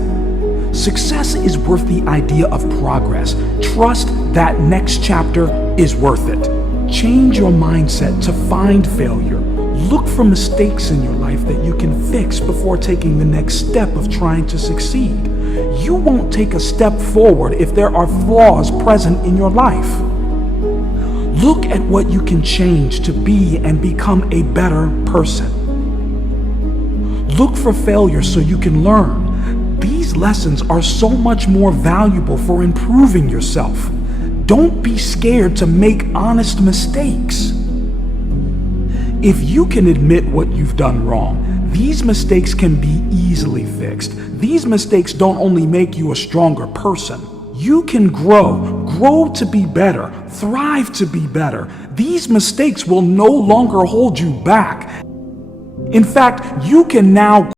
Success is worth the idea of progress. Trust that next chapter is worth it. Change your mindset to find failure. Look for mistakes in your life that you can fix before taking the next step of trying to succeed. You won't take a step forward if there are flaws present in your life. Look at what you can change to be and become a better person. Look for failure so you can learn. These lessons are so much more valuable for improving yourself. Don't be scared to make honest mistakes. If you can admit what you've done wrong, these mistakes can be easily fixed. These mistakes don't only make you a stronger person. You can grow to be better, thrive to be better. These mistakes will no longer hold you back. In fact, you can now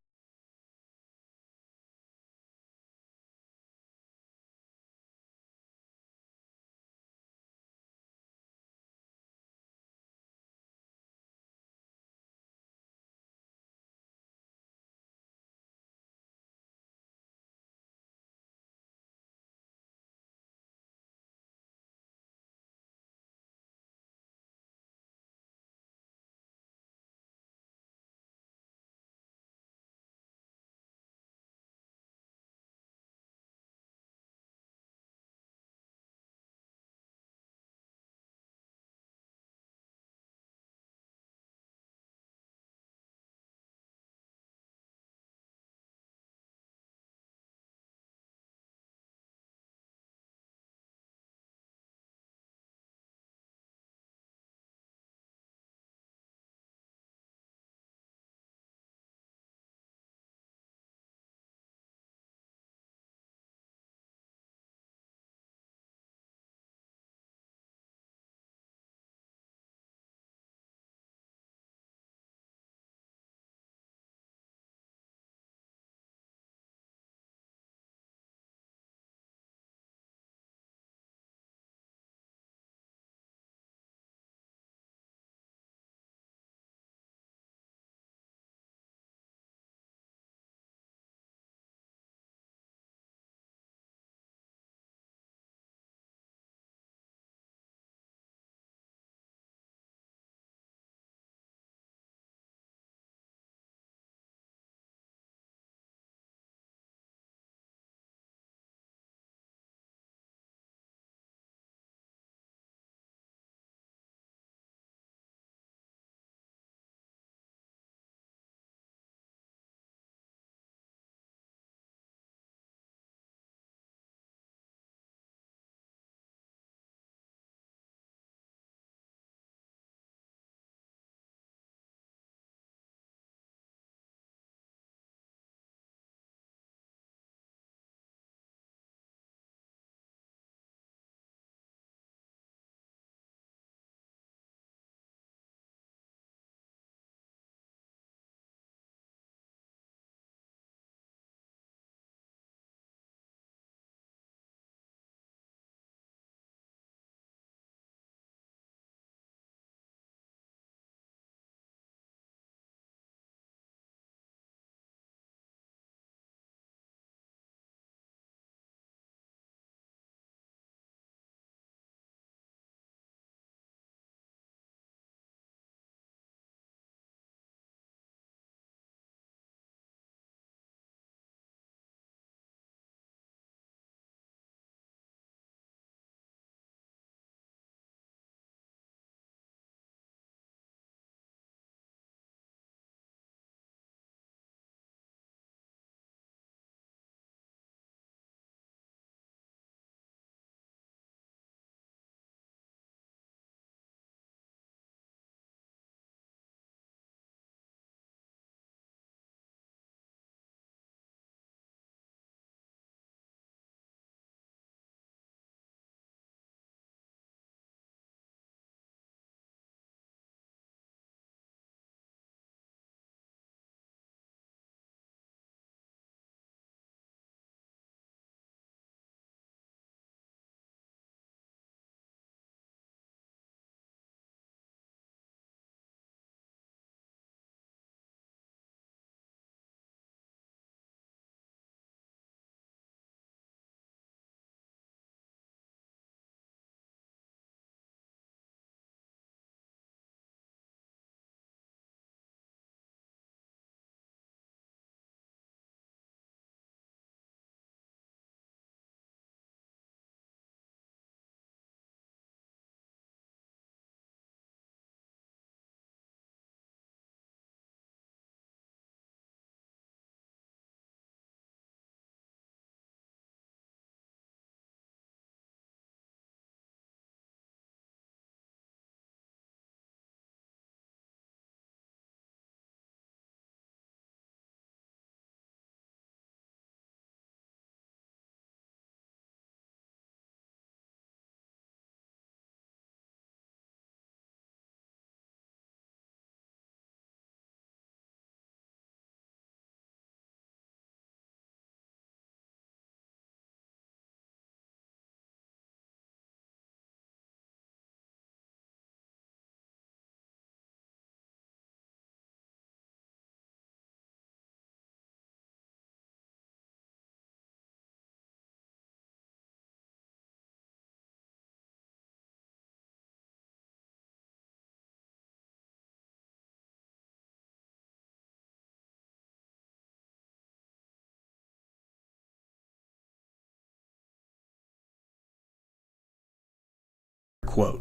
quote.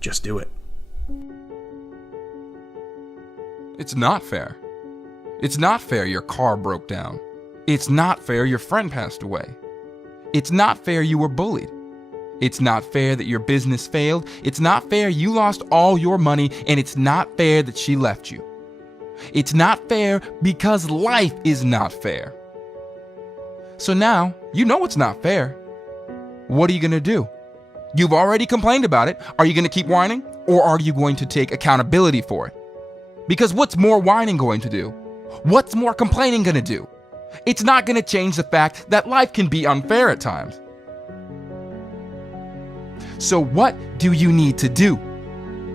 Just do it. It's not fair. It's not fair your car broke down. It's not fair your friend passed away. It's not fair you were bullied. It's not fair that your business failed. It's not fair you lost all your money, and it's not fair that she left you. It's not fair because life is not fair. So now, you know it's not fair. What are you gonna do? You've already complained about it. Are you gonna keep whining? Or are you going to take accountability for it? Because what's more whining going to do? What's more complaining gonna do? It's not gonna change the fact that life can be unfair at times. So what do you need to do?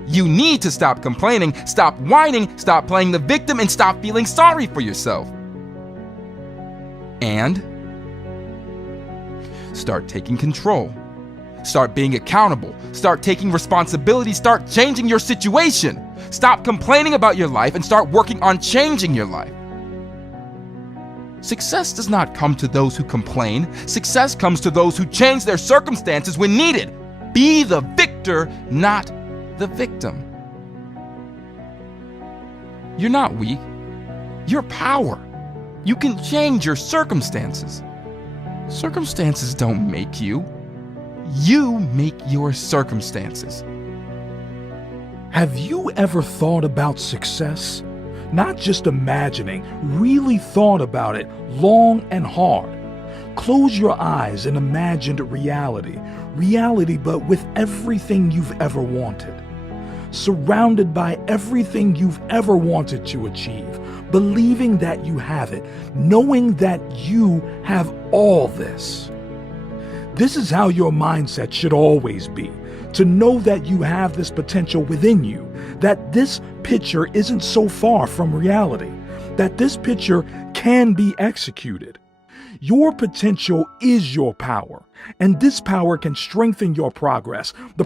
You need to stop complaining, stop whining, stop playing the victim, and stop feeling sorry for yourself. And start taking control. Start being accountable. Start taking responsibility. Start changing your situation. Stop complaining about your life and start working on changing your life. Success does not come to those who complain. Success comes to those who change their circumstances when needed. Be the victor, not the victim. You're not weak. You're power. You can change your circumstances. Circumstances don't make you. You make your circumstances. Have you ever thought about success? Not just imagining, really thought about it long and hard. Close your eyes and imagine reality. Reality, but with everything you've ever wanted. Surrounded by everything you've ever wanted to achieve. Believing that you have it. Knowing that you have all this. This is how your mindset should always be. To know that you have this potential within you, that this picture isn't so far from reality, that this picture can be executed. Your potential is your power, and this power can strengthen your progress. The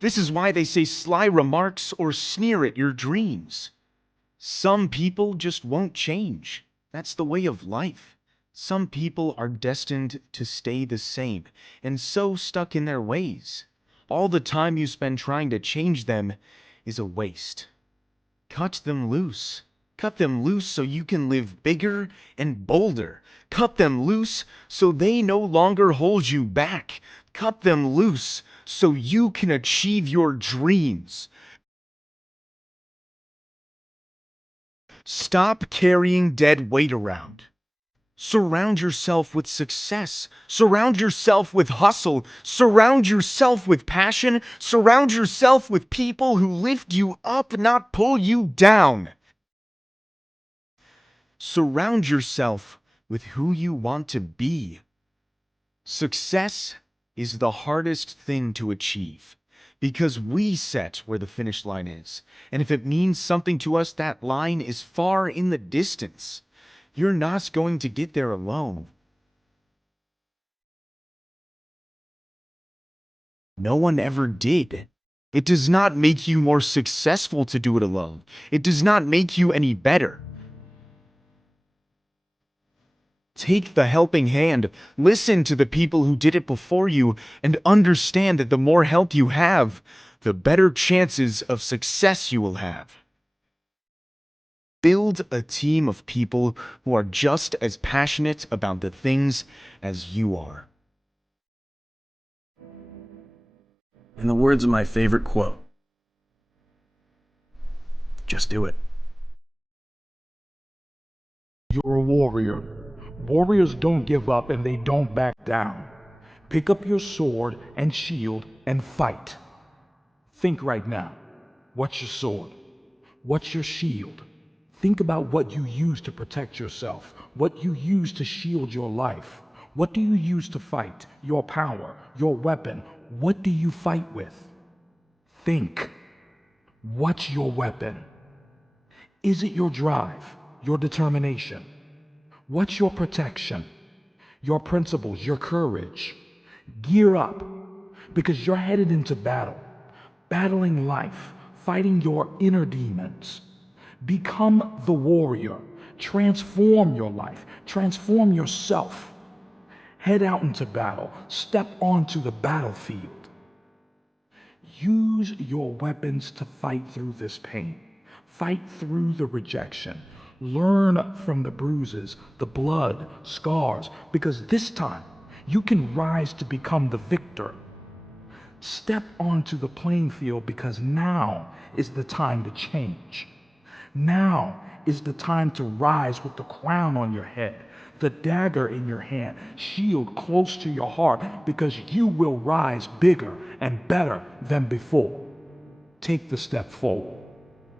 This is why they say sly remarks or sneer at your dreams. Some people just won't change. That's the way of life. Some people are destined to stay the same, and so stuck in their ways. All the time you spend trying to change them is a waste. Cut them loose. Cut them loose so you can live bigger and bolder. Cut them loose so they no longer hold you back. Cut them loose so you can achieve your dreams. Stop carrying dead weight around. Surround yourself with success. Surround yourself with hustle. Surround yourself with passion. Surround yourself with people who lift you up, not pull you down. Surround yourself with who you want to be. Success is the hardest thing to achieve because we set where the finish line is. And if it means something to us, that line is far in the distance. You're not going to get there alone. No one ever did. It does not make you more successful to do it alone. It does not make you any better. Take the helping hand, listen to the people who did it before you, and understand that the more help you have, the better chances of success you will have. Build a team of people who are just as passionate about the things as you are. In the words of my favorite quote, just do it. You're a warrior. Warriors don't give up and they don't back down. Pick up your sword and shield and fight. Think right now. What's your sword? What's your shield? Think about what you use to protect yourself, what you use to shield your life. What do you use to fight? Your power, your weapon. What do you fight with? Think. What's your weapon? Is it your drive, your determination? What's your protection? Your principles, your courage. Gear up, because you're headed into battle, battling life, fighting your inner demons. Become the warrior. Transform your life. Transform yourself. Head out into battle. Step onto the battlefield. Use your weapons to fight through this pain. Fight through the rejection. Learn from the bruises, the blood, scars, because this time you can rise to become the victor. Step onto the playing field because now is the time to change. Now is the time to rise with the crown on your head, the dagger in your hand, shield close to your heart, because you will rise bigger and better than before. Take the step forward.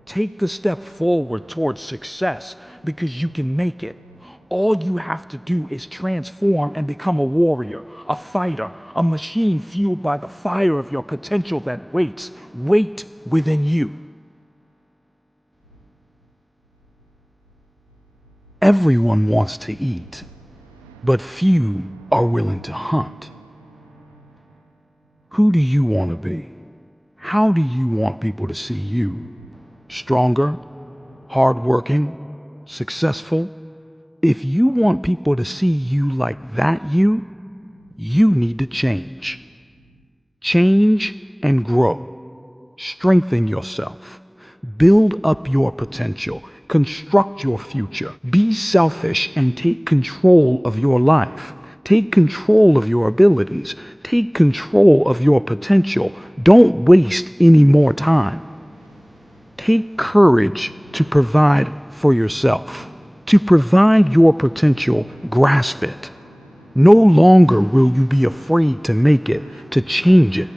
Take the step forward towards success because you can make it. All you have to do is transform and become a warrior, a fighter, a machine fueled by the fire of your potential that waits within you. Everyone wants to eat, but few are willing to hunt. Who do you want to be? How do you want people to see you? Stronger, hardworking, successful? If you want people to see you like that you need to change. Change and grow. Strengthen yourself. Build up your potential. Construct your future. Be selfish and take control of your life. Take control of your abilities. Take control of your potential. Don't waste any more time. Take courage to provide for yourself. To provide your potential, grasp it. No longer will you be afraid to make it, to change it.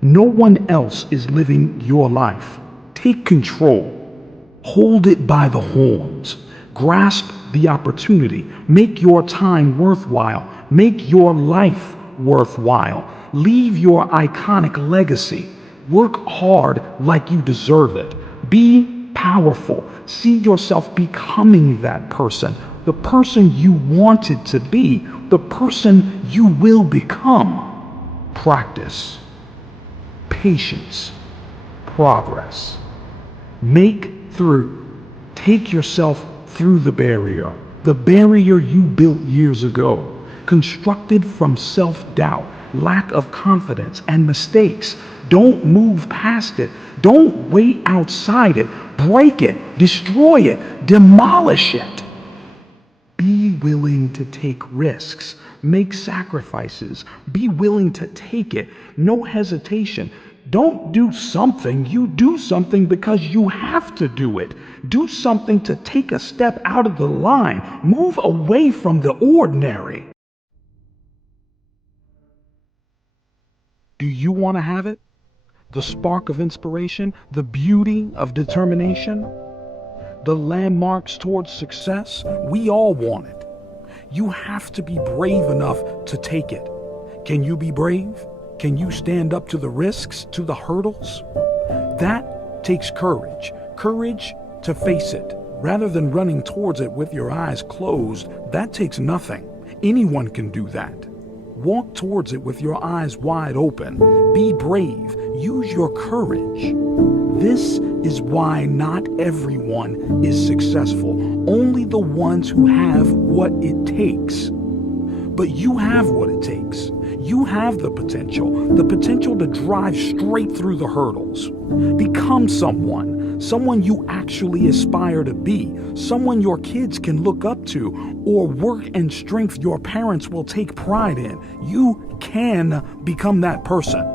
No one else is living your life. Take control. Hold it by the horns. Grasp the opportunity. Make your time worthwhile. Make your life worthwhile. Leave your iconic legacy. Work hard like you deserve it. Be powerful. See yourself becoming that person. The person you wanted to be. The person you will become. Practice. patience, progress. Make through. Take yourself through the barrier you built years ago, constructed from self-doubt, lack of confidence, and mistakes. Don't move past it. Don't wait outside it. Break it, destroy it, demolish it. Be willing to take risks, make sacrifices, be willing to take it, no hesitation. Don't do something, you do something because you have to do it. Do something to take a step out of the line, move away from the ordinary. Do you want to have it? The spark of inspiration, the beauty of determination, the landmarks towards success, we all want it. You have to be brave enough to take it. Can you be brave? Can you stand up to the risks, to the hurdles? That takes courage. Courage to face it. Rather than running towards it with your eyes closed, that takes nothing. Anyone can do that. Walk towards it with your eyes wide open. Be brave. Use your courage. This is why not everyone is successful. Only the ones who have what it takes. But you have what it takes. You have the potential to drive straight through the hurdles. Become someone you actually aspire to be, someone your kids can look up to, or work and strength your parents will take pride in. You can become that person.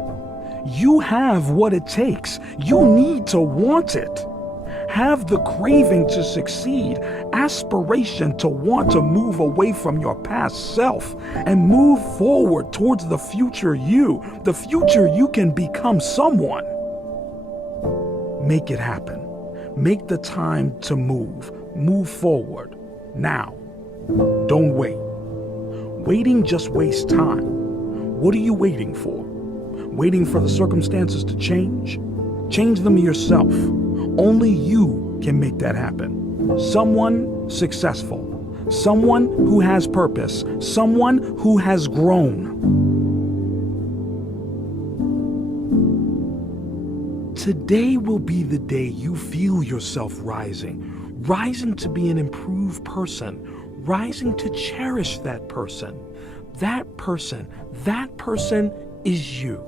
You have what it takes. You need to want it. Have the craving to succeed, aspiration to want to move away from your past self and move forward towards the future you can become someone. Make it happen. Make the time to move forward, now. Don't wait. Waiting just wastes time. What are you waiting for? Waiting for the circumstances to change? Change them yourself. Only you can make that happen. Someone successful. Someone who has purpose. Someone who has grown. Today will be the day you feel yourself rising to be an improved person, rising to cherish that person. That person is you.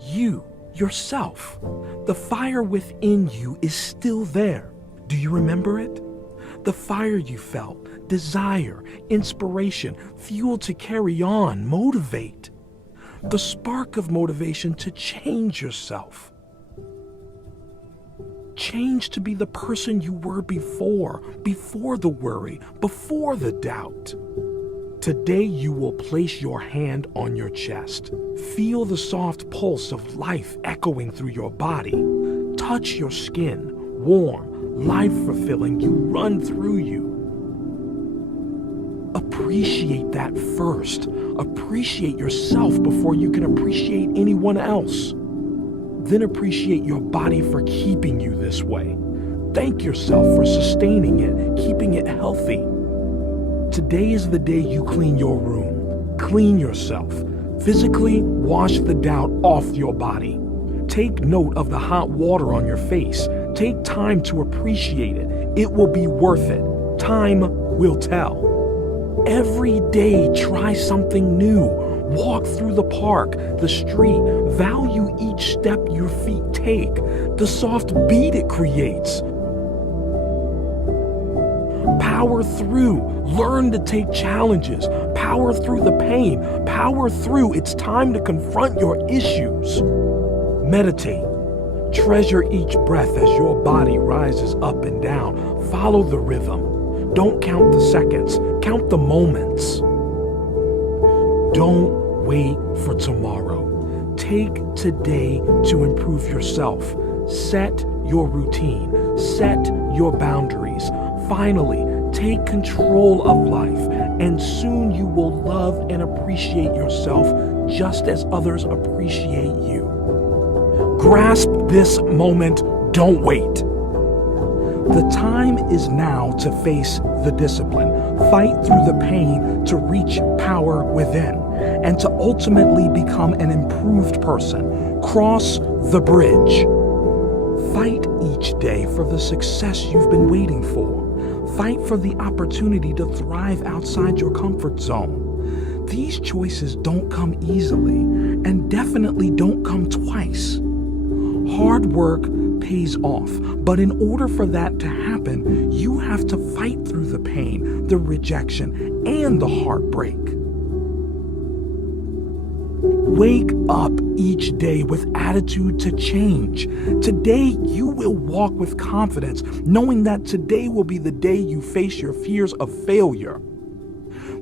You, yourself. The fire within you is still there. Do you remember it? The fire you felt, desire, inspiration, fuel to carry on, motivate. The spark of motivation to change yourself. Change to be the person you were before the worry, before the doubt. Today you will place your hand on your chest. Feel the soft pulse of life echoing through your body. Touch your skin, warm, life-fulfilling, you run through you. Appreciate that first. Appreciate yourself before you can appreciate anyone else. Then appreciate your body for keeping you this way. Thank yourself for sustaining it, keeping it healthy. Today is the day you clean your room. Clean yourself. Physically wash the doubt off your body. Take note of the hot water on your face. Take time to appreciate it. It will be worth it. Time will tell. Every day, try something new. Walk through the park, the street. Value each step your feet take, the soft beat it creates. Power through. Learn to take challenges. Power through the pain. Power through. It's time to confront your issues. Meditate. Treasure each breath as your body rises up and down. Follow the rhythm. Don't count the seconds. Count the moments. Don't wait for tomorrow. Take today to improve yourself. Set your routine. Set your boundaries. Finally, take control of life, and soon you will love and appreciate yourself just as others appreciate you. Grasp this moment. Don't wait. The time is now to face the discipline, fight through the pain to reach power within, and to ultimately become an improved person. cross the bridge. Fight each day for the success you've been waiting for. Fight for the opportunity to thrive outside your comfort zone. These choices don't come easily and definitely don't come twice. Hard work pays off, but in order for that to happen, you have to fight through the pain, the rejection, and the heartbreak. Wake up each day with attitude to change. Today, you will walk with confidence, knowing that today will be the day you face your fears of failure.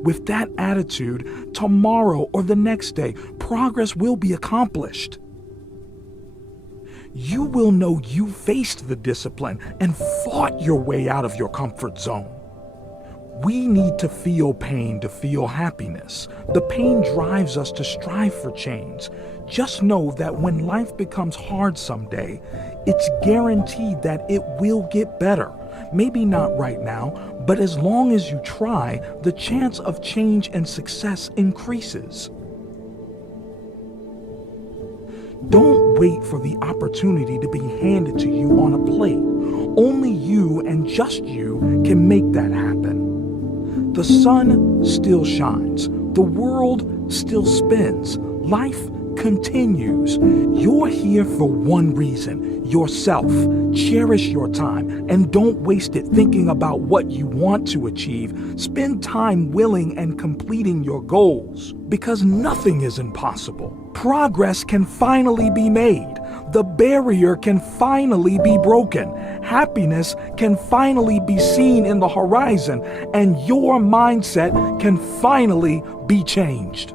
With that attitude, tomorrow or the next day, progress will be accomplished. You will know you faced the discipline and fought your way out of your comfort zone. We need to feel pain to feel happiness. The pain drives us to strive for change. Just know that when life becomes hard someday, it's guaranteed that it will get better. Maybe not right now, but as long as you try, the chance of change and success increases. Don't wait for the opportunity to be handed to you on a plate. Only you and just you can make that happen. The sun still shines. The world still spins. Life continues. You're here for one reason, yourself. Cherish your time and don't waste it thinking about what you want to achieve. Spend time willing and completing your goals, because nothing is impossible. Progress can finally be made. The barrier can finally be broken. Happiness can finally be seen in the horizon, and your mindset can finally be changed.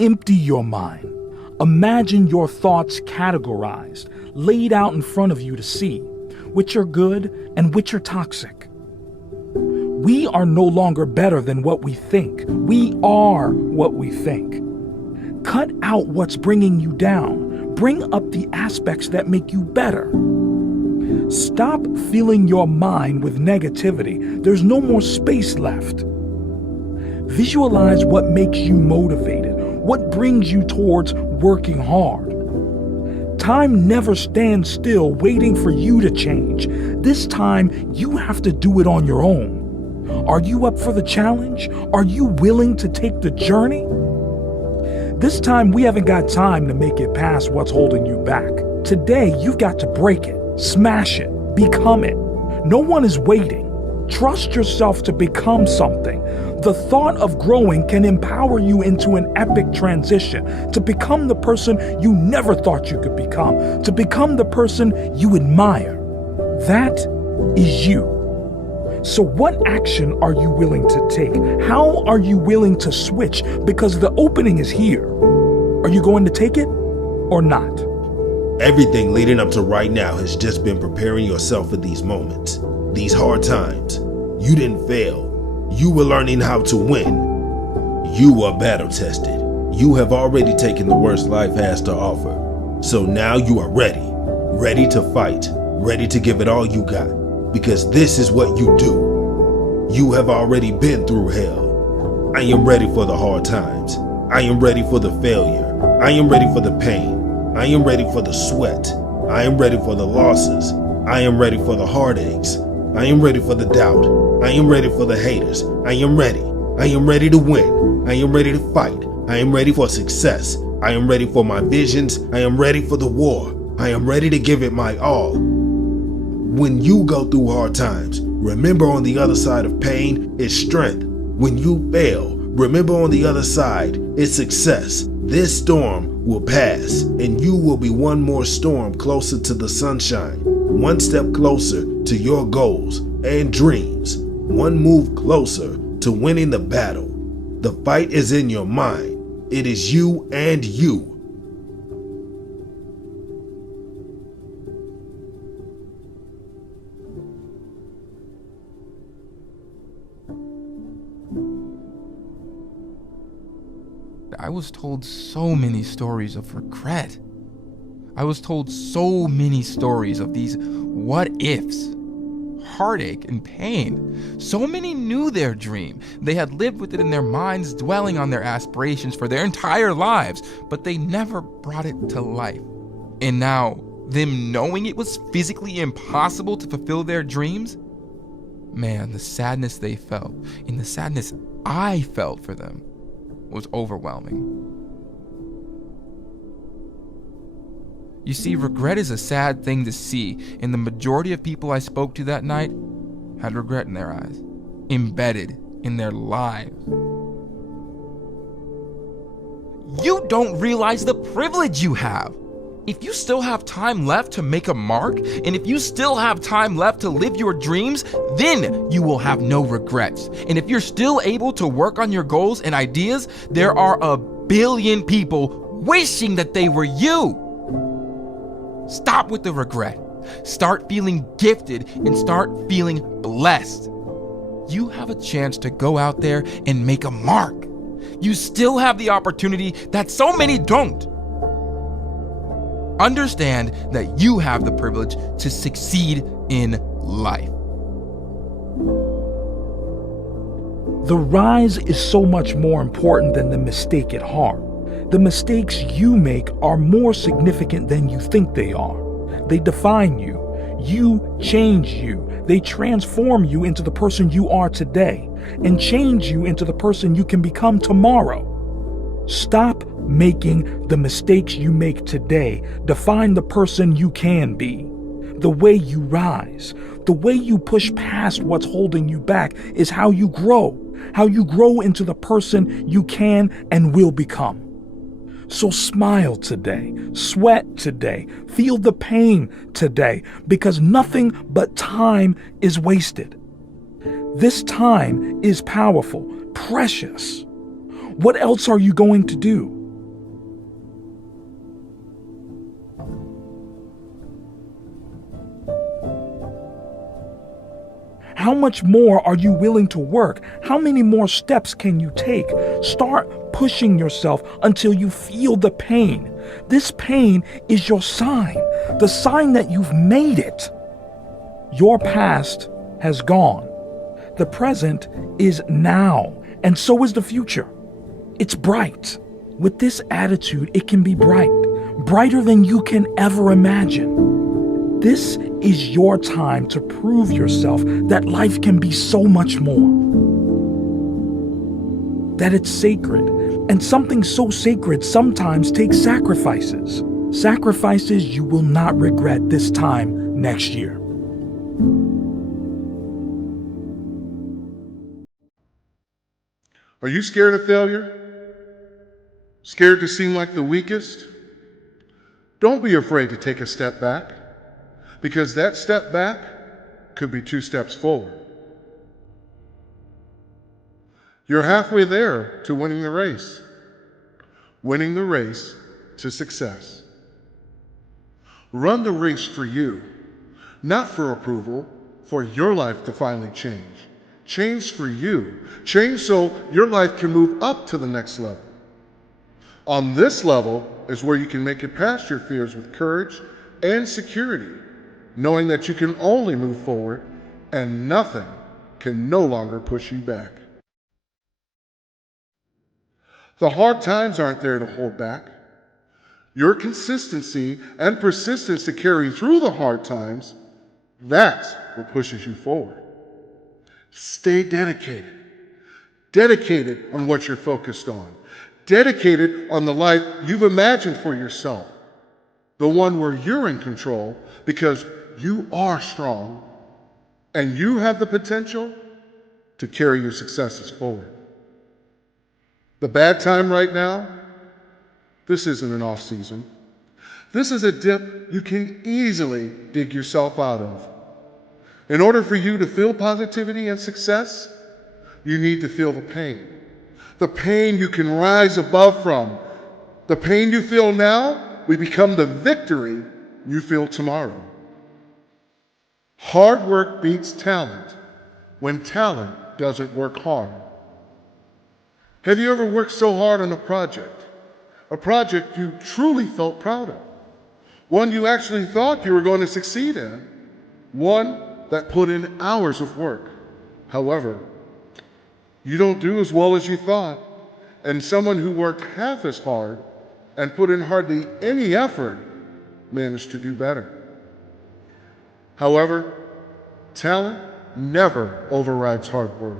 Empty your mind. Imagine your thoughts categorized, laid out in front of you to see, which are good and which are toxic. We are no longer better than what we think. We are what we think. Cut out what's bringing you down. Bring up the aspects that make you better. Stop filling your mind with negativity. There's no more space left. Visualize what makes you motivated, what brings you towards working hard. Time never stands still waiting for you to change. This time, you have to do it on your own. Are you up for the challenge? Are you willing to take the journey? This time, we haven't got time to make it past what's holding you back. Today, you've got to break it, smash it, become it. No one is waiting. Trust yourself to become something. The thought of growing can empower you into an epic transition, to become the person you never thought you could become, to become the person you admire. That is you. So what action are you willing to take? How are you willing to switch? Because the opening is here. Are you going to take it or not? Everything leading up to right now has just been preparing yourself for these moments, these hard times. You didn't fail. You were learning how to win. You were battle tested. You have already taken the worst life has to offer. So now you are ready to fight, ready to give it all you got. Because this is what you do. You have already been through hell. I am ready for the hard times. I am ready for the failure. I am ready for the pain. I am ready for the sweat. I am ready for the losses. I am ready for the heartaches. I am ready for the doubt. I am ready for the haters. I am ready. I am ready to win. I am ready to fight. I am ready for success. I am ready for my visions. I am ready for the war. I am ready to give it my all. When you go through hard times, remember on the other side of pain is strength. When you fail, remember on the other side is success. This storm will pass, and you will be one more storm closer to the sunshine, one step closer to your goals and dreams, one move closer to winning the battle. The fight is in your mind. It is you and you. I was told so many stories of regret. I was told so many stories of these what ifs, heartache and pain. So many knew their dream. They had lived with it in their minds, dwelling on their aspirations for their entire lives, but they never brought it to life. And now, them knowing it was physically impossible to fulfill their dreams, man, the sadness they felt and the sadness I felt for them was overwhelming. You see, regret is a sad thing to see, and the majority of people I spoke to that night had regret in their eyes, embedded in their lives. You don't realize the privilege you have. If you still have time left to make a mark, and if you still have time left to live your dreams, then you will have no regrets. And if you're still able to work on your goals and ideas, there are a billion people wishing that they were you. Stop with the regret. Start feeling gifted and start feeling blessed. You have a chance to go out there and make a mark. You still have the opportunity that so many don't. Understand that you have the privilege to succeed in life. The rise is so much more important than the mistake at heart. The mistakes you make are more significant than you think they are. They define you. You change you. They transform you into the person you are today and change you into the person you can become tomorrow. Stop making the mistakes you make today define the person you can be. The way you rise, the way you push past what's holding you back is how you grow into the person you can and will become. So smile today, sweat today, feel the pain today, because nothing but time is wasted. This time is powerful, precious. What else are you going to do? How much more are you willing to work? How many more steps can you take? Start pushing yourself until you feel the pain. This pain is your sign, the sign that you've made it. Your past has gone. The present is now, and so is the future. It's bright. With this attitude, it can be bright, brighter than you can ever imagine. This is your time to prove yourself that life can be so much more. That it's sacred, and something so sacred sometimes takes sacrifices. Sacrifices you will not regret this time next year. Are you scared of failure? Scared to seem like the weakest? Don't be afraid to take a step back, because that step back could be 2 steps forward. You're halfway there to winning the race to success. Run the race for you, not for approval, for your life to finally change. Change for you. Change so your life can move up to the next level. On this level is where you can make it past your fears with courage and security, knowing that you can only move forward and nothing can no longer push you back. The hard times aren't there to hold back. Your consistency and persistence to carry through the hard times, that's what pushes you forward. Stay dedicated. Dedicated on what you're focused on. Dedicated on the life you've imagined for yourself. The one where you're in control because you are strong and you have the potential to carry your successes forward. The bad time right now, this isn't an off season. This is a dip you can easily dig yourself out of. In order for you to feel positivity and success, you need to feel the pain. The pain you can rise above from. The pain you feel now will become the victory you feel tomorrow. Hard work beats talent when talent doesn't work hard. Have you ever worked so hard on a project you truly felt proud of, one you actually thought you were going to succeed in, one that put in hours of work? However, you don't do as well as you thought, and someone who worked half as hard and put in hardly any effort managed to do better. However, talent never overrides hard work.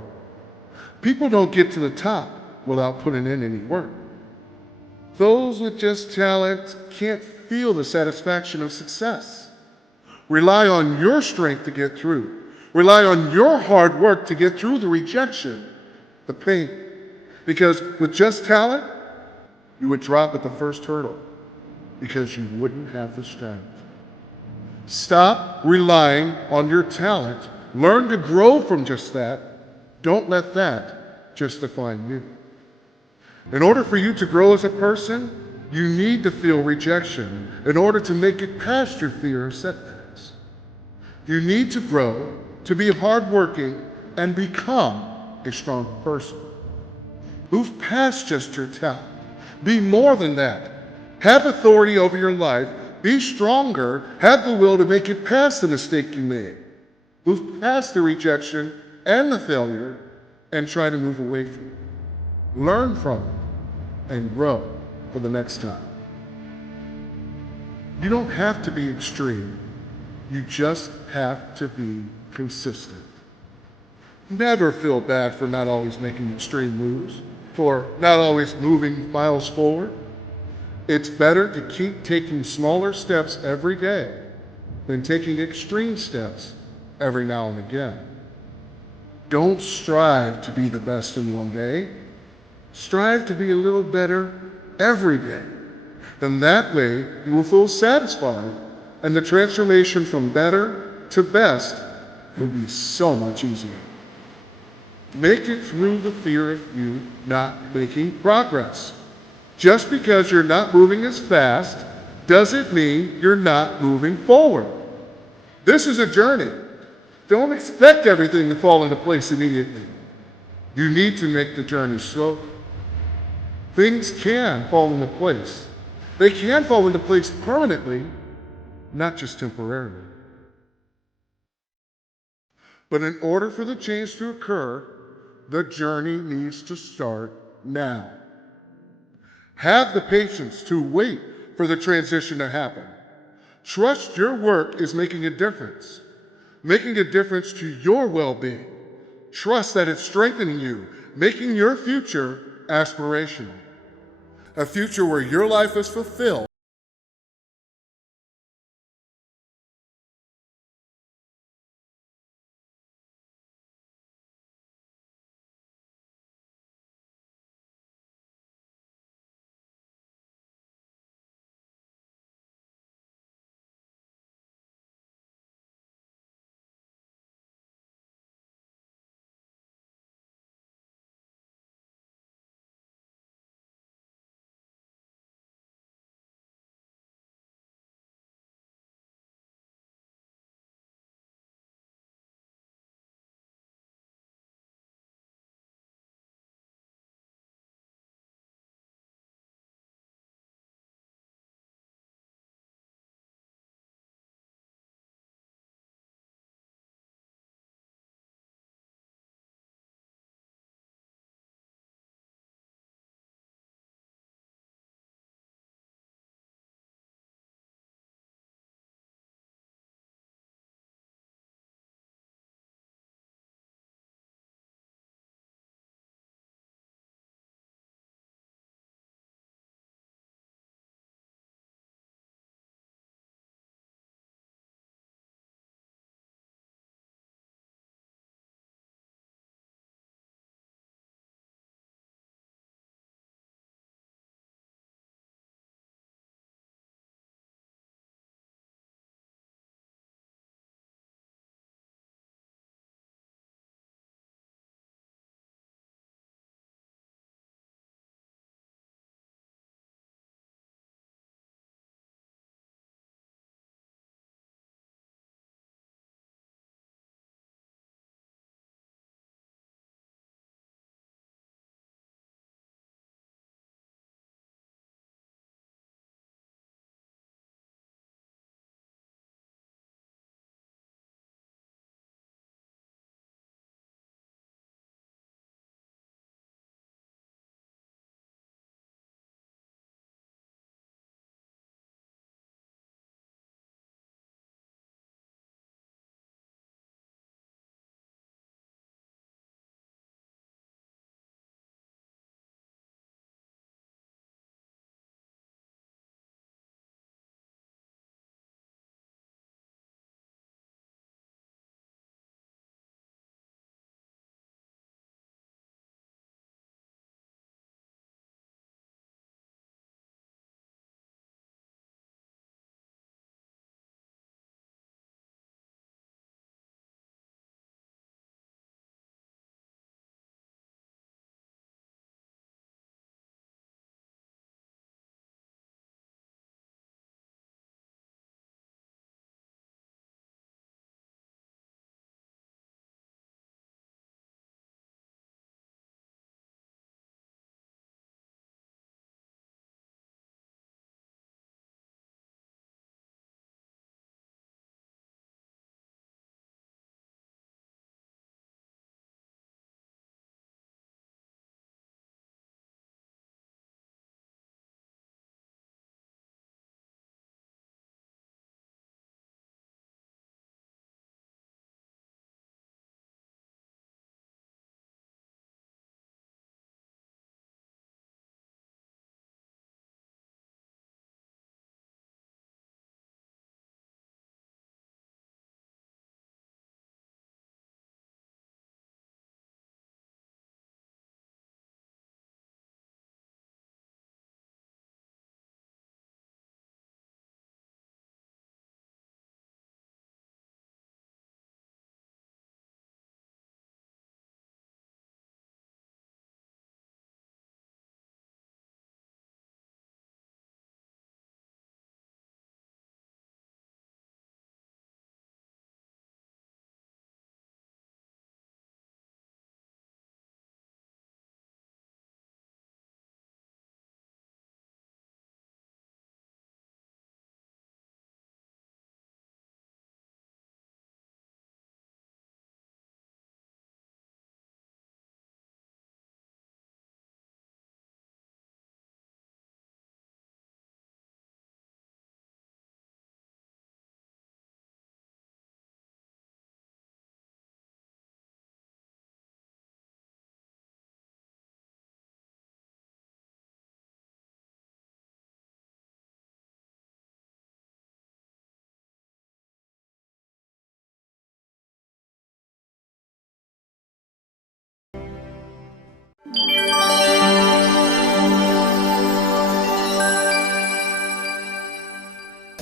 People don't get to the top without putting in any work. Those with just talent can't feel the satisfaction of success. Rely on your strength to get through. Rely on your hard work to get through the rejection, the pain. Because with just talent, you would drop at the first hurdle because you wouldn't have the strength. Stop relying on your talent. Learn to grow from just that. Don't let that just define you. In order for you to grow as a person, you need to feel rejection in order to make it past your fear of setbacks. You need to grow to be hardworking and become a strong person. Move past just your talent. Be more than that. Have authority over your life. Be stronger. Have the will to make it past the mistake you made. Move past the rejection and the failure and try to move away from it. Learn from it and grow for the next time. You don't have to be extreme. You just have to be consistent. Never feel bad for not always making extreme moves, for not always moving miles forward. It's better to keep taking smaller steps every day than taking extreme steps every now and again. Don't strive to be the best in one day. Strive to be a little better every day. Then that way you will feel satisfied, and the transformation from better to best will be so much easier. Make it through the fear of you not making progress. Just because you're not moving as fast doesn't mean you're not moving forward. This is a journey. Don't expect everything to fall into place immediately. You need to make the journey slow. Things can fall into place. They can fall into place permanently, not just temporarily. But in order for the change to occur, the journey needs to start now. Have the patience to wait for the transition to happen. Trust your work is making a difference to your well-being. Trust that it's strengthening you, making your future aspirational. A future where your life is fulfilled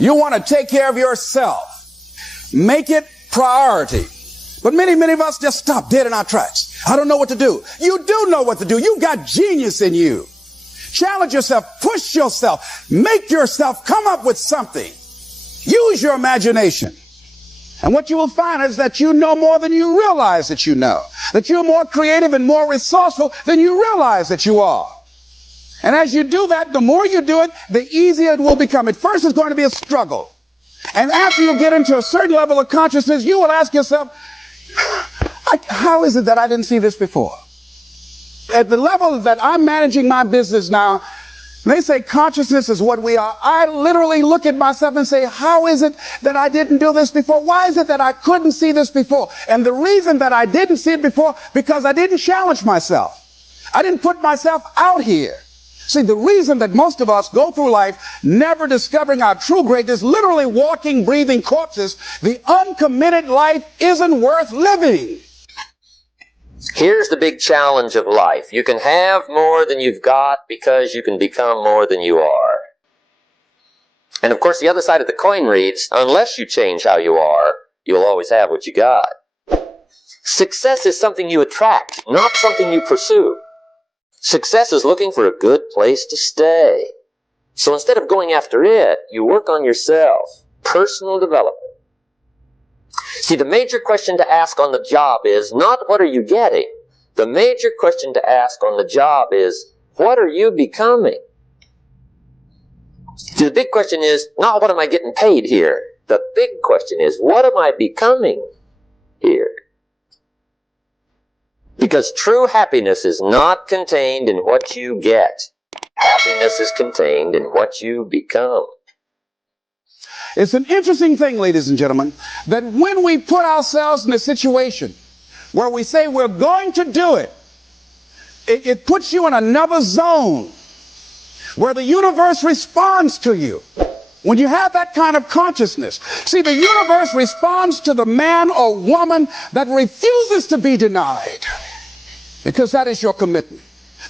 You want to take care of yourself. Make it priority. But many of us just stop dead in our tracks. I don't know what to do. You do know what to do. You got genius in you. Challenge yourself. Push yourself. Make yourself come up with something. Use your imagination. And what you will find is that you know more than you realize that you know. That you're more creative and more resourceful than you realize that you are. And as you do that, the more you do it, the easier it will become. At first, it's going to be a struggle. And after you get into a certain level of consciousness, you will ask yourself, how is it that I didn't see this before? At the level that I'm managing my business now, they say consciousness is what we are. I literally look at myself and say, how is it that I didn't do this before? Why is it that I couldn't see this before? And the reason that I didn't see it before, because I didn't challenge myself. I didn't put myself out here. See, the reason that most of us go through life never discovering our true greatness, literally walking, breathing corpses, the uncommitted life isn't worth living. Here's the big challenge of life. You can have more than you've got because you can become more than you are. And of course, the other side of the coin reads, unless you change how you are, you'll always have what you got. Success is something you attract, not something you pursue. Success is looking for a good place to stay. So instead of going after it, you work on yourself. Personal development. See, the major question to ask on the job is not what are you getting? The major question to ask on the job is what are you becoming? See, the big question is not what am I getting paid here? The big question is what am I becoming here? Because true happiness is not contained in what you get. Happiness is contained in what you become. It's an interesting thing, ladies and gentlemen, that when we put ourselves in a situation where we say we're going to do it, it puts you in another zone where the universe responds to you. When you have that kind of consciousness, see, the universe responds to the man or woman that refuses to be denied, because that is your commitment.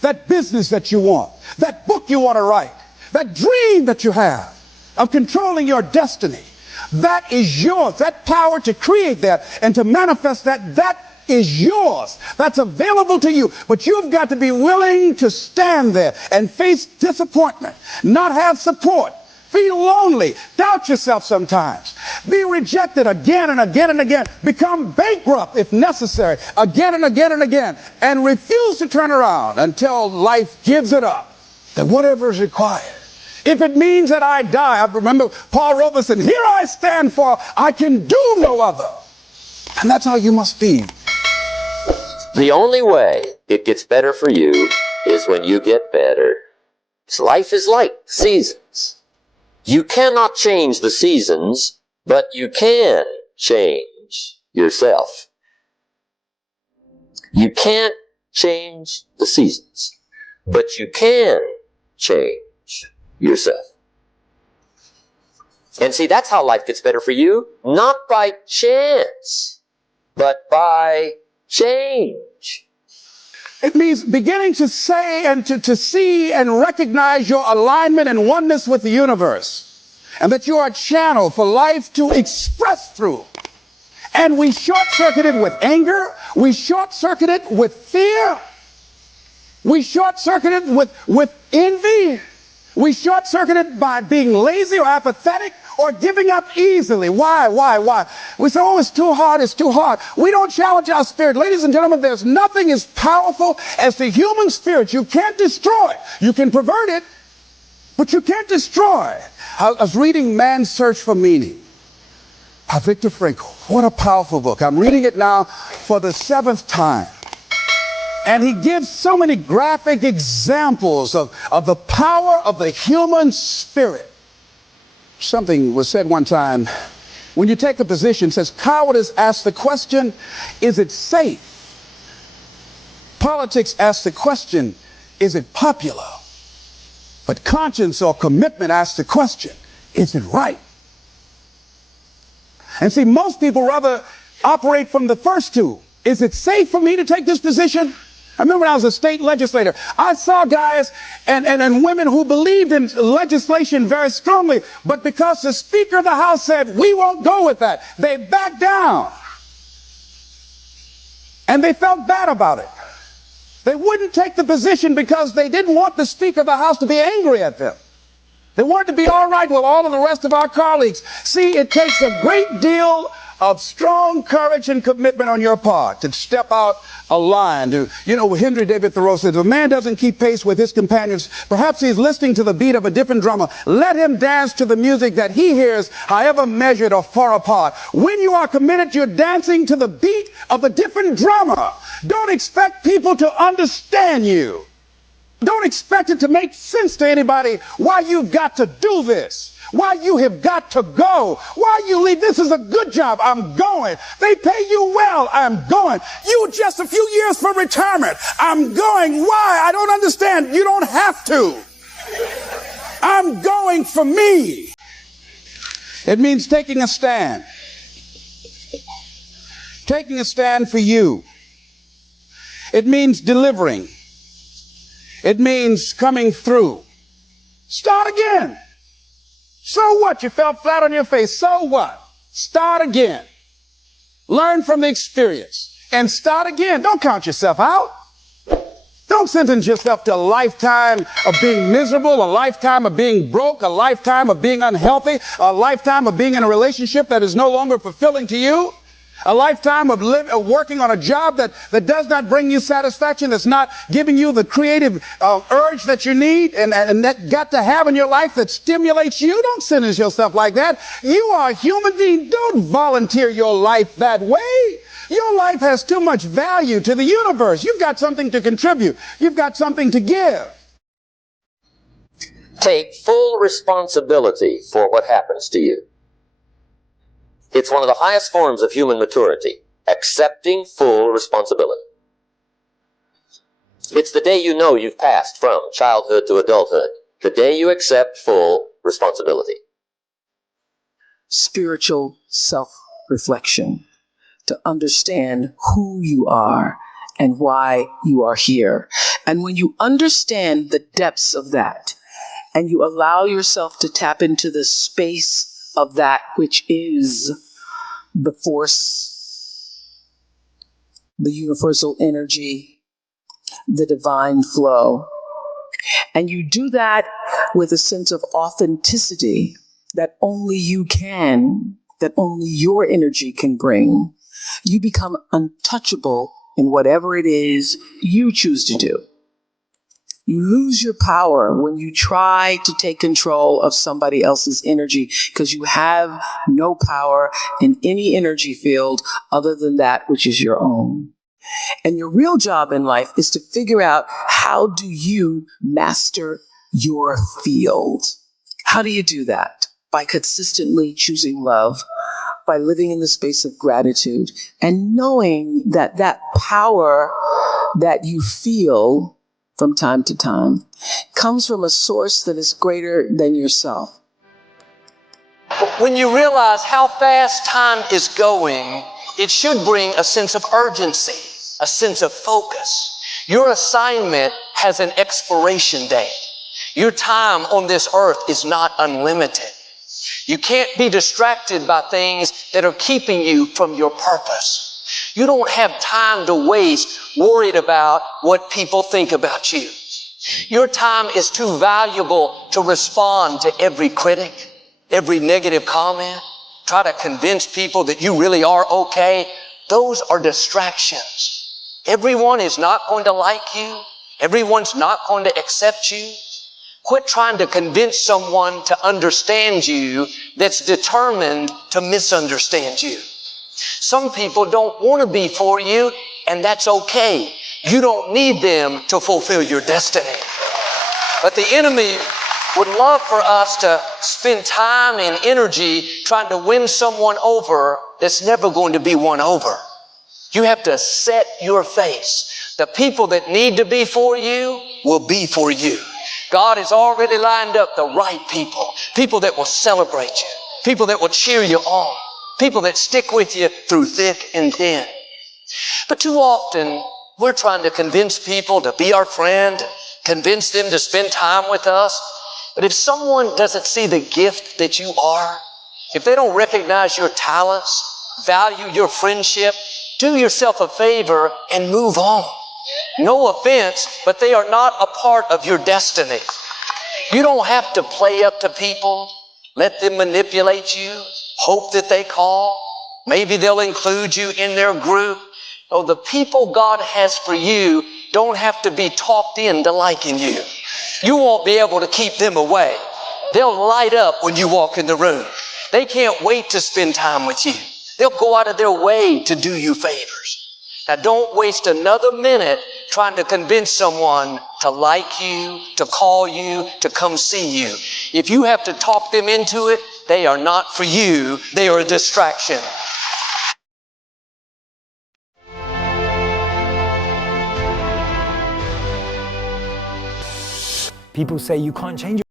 That business that you want, that book you want to write, that dream that you have of controlling your destiny, that is yours. That power to create that and to manifest that, that is yours. That's available to you. But you've got to be willing to stand there and face disappointment, not have support, feel lonely, doubt yourself sometimes, be rejected again and again and again, become bankrupt if necessary, again and again and again, and refuse to turn around until life gives it up, that whatever is required. If it means that I die, I remember Paul Robeson, here I stand, for I can do no other. And that's how you must be. The only way it gets better for you is when you get better. So life is like seasons. You cannot change the seasons, but you can change yourself. You can't change the seasons, but you can change yourself. And see, that's how life gets better for you. Not by chance, but by change. It means beginning to say and to see and recognize your alignment and oneness with the universe, and that you are a channel for life to express through. And we short-circuit it with anger, we short-circuit it with fear, we short-circuit it with envy, we short-circuit it by being lazy or apathetic or giving up easily. Why? We say, oh, it's too hard, it's too hard. We don't challenge our spirit. Ladies and gentlemen, there's nothing as powerful as the human spirit. You can't destroy it. You can pervert it, but you can't destroy. I was reading Man's Search for Meaning by Viktor Frankl. What a powerful book. I'm reading it now for the 7th time. And he gives so many graphic examples of the power of the human spirit. Something was said one time, when you take a position, says cowardice asks the question, is it safe? Politics asks the question, is it popular? But conscience or commitment asks the question, is it right? And see, most people rather operate from the first two. Is it safe for me to take this position? I remember when I was a state legislator, I saw guys and women who believed in legislation very strongly, but because the Speaker of the House said, we won't go with that, they backed down. And they felt bad about it. They wouldn't take the position because they didn't want the Speaker of the House to be angry at them. They wanted to be all right with all of the rest of our colleagues. See, it takes a great deal of strong courage and commitment on your part to step out a line. Henry David Thoreau says, if a man doesn't keep pace with his companions, perhaps he's listening to the beat of a different drummer. Let him dance to the music that he hears, however measured or far apart. When you are committed, you're dancing to the beat of a different drummer. Don't expect people to understand you. Don't expect it to make sense to anybody why you've got to do this. Why you have got to go. Why you leave. This is a good job. I'm going. They pay you well. I'm going. You just a few years for retirement. I'm going. Why? I don't understand. You don't have to. I'm going for me. It means taking a stand. Taking a stand for you. It means delivering. It means coming through. Start again. So what? You fell flat on your face. So what? Start again. Learn from the experience and start again. Don't count yourself out. Don't sentence yourself to a lifetime of being miserable, a lifetime of being broke, a lifetime of being unhealthy, a lifetime of being in a relationship that is no longer fulfilling to you. A lifetime of working on a job that does not bring you satisfaction, that's not giving you the creative urge that you need and that got to have in your life that stimulates you. Don't sentence yourself like that. You are a human being. Don't volunteer your life that way. Your life has too much value to the universe. You've got something to contribute. You've got something to give. Take full responsibility for what happens to you. It's one of the highest forms of human maturity, accepting full responsibility. It's the day you know you've passed from childhood to adulthood, the day you accept full responsibility. Spiritual self-reflection, to understand who you are and why you are here. And when you understand the depths of that, and you allow yourself to tap into the space of that which is the force, the universal energy, the divine flow. And you do that with a sense of authenticity that only you can, that only your energy can bring. You become untouchable in whatever it is you choose to do. You lose your power when you try to take control of somebody else's energy because you have no power in any energy field other than that which is your own. And your real job in life is to figure out, how do you master your field? How do you do that? By consistently choosing love, by living in the space of gratitude, and knowing that that power that you feel from time to time comes from a source that is greater than yourself. When you realize how fast time is going, it should bring a sense of urgency, a sense of focus. Your assignment has an expiration date. Your time on this earth is not unlimited. You can't be distracted by things that are keeping you from your purpose. You don't have time to waste worried about what people think about you. Your time is too valuable to respond to every critic, every negative comment, try to convince people that you really are okay. Those are distractions. Everyone is not going to like you. Everyone's not going to accept you. Quit trying to convince someone to understand you that's determined to misunderstand you. Some people don't want to be for you, and that's okay. You don't need them to fulfill your destiny. But the enemy would love for us to spend time and energy trying to win someone over that's never going to be won over. You have to set your face. The people that need to be for you will be for you. God has already lined up the right people, people that will celebrate you, people that will cheer you on, people that stick with you through thick and thin. But too often, We're trying to convince people to be our friend, convince them to spend time with us. But if someone doesn't see the gift that you are, if they don't recognize your talents, value your friendship, do yourself a favor and move on. No offense, but they are not a part of your destiny. You don't have to play up to people, let them manipulate you, hope that they call. Maybe they'll include you in their group. Oh, the people God has for you don't have to be talked into liking you. You won't be able to keep them away. They'll light up when you walk in the room. They can't wait to spend time with you. They'll go out of their way to do you favors. Now, don't waste another minute trying to convince someone to like you, to call you, to come see you. If you have to talk them into it, they are not for you. They are a distraction. People say you can't change your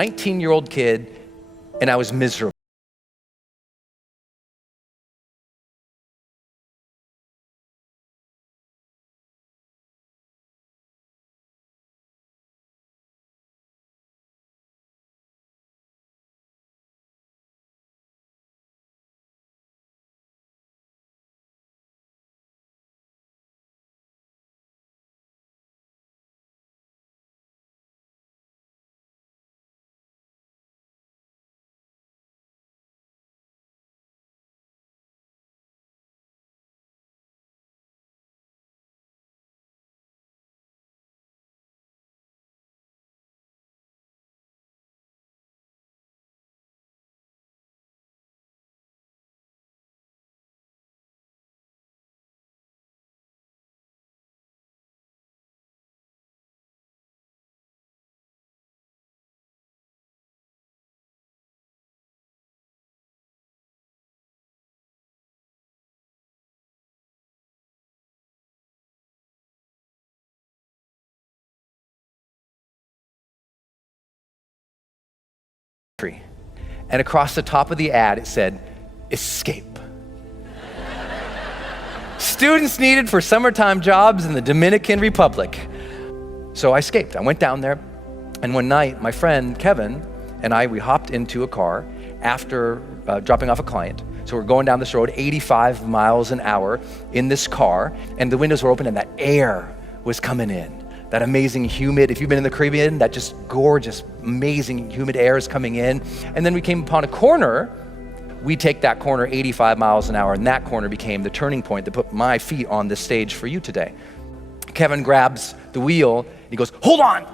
"19-year-old kid, and I was miserable. And across the top of the ad, it said, escape. Students needed for summertime jobs in the Dominican Republic. So I escaped. I went down there, and one night, my friend Kevin and I, we hopped into a car after dropping off a client. So we're going down this road, 85 miles an hour in this car, and the windows were open and that air was coming in. That amazing humid, if you've been in the Caribbean, that just gorgeous, amazing humid air is coming in. And then we came upon a corner. We take that corner 85 miles an hour, and that corner became the turning point that put my feet on this stage for you today. Kevin grabs the wheel, he goes, hold on!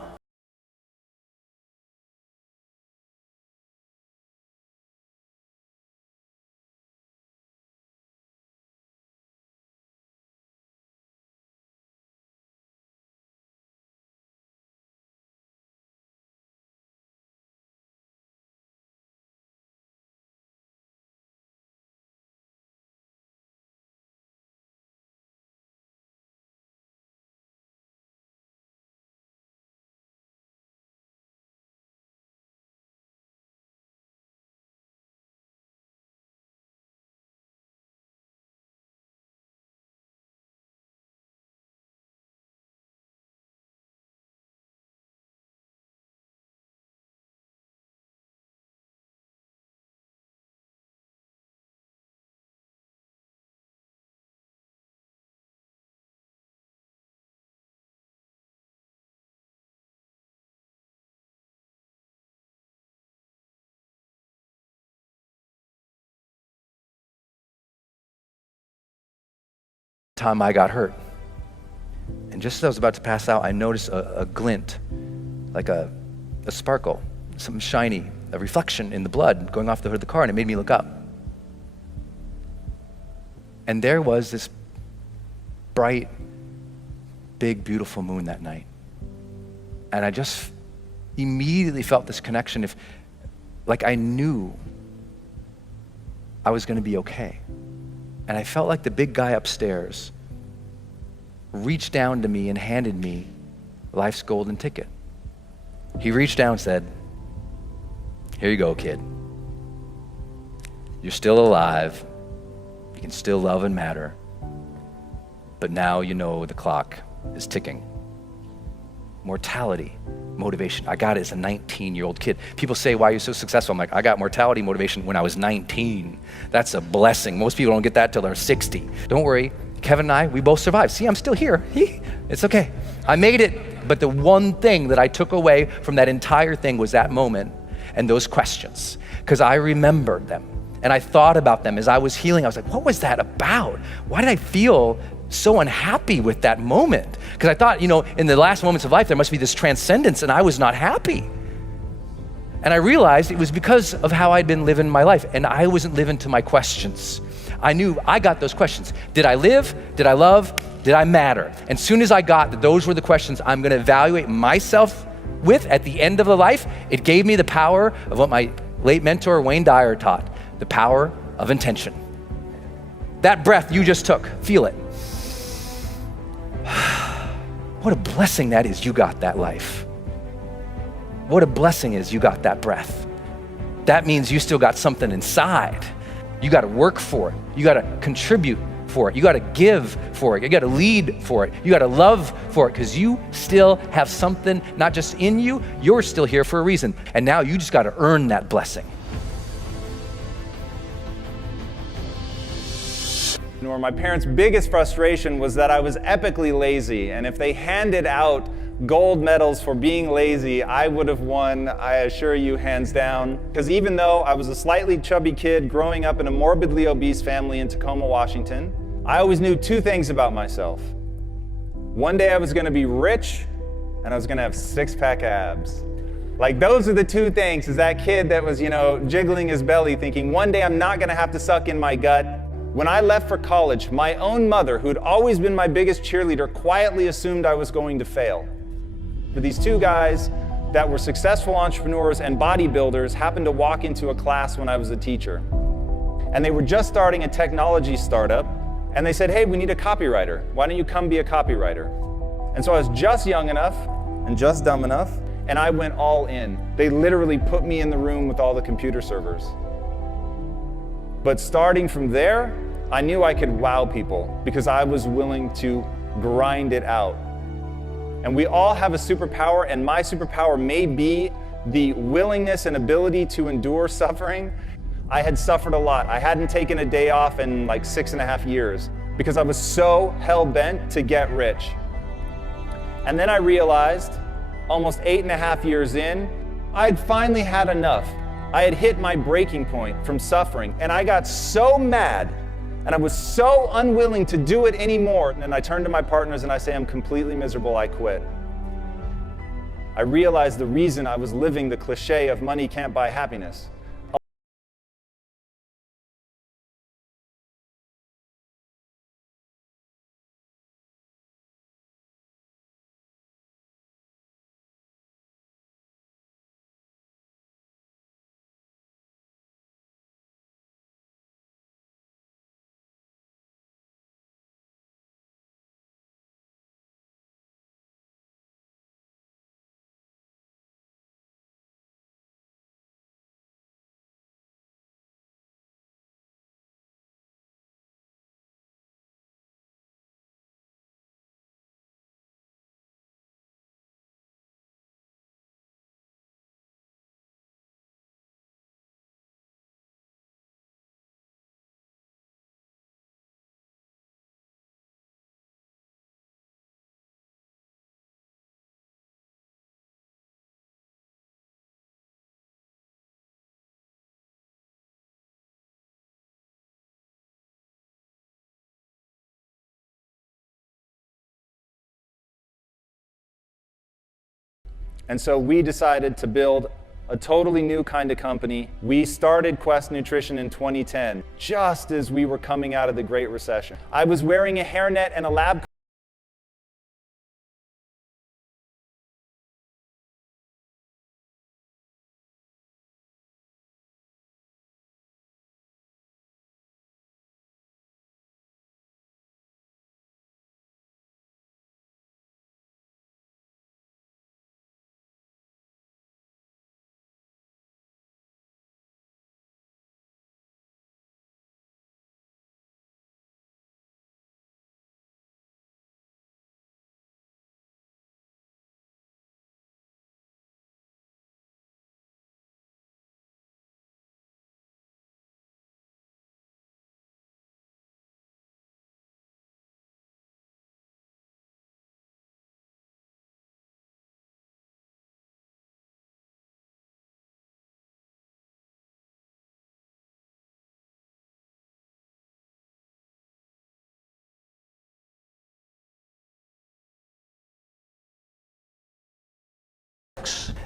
Time I got hurt. And just as I was about to pass out, I noticed a glint, like a sparkle, something shiny, a reflection in the blood going off the hood of the car, and it made me look up. And there was this bright, big, beautiful moon that night. And I just immediately felt this connection, like I knew I was gonna be okay. And I felt like the big guy upstairs reached down to me and handed me life's golden ticket. He reached down and said, here you go, kid. You're still alive. You can still love and matter. But now you know the clock is ticking. Mortality, motivation. I got it as a 19-year-old kid. People say, why are you so successful? I'm like, I got mortality motivation when I was 19. That's a blessing. Most people don't get that till they're 60. Don't worry, Kevin and I, we both survived. See, I'm still here. It's okay. I made it. But the one thing that I took away from that entire thing was that moment and those questions, because I remembered them and I thought about them as I was healing. I was like, what was that about? Why did I feel so unhappy with that moment? Because I thought, in the last moments of life, there must be this transcendence, and I was not happy. And I realized it was because of how I'd been living my life, and I wasn't living to my questions. I knew I got those questions. Did I live? Did I love? Did I matter? And soon as I got that those were the questions I'm gonna evaluate myself with at the end of the life, it gave me the power of what my late mentor, Wayne Dyer, taught, the power of intention. That breath you just took, feel it. What a blessing that is you got that life. What a blessing is you got that breath. That means you still got something inside. You gotta work for it. You gotta contribute for it. You gotta give for it. You gotta lead for it. You gotta love for it, because you still have something not just in you, you're still here for a reason. And now you just gotta earn that blessing. My parents' biggest frustration was that I was epically lazy, and if they handed out gold medals for being lazy, I would have won, I assure you, hands down. Because even though I was a slightly chubby kid growing up in a morbidly obese family in Tacoma, Washington, I always knew two things about myself. One day I was gonna be rich, and I was gonna have six-pack abs. Like, those are the two things, is that kid that was, jiggling his belly thinking, one day I'm not gonna have to suck in my gut. When I left for college, my own mother, who had always been my biggest cheerleader, quietly assumed I was going to fail. But these two guys that were successful entrepreneurs and bodybuilders happened to walk into a class when I was a teacher. And they were just starting a technology startup, and they said, hey, we need a copywriter. Why don't you come be a copywriter? And so I was just young enough and just dumb enough and I went all in. They literally put me in the room with all the computer servers. But starting from there, I knew I could wow people because I was willing to grind it out. And we all have a superpower, and my superpower may be the willingness and ability to endure suffering. I had suffered a lot. I hadn't taken a day off in like 6.5 years because I was so hell-bent to get rich. And then I realized, almost 8.5 years in, I'd finally had enough. I had hit my breaking point from suffering, and I got so mad, and I was so unwilling to do it anymore. And I turned to my partners and I say, I'm completely miserable, I quit. I realized the reason I was living the cliche of money can't buy happiness. And so we decided to build a totally new kind of company. We started Quest Nutrition in 2010, just as we were coming out of the Great Recession. I was wearing a hairnet and a lab coat.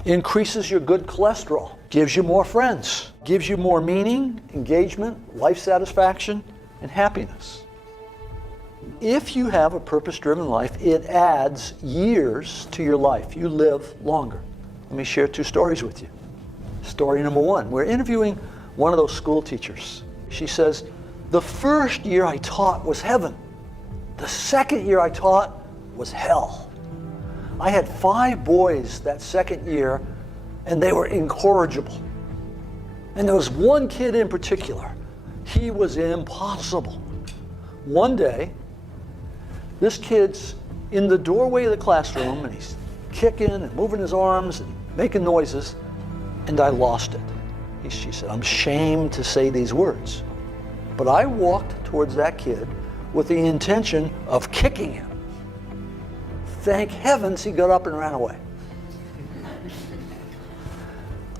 Increases your good cholesterol, gives you more friends, gives you more meaning, engagement, life satisfaction, and happiness. If you have a purpose-driven life, it adds years to your life. You live longer. Let me share 2 stories with you. Story number 1, we're interviewing one of those school teachers. She says, the first year I taught was heaven. The second year I taught was hell. I had 5 boys that second year, and they were incorrigible. And there was one kid in particular. He was impossible. One day, this kid's in the doorway of the classroom, and he's kicking and moving his arms and making noises, and I lost it. She said, I'm ashamed to say these words. But I walked towards that kid with the intention of kicking him. Thank heavens he got up and ran away.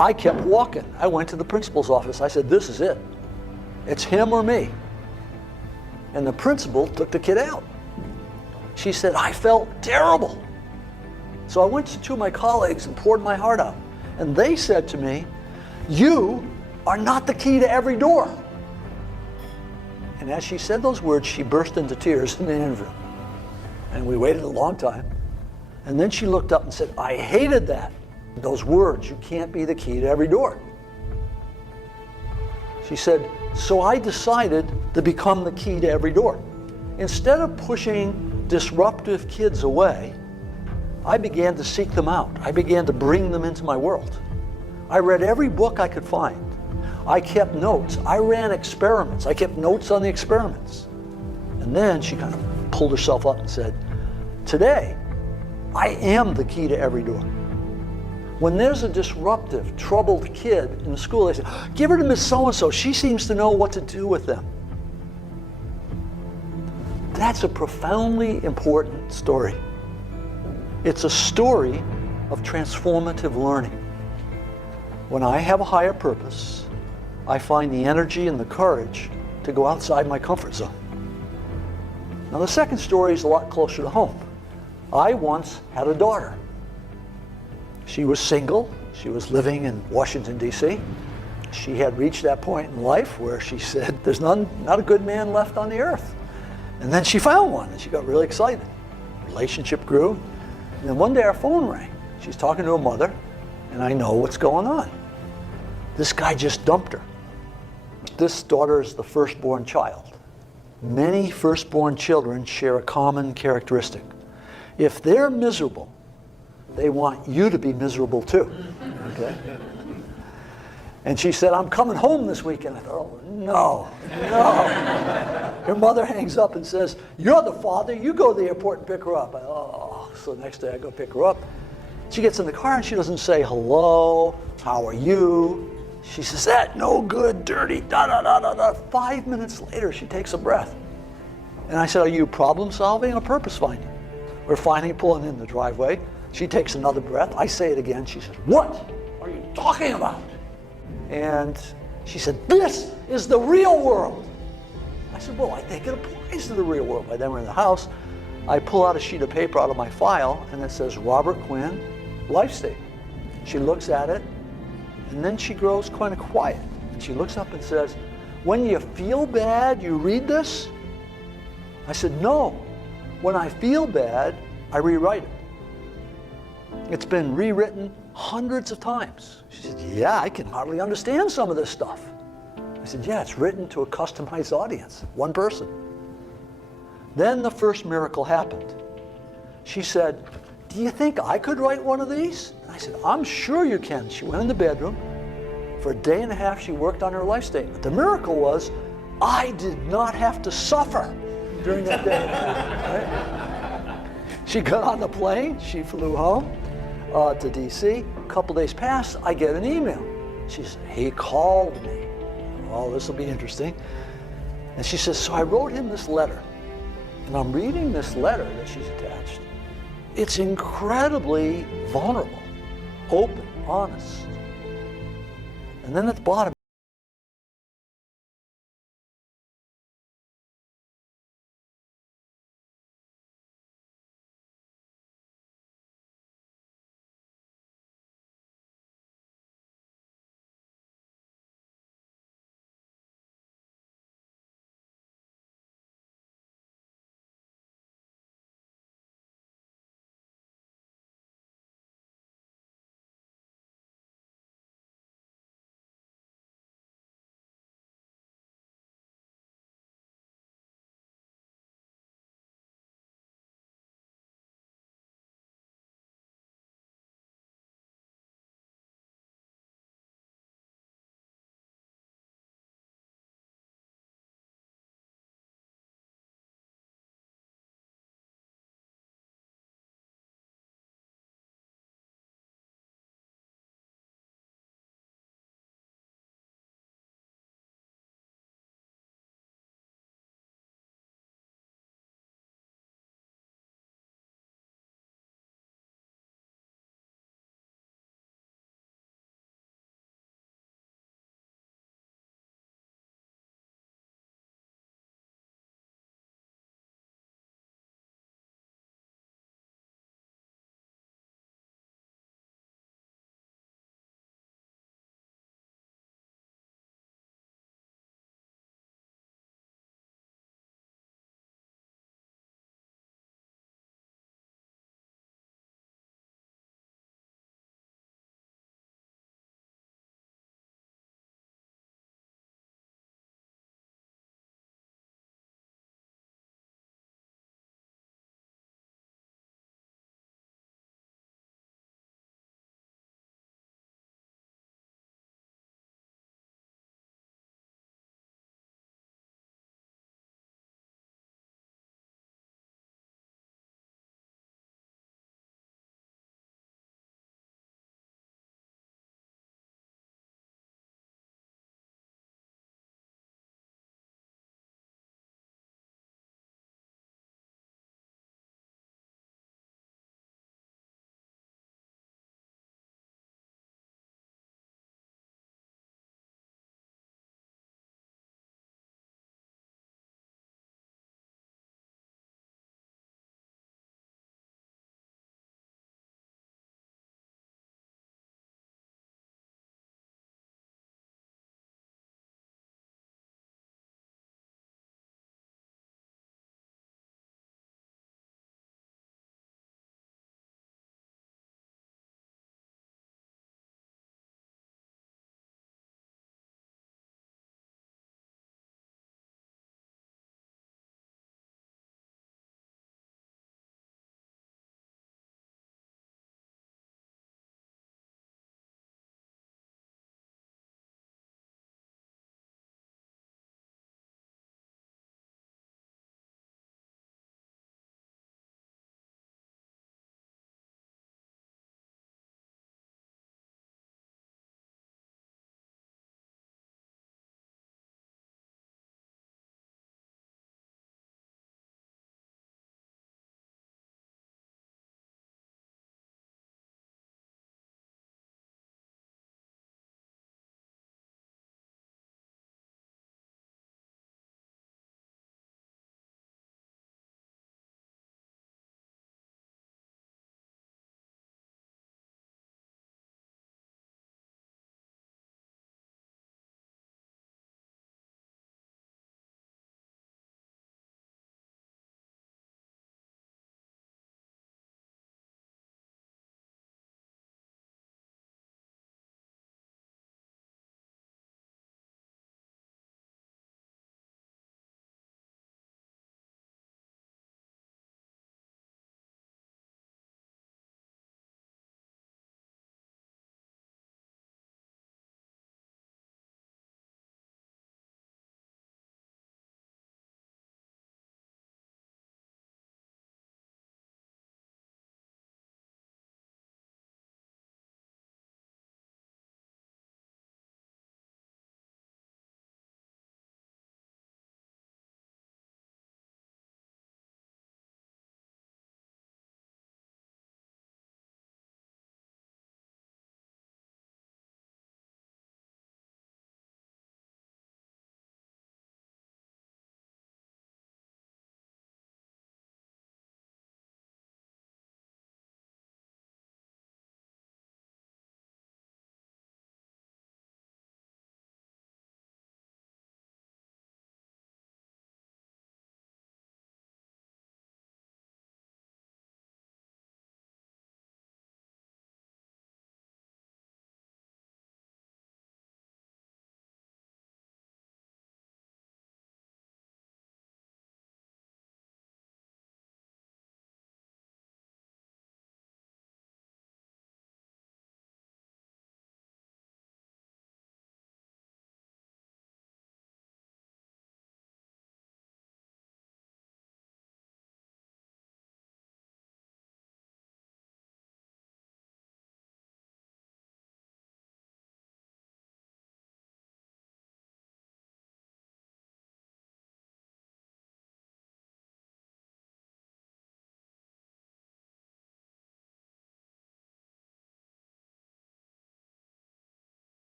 I kept walking. I went to the principal's office. I said, this is it. It's him or me. And the principal took the kid out. She said, I felt terrible. So I went to 2 of my colleagues and poured my heart out. And they said to me, you are not the key to every door. And as she said those words, she burst into tears in the interview. And we waited a long time. And then she looked up and said, I hated that. Those words, you can't be the key to every door. She said, so I decided to become the key to every door. Instead of pushing disruptive kids away, I began to seek them out. I began to bring them into my world. I read every book I could find. I kept notes. I ran experiments. I kept notes on the experiments. And then she kind of pulled herself up and said, today, I am the key to every door. When there's a disruptive, troubled kid in the school, they say, give her to Miss So-and-so. She seems to know what to do with them. That's a profoundly important story. It's a story of transformative learning. When I have a higher purpose, I find the energy and the courage to go outside my comfort zone. Now, the second story is a lot closer to home. I once had a daughter. She was single. She was living in Washington, D.C. She had reached that point in life where she said, there's not a good man left on the earth. And then she found one, and she got really excited. Relationship grew. And then one day our phone rang. She's talking to her mother, and I know what's going on. This guy just dumped her. This daughter is the firstborn child. Many firstborn children share a common characteristic. If they're miserable, they want you to be miserable too, okay? And she said, I'm coming home this weekend. I thought, oh, no. Her mother hangs up and says, you're the father, you go to the airport and pick her up. So the next day I go pick her up. She gets in the car and she doesn't say, hello, how are you? She says, that no good, dirty, da-da-da-da-da. 5 minutes later, she takes a breath. And I said, are you problem solving or purpose finding? We're finally pulling in the driveway. She takes another breath. I say it again. She says, what are you talking about? And she said, this is the real world. I said, well, I think it applies to the real world. By then we're in the house. I pull out a sheet of paper out of my file, and it says, Robert Quinn, life statement. She looks at it, and then she grows kind of quiet. And she looks up and says, when you feel bad, you read this? I said, no. When I feel bad, I rewrite it. It's been rewritten hundreds of times. She said, yeah, I can hardly understand some of this stuff. I said, yeah, it's written to a customized audience, one person. Then the first miracle happened. She said, do you think I could write one of these? And I said, I'm sure you can. She went in the bedroom. For a day and a half, she worked on her life statement. The miracle was, I did not have to suffer during that day. Right? She got on the plane. She flew home to D.C. A couple days passed. I get an email. She said, he called me. Oh, this will be interesting. And she says, so I wrote him this letter. And I'm reading this letter that she's attached. It's incredibly vulnerable, open, honest. And then at the bottom,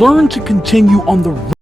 Learn to continue on the road.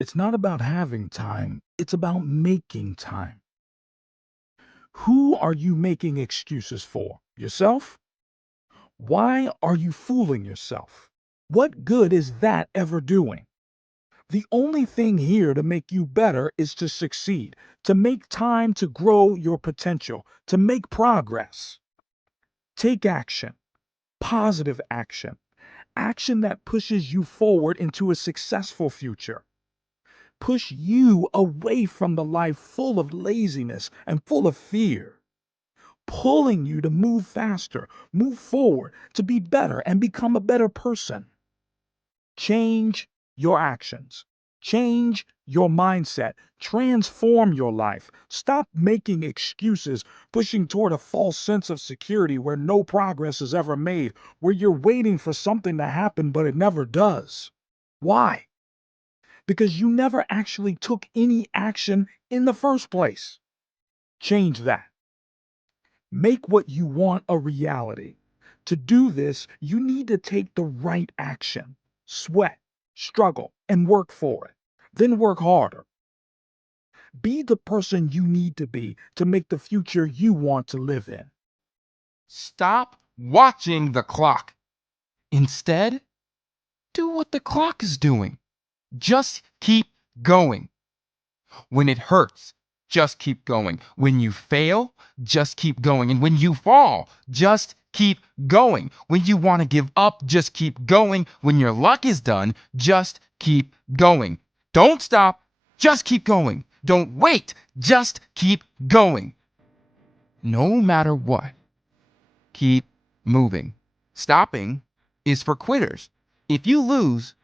It's not about having time, it's about making time. Who are you making excuses for? Yourself? Why are you fooling yourself? What good is that ever doing? The only thing here to make you better is to succeed, to make time to grow your potential, to make progress. Take action, positive action, action that pushes you forward into a successful future. Push you away from the life full of laziness and full of fear, pulling you to move faster, move forward, to be better and become a better person. Change your actions. Change your mindset. Transform your life. Stop making excuses, pushing toward a false sense of security where no progress is ever made, where you're waiting for something to happen but it never does. Why? Because you never actually took any action in the first place. Change that. Make what you want a reality. To do this, you need to take the right action. Sweat, struggle, and work for it. Then work harder. Be the person you need to be to make the future you want to live in. Stop watching the clock. Instead, do what the clock is doing. Just keep going. When it hurts, just keep going. When you fail, just keep going. And when you fall, just keep going. When you want to give up, just keep going. When your luck is done, just keep going. Don't stop, just keep going. Don't wait, just keep going. No matter what, keep moving. Stopping is for quitters. If you lose,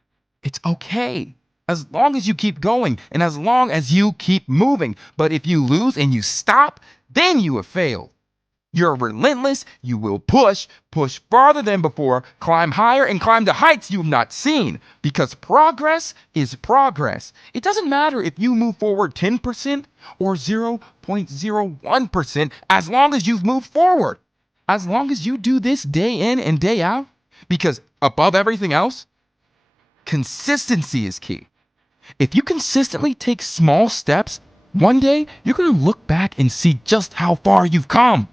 it's okay. As long as you keep going and as long as you keep moving. But if you lose and you stop, then you have failed. You're relentless. You will push farther than before, climb higher and climb to heights you've not seen. Because progress is progress. It doesn't matter if you move forward 10% or 0.01% as long as you've moved forward. As long as you do this day in and day out. Because above everything else, consistency is key. If you consistently take small steps, one day you're going to look back and see just how far you've come.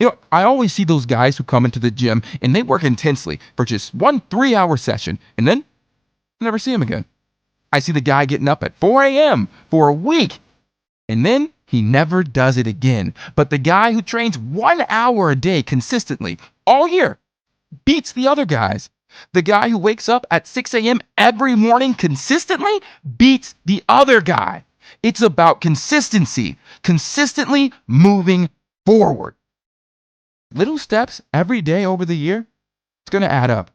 You know, I always see those guys who come into the gym and they work intensely for just 1 3-hour session and then I never see them again. I see the guy getting up at 4 a.m. for a week and then he never does it again. But the guy who trains 1 hour a day consistently all year beats the other guys. The guy who wakes up at 6 a.m. every morning consistently beats the other guy. It's about consistency, consistently moving forward. Little steps every day over the year, it's going to add up.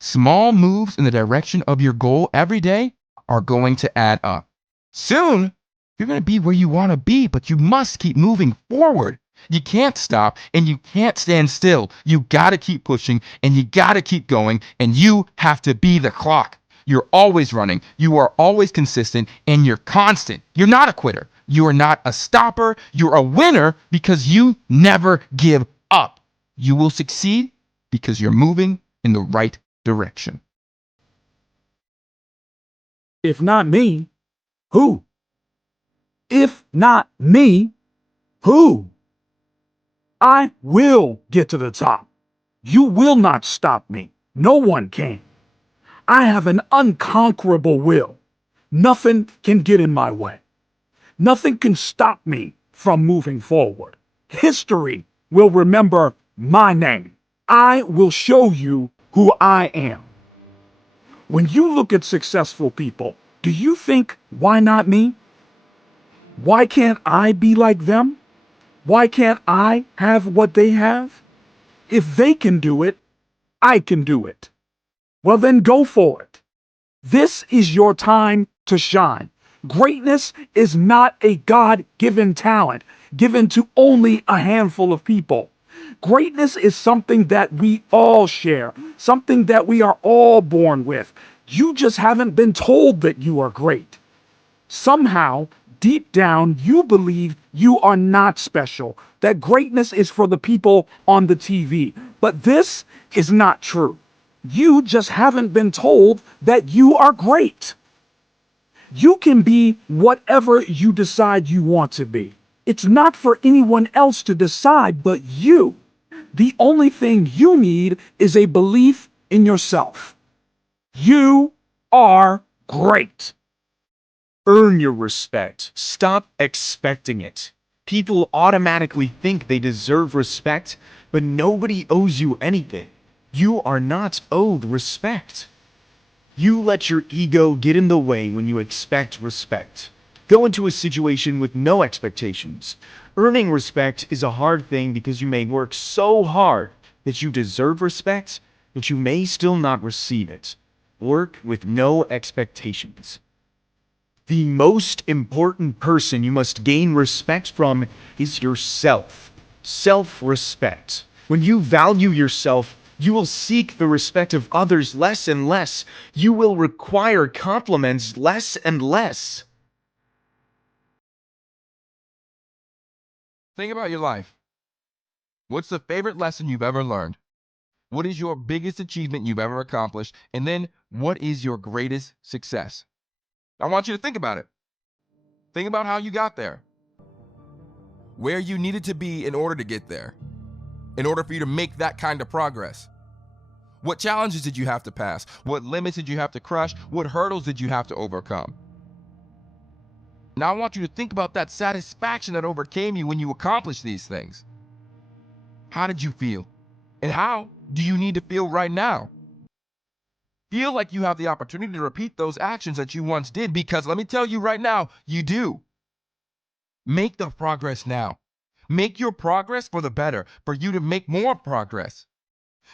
Small moves in the direction of your goal every day are going to add up. Soon, you're going to be where you want to be, but you must keep moving forward. You can't stop and you can't stand still. You got to keep pushing and you got to keep going and you have to be the clock. You're always running. You are always consistent and you're constant. You're not a quitter. You are not a stopper. You're a winner because you never give up. You will succeed because you're moving in the right direction. If not me, who? If not me, who? I will get to the top. You will not stop me. No one can. I have an unconquerable will. Nothing can get in my way. Nothing can stop me from moving forward. History will remember my name. I will show you who I am. When you look at successful people, do you think, why not me? Why can't I be like them? Why can't I have what they have? If they can do it, I can do it. Well, then go for it. This is your time to shine. Greatness is not a God-given talent given to only a handful of people. Greatness is something that we all share, something that we are all born with. You just haven't been told that you are great. Somehow, deep down, you believe you are not special, that greatness is for the people on the TV. But this is not true. You just haven't been told that you are great. You can be whatever you decide you want to be. It's not for anyone else to decide but you. The only thing you need is a belief in yourself. You are great. Earn your respect. Stop expecting it. People automatically think they deserve respect, but nobody owes you anything. You are not owed respect. You let your ego get in the way when you expect respect. Go into a situation with no expectations. Earning respect is a hard thing because you may work so hard that you deserve respect, but you may still not receive it. Work with no expectations. The most important person you must gain respect from is yourself. Self-respect. When you value yourself, you will seek the respect of others less and less. You will require compliments less and less. Think about your life. What's the favorite lesson you've ever learned? What is your biggest achievement you've ever accomplished? And then, what is your greatest success? I want you to think about it. Think about how you got there. Where you needed to be in order to get there. In order for you to make that kind of progress. What challenges did you have to pass? What limits did you have to crush? What hurdles did you have to overcome? Now I want you to think about that satisfaction that overcame you when you accomplished these things. How did you feel? And how do you need to feel right now? Feel like you have the opportunity to repeat those actions that you once did, because let me tell you right now, you do. Make the progress now. Make your progress for the better, for you to make more progress.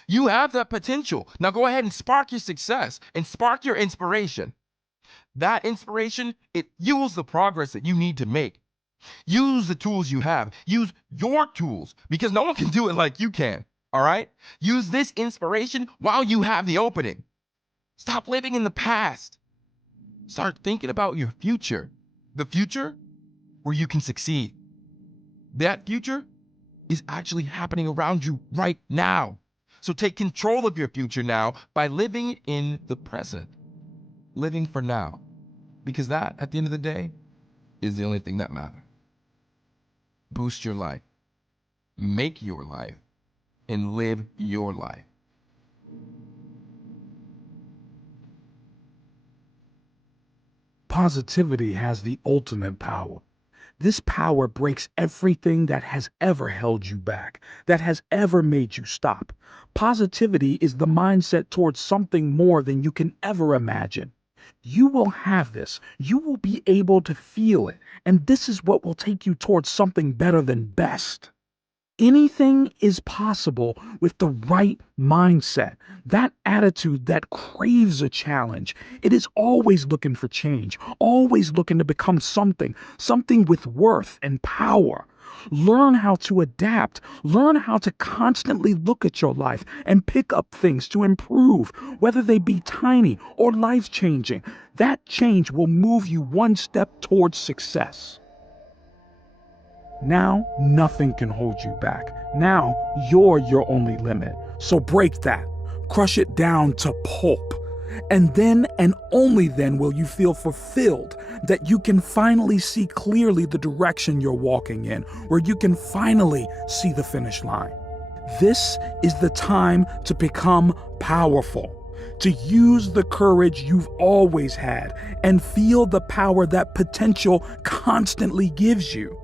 You have that potential. Now go ahead and spark your success and spark your inspiration. That inspiration, it fuels the progress that you need to make. Use the tools you have. Use your tools, because no one can do it like you can. All right? Use this inspiration while you have the opening. Stop living in the past. Start thinking about your future. The future where you can succeed. That future is actually happening around you right now. So take control of your future now by living in the present. Living for now. Because that, at the end of the day, is the only thing that matters. Boost your life. Make your life. And live your life. Positivity has the ultimate power. This power breaks everything that has ever held you back, that has ever made you stop. Positivity is the mindset towards something more than you can ever imagine. You will have this. You will be able to feel it. And this is what will take you towards something better than best. Anything is possible with the right mindset. That attitude that craves a challenge. It is always looking for change, always looking to become something with worth and power. Learn how to adapt. Learn how to constantly look at your life and pick up things to improve, whether they be tiny or life-changing. That change will move you one step towards success. Now, nothing can hold you back. Now, you're your only limit. So break that. Crush it down to pulp. And then and only then will you feel fulfilled, that you can finally see clearly the direction you're walking in, where you can finally see the finish line. This is the time to become powerful, to use the courage you've always had and feel the power that potential constantly gives you.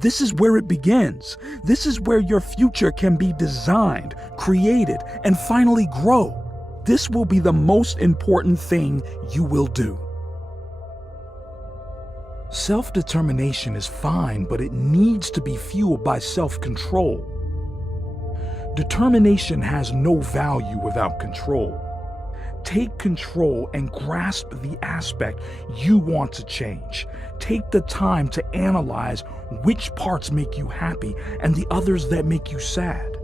This is where it begins. This is where your future can be designed, created, and finally grow. this will be the most important thing you will do. Self-determination is fine, but it needs to be fueled by self-control. Determination has no value without control. Take control and grasp the aspect you want to change. Take the time to analyze which parts make you happy and the others that make you sad.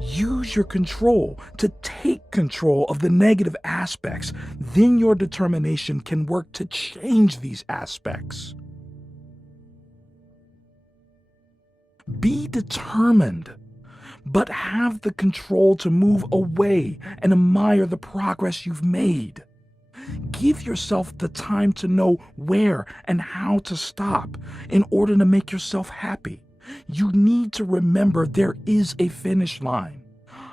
Use your control to take control of the negative aspects. Then your determination can work to change these aspects. Be determined, but have the control to move away and admire the progress you've made. Give yourself the time to know where and how to stop in order to make yourself happy. You need to remember there is a finish line,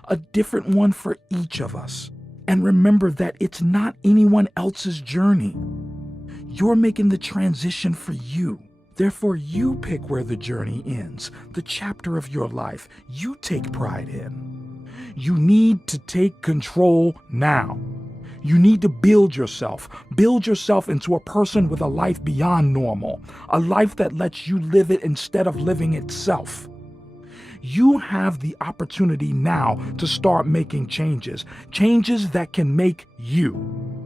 a different one for each of us. And remember that it's not anyone else's journey. You're making the transition for you. Therefore, you pick where the journey ends, the chapter of your life you take pride in. You need to take control now. You need to build yourself into a person with a life beyond normal, a life that lets you live it instead of living itself. You have the opportunity now to start making changes that can make you.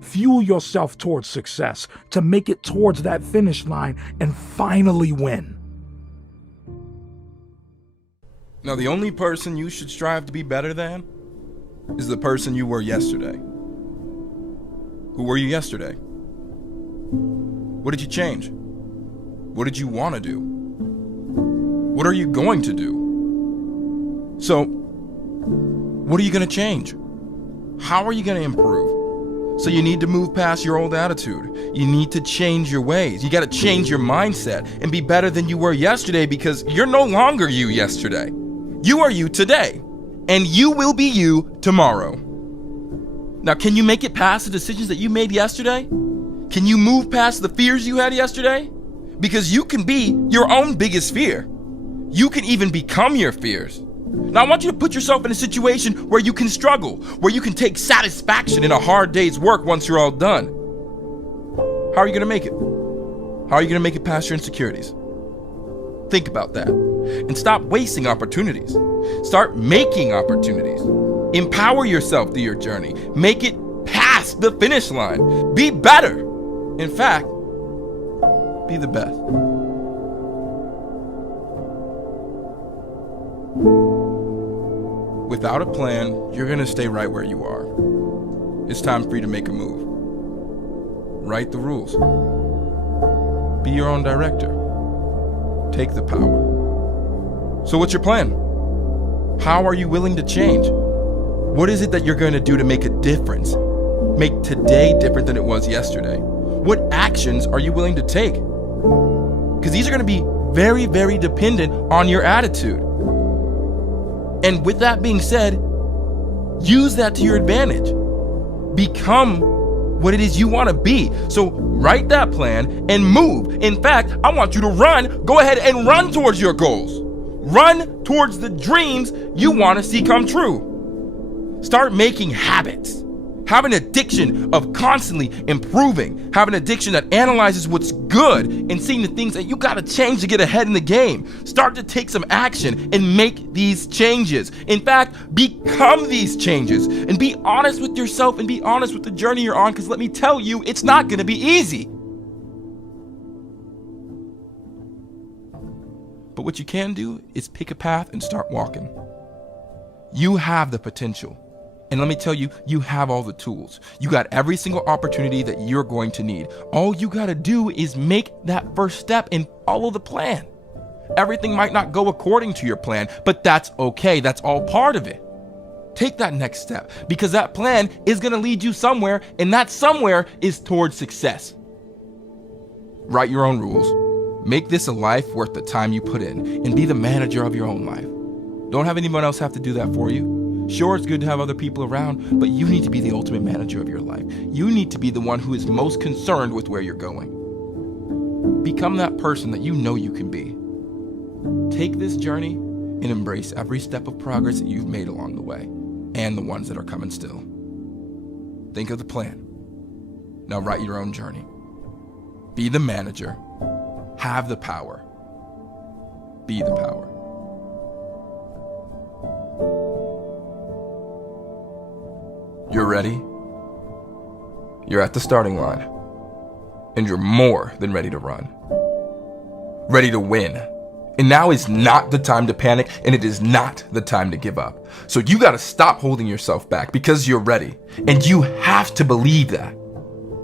Fuel yourself towards success to make it towards that finish line and finally win. Now, the only person you should strive to be better than is the person you were yesterday. Who were you yesterday? What did you change? What did you want to do? What are you going to do? So, what are you going to change? How are you going to improve? So you need to move past your old attitude. You need to change your ways. You got to change your mindset and be better than you were yesterday, because you're no longer you yesterday. You are you today, and you will be you tomorrow. Now, can you make it past the decisions that you made yesterday? Can you move past the fears you had yesterday? Because you can be your own biggest fear. You can even become your fears. Now, I want you to put yourself in a situation where you can struggle, where you can take satisfaction in a hard day's work once you're all done. How are you going to make it? How are you going to make it past your insecurities? Think about that. And stop wasting opportunities. Start making opportunities. Empower yourself through your journey. Make it past the finish line. Be better. In fact, be the best. Without a plan, you're going to stay right where you are. It's time for you to make a move. Write the rules. Be your own director. Take the power. So what's your plan? How are you willing to change? What is it that you're going to do to make a difference? Make today different than it was yesterday? What actions are you willing to take? Because these are going to be very, very dependent on your attitude. And with that being said, use that to your advantage. Become what it is you want to be. So write that plan and move. In fact, I want you to run. Go ahead and run towards your goals. Run towards the dreams you want to see come true. Start making habits. Have an addiction of constantly improving. Have an addiction that analyzes what's good and seeing the things that you got to change to get ahead in the game. Start to take some action and make these changes. In fact, become these changes and be honest with yourself and be honest with the journey you're on, because let me tell you, it's not going to be easy. But what you can do is pick a path and start walking. You have the potential. And let me tell you, you have all the tools. You got every single opportunity that you're going to need. All you got to do is make that first step and follow the plan. Everything might not go according to your plan, but that's okay. That's all part of it. Take that next step, because that plan is going to lead you somewhere, and that somewhere is towards success. Write your own rules. Make this a life worth the time you put in, and be the manager of your own life. Don't have anyone else have to do that for you. Sure, it's good to have other people around, but you need to be the ultimate manager of your life. You need to be the one who is most concerned with where you're going. Become that person that you know you can be. Take this journey and embrace every step of progress that you've made along the way. and the ones that are coming still. Think of the plan. Now write your own journey. Be the manager. Have the power. Be the power. You're ready. You're at the starting line. And you're more than ready to run. Ready to win. And now is not the time to panic, and it is not the time to give up. So you gotta stop holding yourself back because you're ready. And you have to believe that.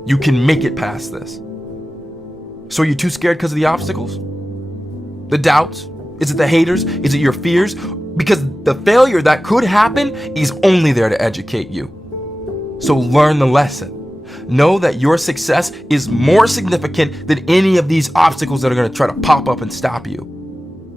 You can make it past this. So are you too scared because of the obstacles? The doubts? Is it the haters? Is it your fears? Because the failure that could happen is only there to educate you. So learn the lesson. Know that your success is more significant than any of these obstacles that are going to try to pop up and stop you.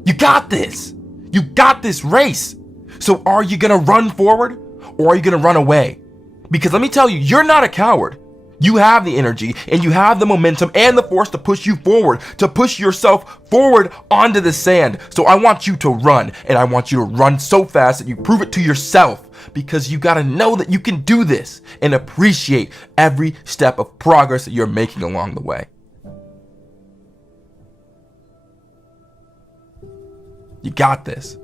You got this. You got this race. So are you going to run forward or are you going to run away? Because let me tell you, you're not a coward. You have the energy and you have the momentum and the force to push you forward, to push yourself forward onto the sand. So I want you to run, and I want you to run so fast that you prove it to yourself, because you got to know that you can do this and appreciate every step of progress that you're making along the way. You got this.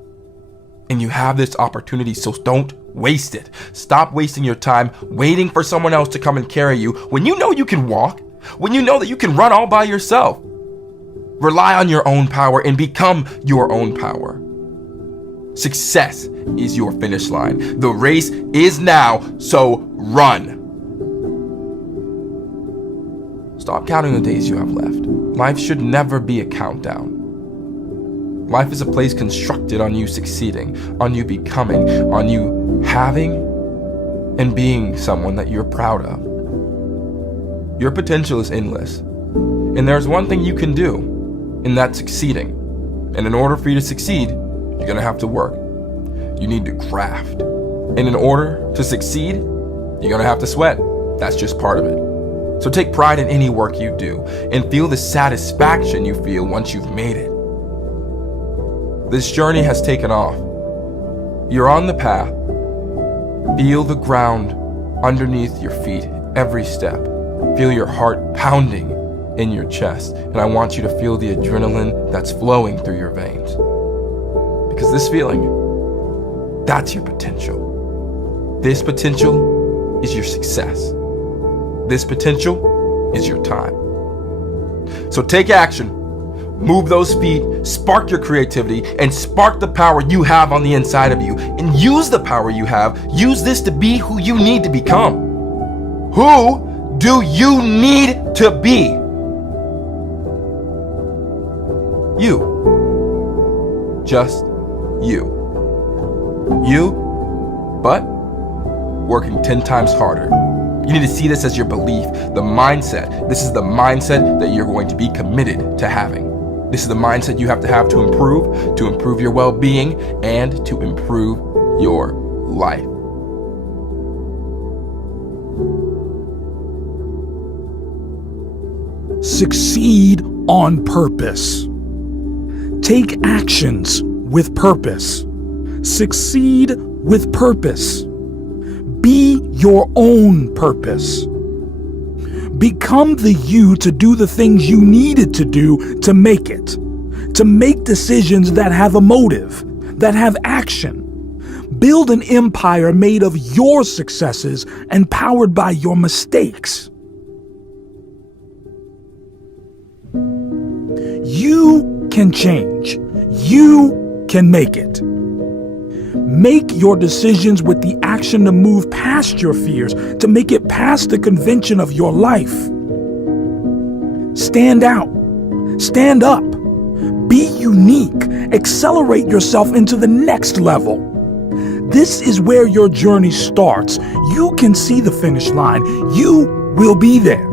And you have this opportunity, so don't waste it. Stop wasting your time waiting for someone else to come and carry you when you know you can walk, when you know that you can run all by yourself. Rely on your own power and become your own power. Success is your finish line. The race is now, so run. Stop counting the days you have left. Life should never be a countdown. Life is a place constructed on you succeeding, on you becoming, on you having and being someone that you're proud of. Your potential is endless. And there's one thing you can do, and that's succeeding. And in order for you to succeed, you're gonna have to work. You need to craft. And in order to succeed, you're gonna have to sweat. That's just part of it. So take pride in any work you do and feel the satisfaction you feel once you've made it. This journey has taken off. You're on the path. Feel the ground underneath your feet every step. Feel your heart pounding in your chest. And I want you to feel the adrenaline that's flowing through your veins. Because this feeling, that's your potential. This potential is your success. This potential is your time. So take action. Move those feet, spark your creativity, and spark the power you have on the inside of you. And use the power you have. Use this to be who you need to become. Who do you need to be? You. Just you. You, but working 10 times harder. You need to see this as your belief, the mindset. This is the mindset that you're going to be committed to having. This is the mindset you have to improve your well-being, and to improve your life. Succeed on purpose. Take actions with purpose. Succeed with purpose. Be your own purpose. Become the you to do the things you needed to do to make it. To make decisions that have a motive, that have action. Build an empire made of your successes and powered by your mistakes. You can change. You can make it. Make your decisions with the action to move past your fears, to make it past the convention of your life. Stand out. Stand up. Be unique. Accelerate yourself into the next level. This is where your journey starts. You can see the finish line. You will be there.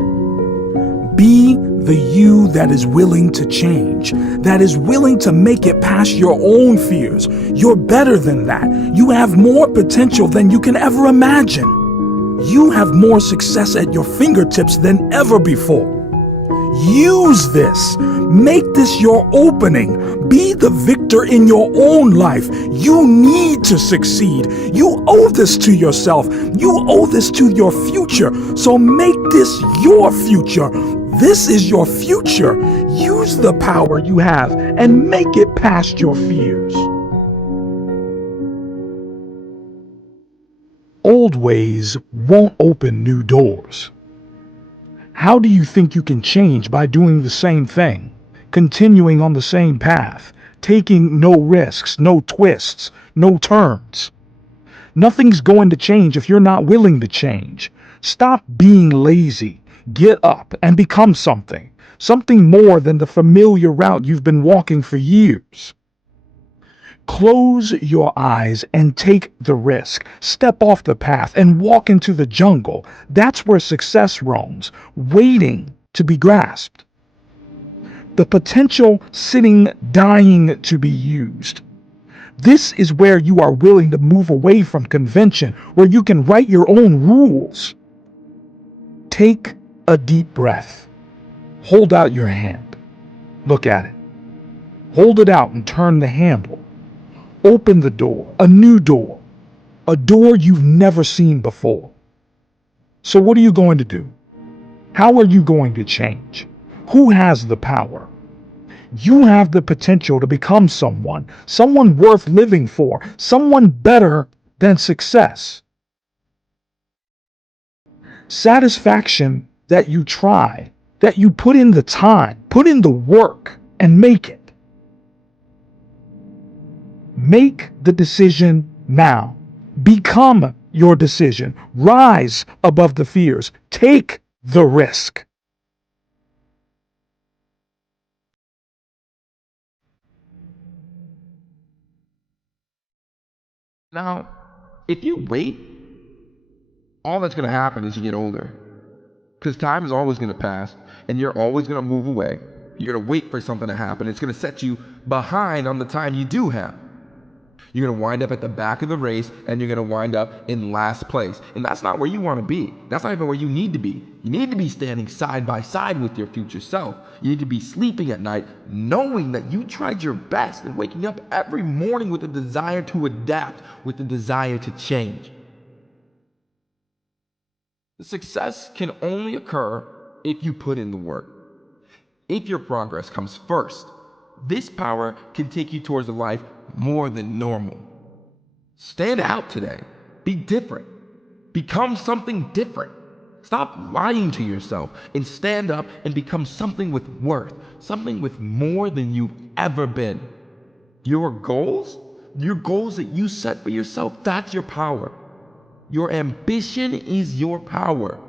Be the you that is willing to change, that is willing to make it past your own fears. You're better than that. You have more potential than you can ever imagine. You have more success at your fingertips than ever before. Use this. Make this your opening. Be the victor in your own life. You need to succeed. You owe this to yourself. You owe this to your future. So make this your future. This is your future. Use the power you have and make it past your fears. Old ways won't open new doors. How do you think you can change by doing the same thing, continuing on the same path, taking no risks, no twists, no turns? Nothing's going to change if you're not willing to change. Stop being lazy. Get up and become something more than the familiar route you've been walking for years. Close your eyes and take the risk. Step off the path and walk into the jungle. That's where success roams, waiting to be grasped. The potential sitting, dying to be used. This is where you are willing to move away from convention, where you can write your own rules. Take a deep breath. Hold out your hand. Look at it. Hold it out and turn the handle. Open the door, a new door, a door you've never seen before. So what are you going to do? How are you going to change? Who has the power? You have the potential to become someone worth living for, someone better than success. Satisfaction that you try, that you put in the time, put in the work, and make it. Make the decision now. Become your decision. Rise above the fears. Take the risk. Now, if you wait, all that's going to happen is you get older. Because time is always going to pass, and you're always going to move away. You're going to wait for something to happen. It's going to set you behind on the time you do have. You're going to wind up at the back of the race, and you're going to wind up in last place. And that's not where you want to be. That's not even where you need to be. You need to be standing side by side with your future self. You need to be sleeping at night, knowing that you tried your best, and waking up every morning with a desire to adapt, with a desire to change. The success can only occur if you put in the work. If your progress comes first, this power can take you towards a life more than normal. Stand out today. Be different. Become something different. Stop lying to yourself and stand up and become something with worth, something with more than you've ever been. Your goals that you set for yourself, that's your power. Your ambition is your power.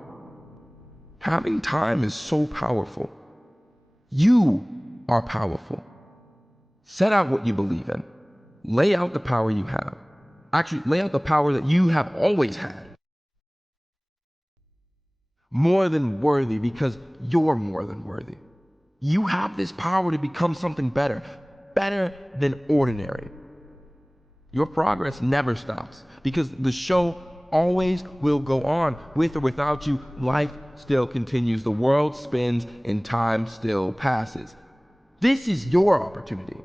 Having time is so powerful. You are powerful. Set out what you believe in. Lay out the power you have. Actually, lay out the power that you have always had. More than worthy, because you're more than worthy. You have this power to become something better, better than ordinary. Your progress never stops, because the show always will go on. With or without you, life still continues. The world spins and time still passes. This is your opportunity.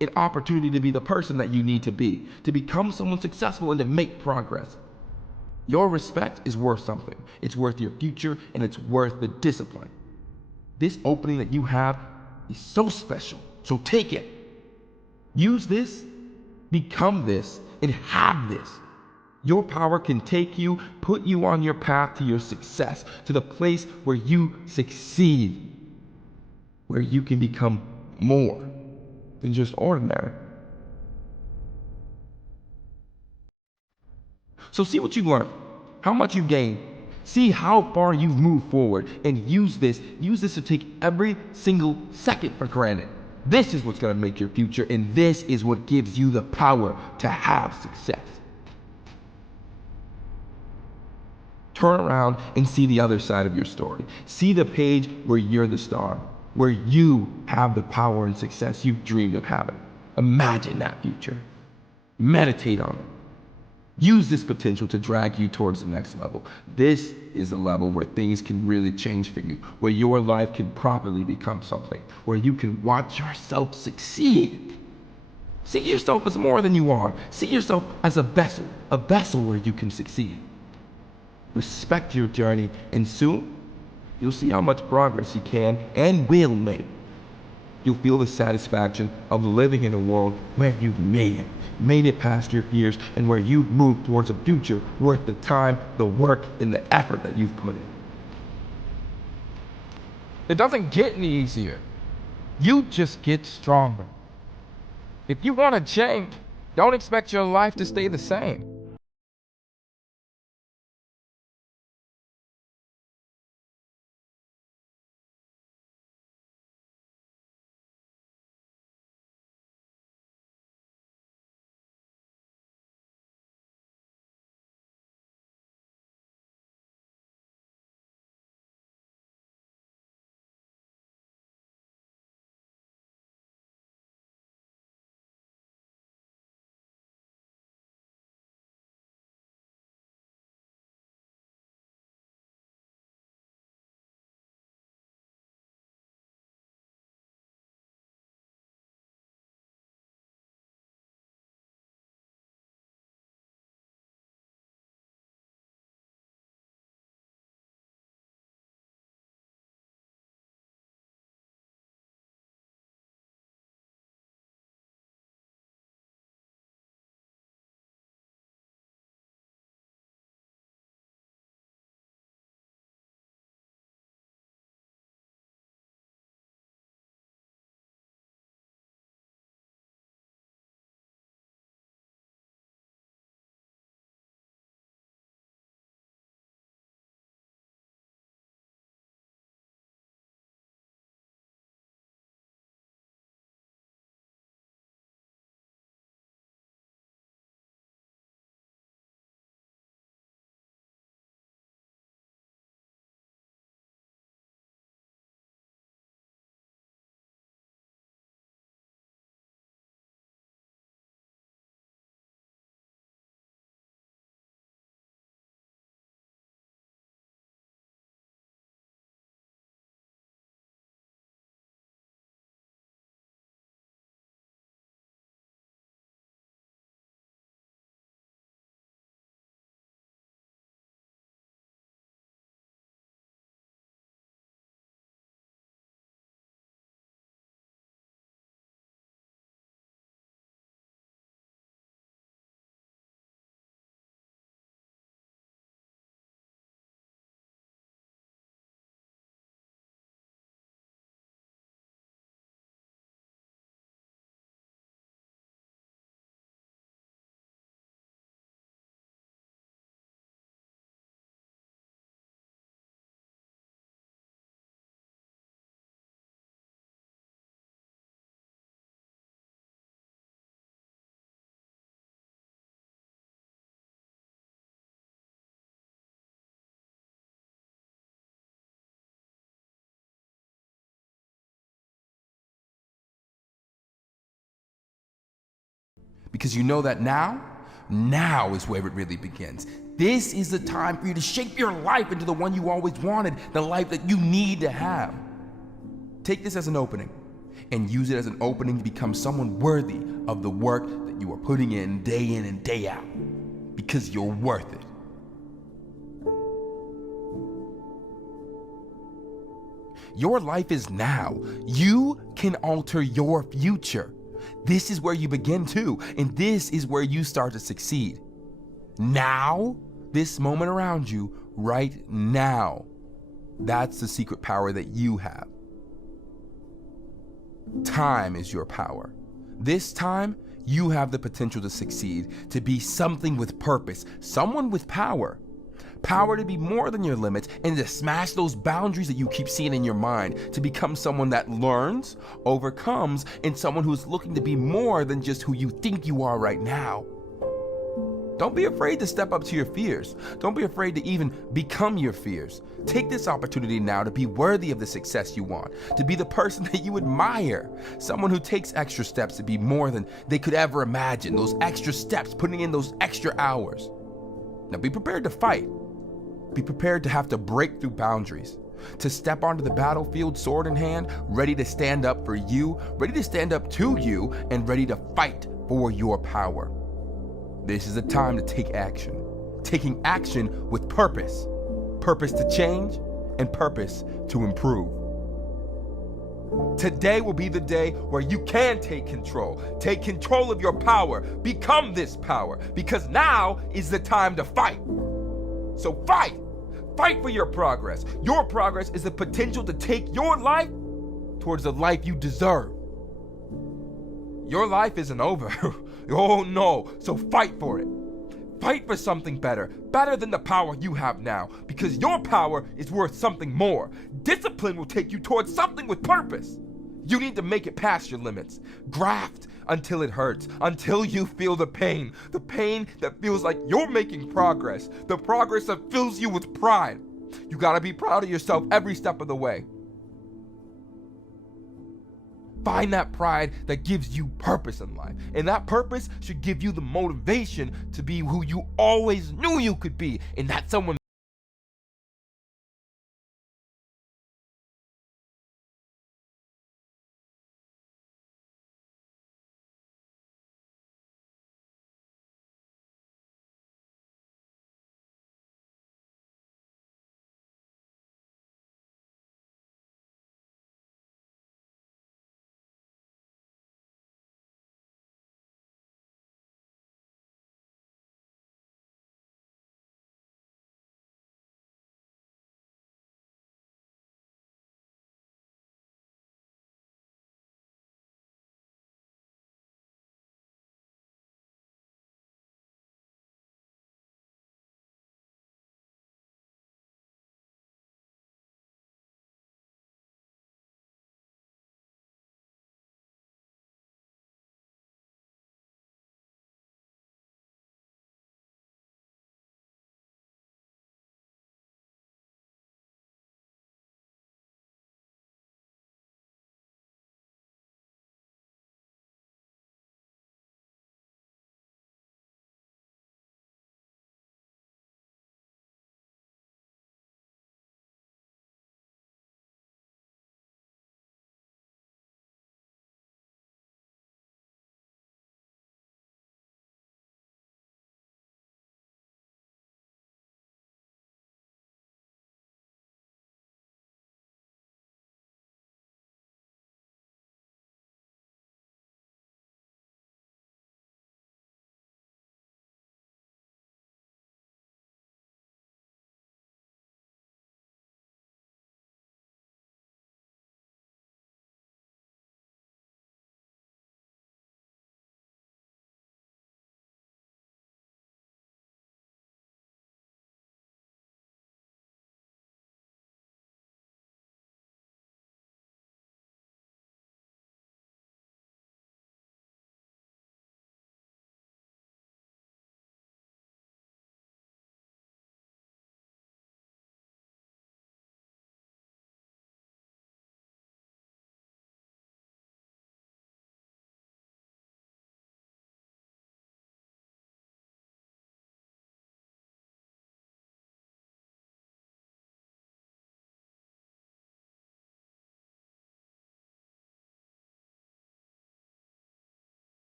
An opportunity to be the person that you need to be, to become someone successful and to make progress. Your respect is worth something. It's worth your future, and it's worth the discipline. This opening that you have is so special, so take it. Use this, become this, and have this. Your power can take you, put you on your path to your success, to the place where you succeed, where you can become more than just ordinary. So see what you learned, how much you gained, see how far you've moved forward, and use this to take every single second for granted. This is what's going to make your future, and this is what gives you the power to have success. Turn around and see the other side of your story. See the page where you're the star, where you have the power and success you've dreamed of having. Imagine that future. Meditate on it. Use this potential to drag you towards the next level. This is a level where things can really change for you, where your life can properly become something, where you can watch yourself succeed. See yourself as more than you are. See yourself as a vessel where you can succeed. Respect your journey, and soon you'll see how much progress you can and will make. You'll feel the satisfaction of living in a world where you've made it past your fears, and where you've moved towards a future worth the time, the work, and the effort that you've put in. It doesn't get any easier. You just get stronger. If you want to change, don't expect your life to stay the same. Because you know that now is where it really begins. This is the time for you to shape your life into the one you always wanted, the life that you need to have. Take this as an opening and use it as an opening to become someone worthy of the work that you are putting in and day out, because you're worth it. Your life is now. You can alter your future. This is where you begin too, and this is where you start to succeed. Now, this moment around you, right now, that's the secret power that you have. Time is your power. This time, you have the potential to succeed, to be something with purpose, someone with power. Power to be more than your limits and to smash those boundaries that you keep seeing in your mind, to become someone that learns, overcomes, and someone who's looking to be more than just who you think you are right now. Don't be afraid to step up to your fears. Don't be afraid to even become your fears. Take this opportunity now to be worthy of the success you want, to be the person that you admire, someone who takes extra steps to be more than they could ever imagine, those extra steps, putting in those extra hours. Now be prepared to fight. Be prepared to have to break through boundaries, to step onto the battlefield sword in hand, ready to stand up for you, ready to stand up to you, and ready to fight for your power. This is a time to take action. Taking action with purpose. Purpose to change and purpose to improve. Today will be the day where you can take control. Take control of your power. Become this power. Because now is the time to fight. So fight. Fight for your progress. Your progress is the potential to take your life towards the life you deserve. Your life isn't over. Oh no, so fight for it. Fight for something better, better than the power you have now, because your power is worth something more. Discipline will take you towards something with purpose. You need to make it past your limits. Graft until it hurts, until you feel the pain that feels like you're making progress, the progress that fills you with pride. You gotta be proud of yourself every step of the way. Find that pride that gives you purpose in life. And that purpose should give you the motivation to be who you always knew you could be. And that's someone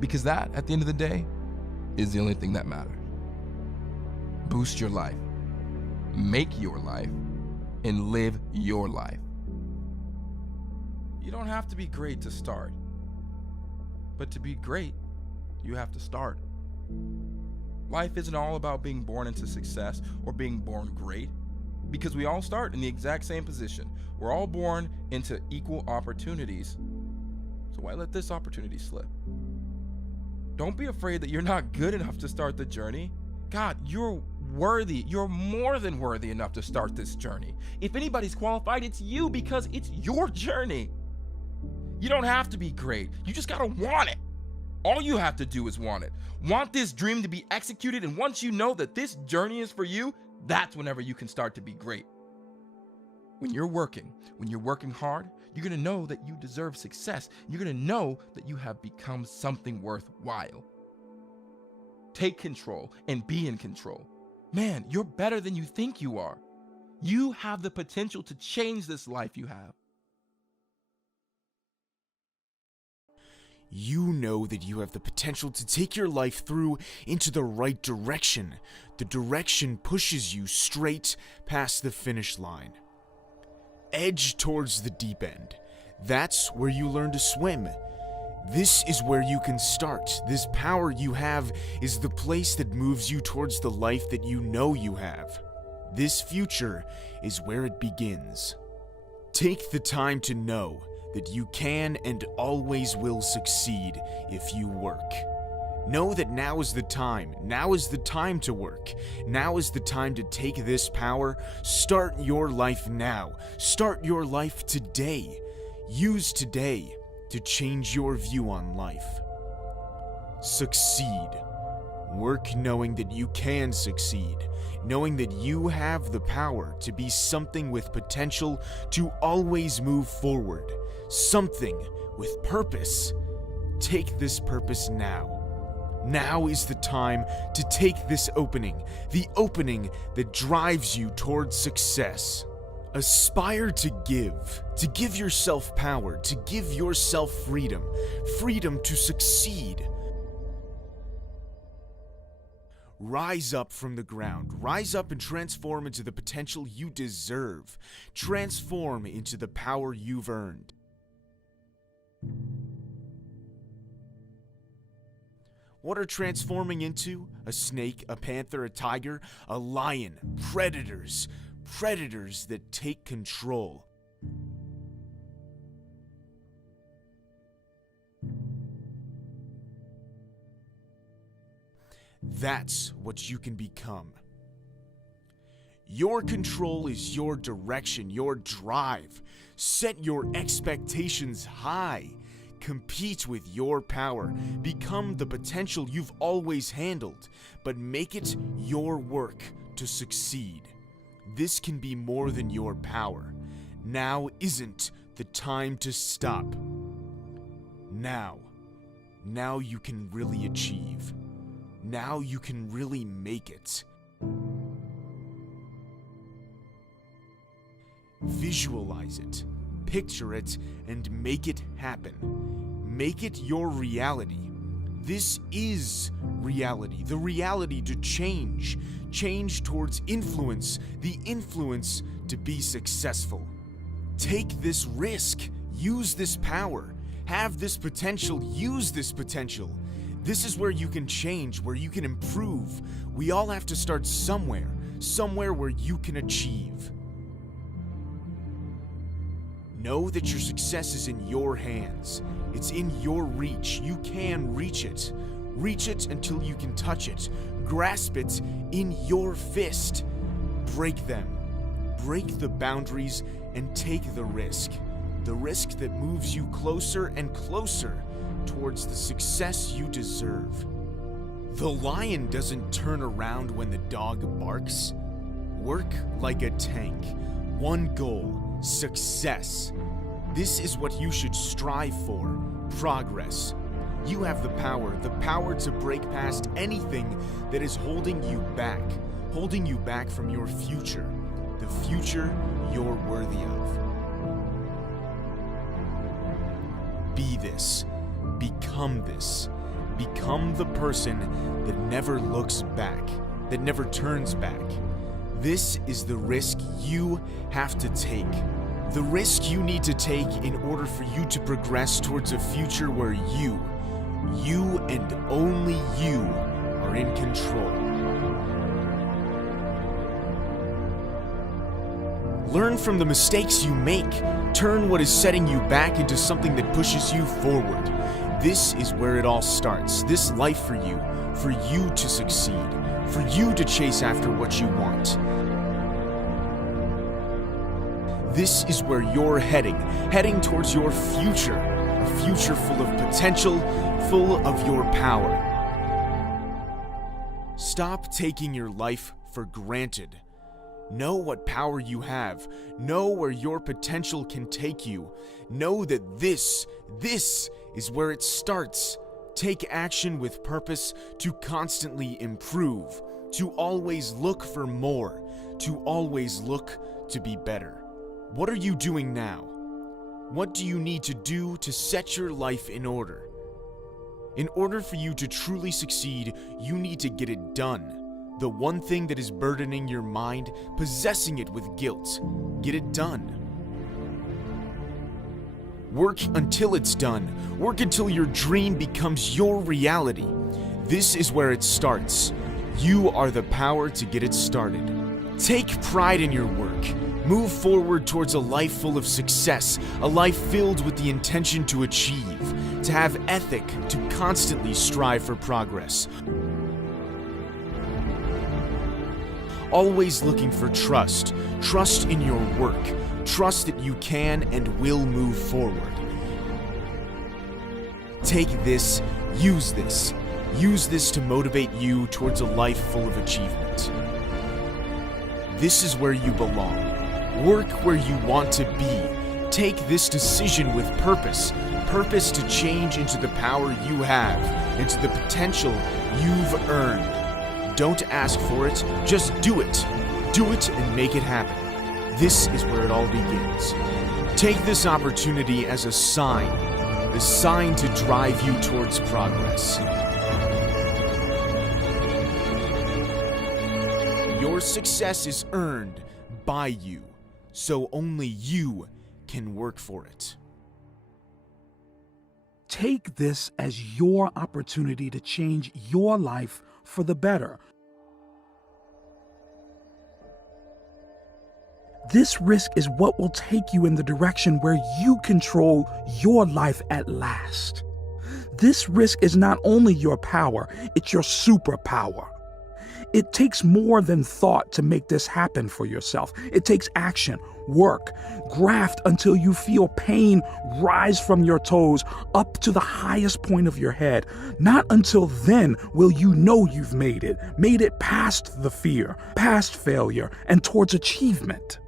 Because that, at the end of the day, is the only thing that matters. Boost your life, make your life, and live your life. You don't have to be great to start, but to be great, you have to start. Life isn't all about being born into success or being born great, because we all start in the exact same position. We're all born into equal opportunities. So why let this opportunity slip? Don't be afraid that you're not good enough to start the journey. God, you're worthy. You're more than worthy enough to start this journey. If anybody's qualified, it's you, because it's your journey. You don't have to be great. You just gotta want it. All you have to do is want it. Want this dream to be executed, and once you know that this journey is for you, that's whenever you can start to be great. When you're working hard, you're gonna know that you deserve success. You're gonna know that you have become something worthwhile. Take control and be in control. Man, you're better than you think you are. You have the potential to change this life you have. You know that you have the potential to take your life through into the right direction. The direction pushes you straight past the finish line. Edge towards the deep end. That's where you learn to swim. This is where you can start. This power you have is the place that moves you towards the life that you know you have. This future is where it begins. Take the time to know that you can and always will succeed if you work. Know that now is the time. Now is the time to work. Now is the time to take this power. Start your life now. Start your life today. Use today to change your view on life. Succeed. Work knowing that you can succeed. Knowing that you have the power to be something with potential to always move forward. Something with purpose. Take this purpose now. Now is the time to take this opening, the opening that drives you towards success. Aspire to give yourself power, to give yourself freedom, freedom to succeed. Rise up from the ground, rise up and transform into the potential you deserve. Transform into the power you've earned. What are transforming into? A snake, a panther, a tiger, a lion, predators. Predators that take control. That's what you can become. Your control is your direction, your drive. Set your expectations high. Compete with your power. Become the potential you've always handled, but make it your work to succeed. This can be more than your power. Now isn't the time to stop. Now you can really achieve. Now you can really make it. Visualize it, picture it, and make it happen. Make it your reality. This is reality, the reality to change. Change towards influence, the influence to be successful. Take this risk, use this power, have this potential, use this potential. This is where you can change, where you can improve. We all have to start somewhere, somewhere where you can achieve. Know that your success is in your hands. It's in your reach. You can reach it. Reach it until you can touch it. Grasp it in your fist. Break them. Break the boundaries and take the risk. The risk that moves you closer and closer towards the success you deserve. The lion doesn't turn around when the dog barks. Work like a tank. One goal, success. This is what you should strive for, progress. You have the power to break past anything that is holding you back from your future, the future you're worthy of. Be this, become this, Become the person that never looks back, that never turns back. This is the risk you have to take. The risk you need to take in order for you to progress towards a future where you and only you are in control. Learn from the mistakes you make. Turn what is setting you back into something that pushes you forward. This is where it all starts. This life for you to succeed, for you to chase after what you want. This is where you're heading towards your future, a future full of potential, full of your power. Stop taking your life for granted. Know what power you have. Know where your potential can take you. Know that this is where it starts. Take action with purpose to constantly improve, to always look for more, to always look to be better. What are you doing now? What do you need to do to set your life in order? In order for you to truly succeed, you need to get it done. The one thing that is burdening your mind, possessing it with guilt, get it done. Work until it's done. Work until your dream becomes your reality. This is where it starts. You are the power to get it started. Take pride in your work. Move forward towards a life full of success, a life filled with the intention to achieve, to have ethic, to constantly strive for progress. Always looking for trust in your work, trust that you can and will move forward. Take this use this to motivate you towards a life full of achievement. This is where you belong. Work where you want to be. Take this decision with purpose to change into the power you have, into the potential you've earned. Don't ask for it, just do it. Do it and make it happen. This is where it all begins. Take this opportunity as a sign, the sign to drive you towards progress. Your success is earned by you, so only you can work for it. Take this as your opportunity to change your life for the better. This risk is what will take you in the direction where you control your life at last. This risk is not only your power, it's your superpower. It takes more than thought to make this happen for yourself. It takes action, work, graft until you feel pain rise from your toes up to the highest point of your head. Not until then will you know you've made it past the fear, past failure, and towards achievement.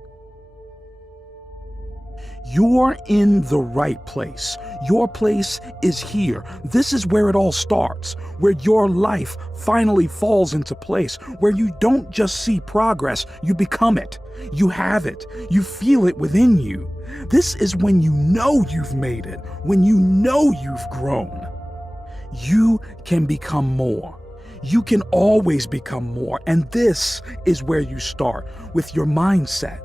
You're in the right place. Your place is here. This is where it all starts, where your life finally falls into place, where you don't just see progress, you become it. You have it. You feel it within you. This is when you know you've made it, when you know you've grown. You can become more. You can always become more. And this is where you start, with your mindset.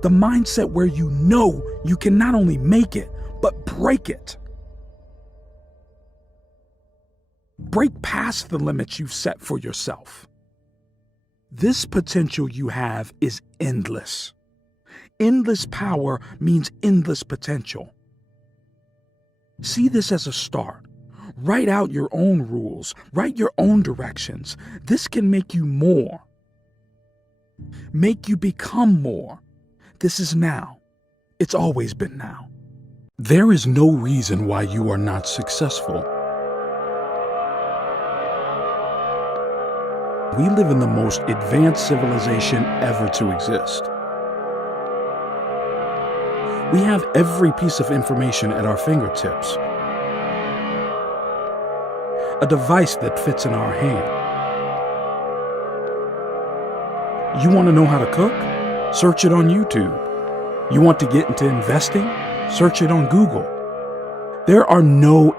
The mindset where you know you can not only make it, but break it. Break past the limits you've set for yourself. This potential you have is endless. Endless power means endless potential. See this as a start. Write out your own rules. Write your own directions. This can make you more. Make you become more. This is now. It's always been now. There is no reason why you are not successful. We live in the most advanced civilization ever to exist. We have every piece of information at our fingertips. A device that fits in our hand. You want to know how to cook? Search it on YouTube. You want to get into investing? Search it on Google. There are no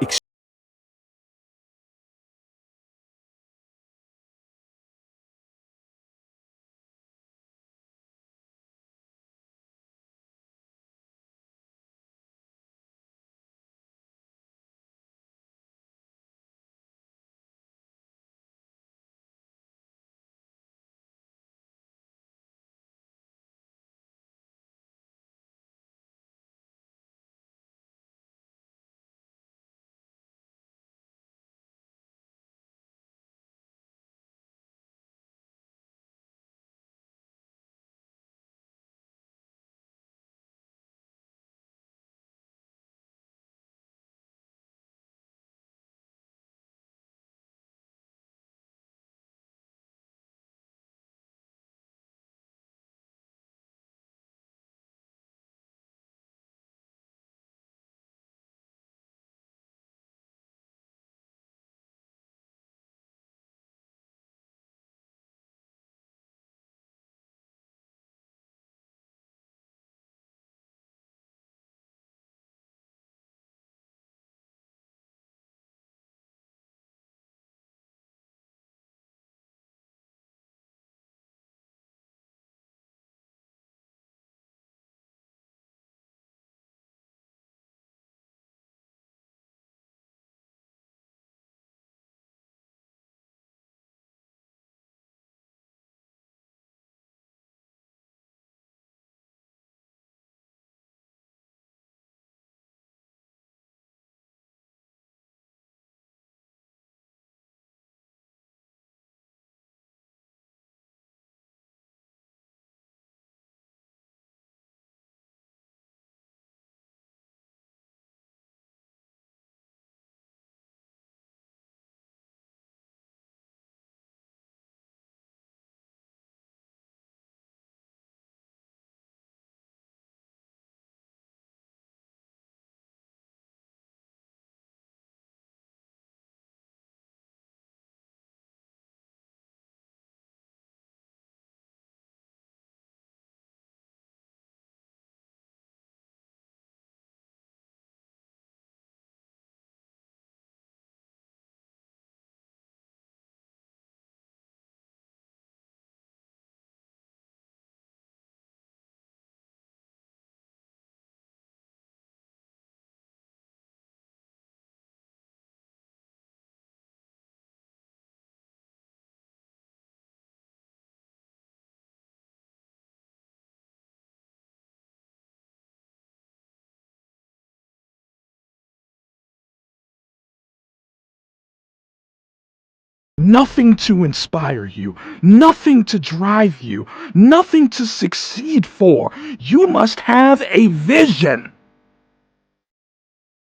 nothing to inspire you, nothing to drive you, nothing to succeed for. You must have a vision.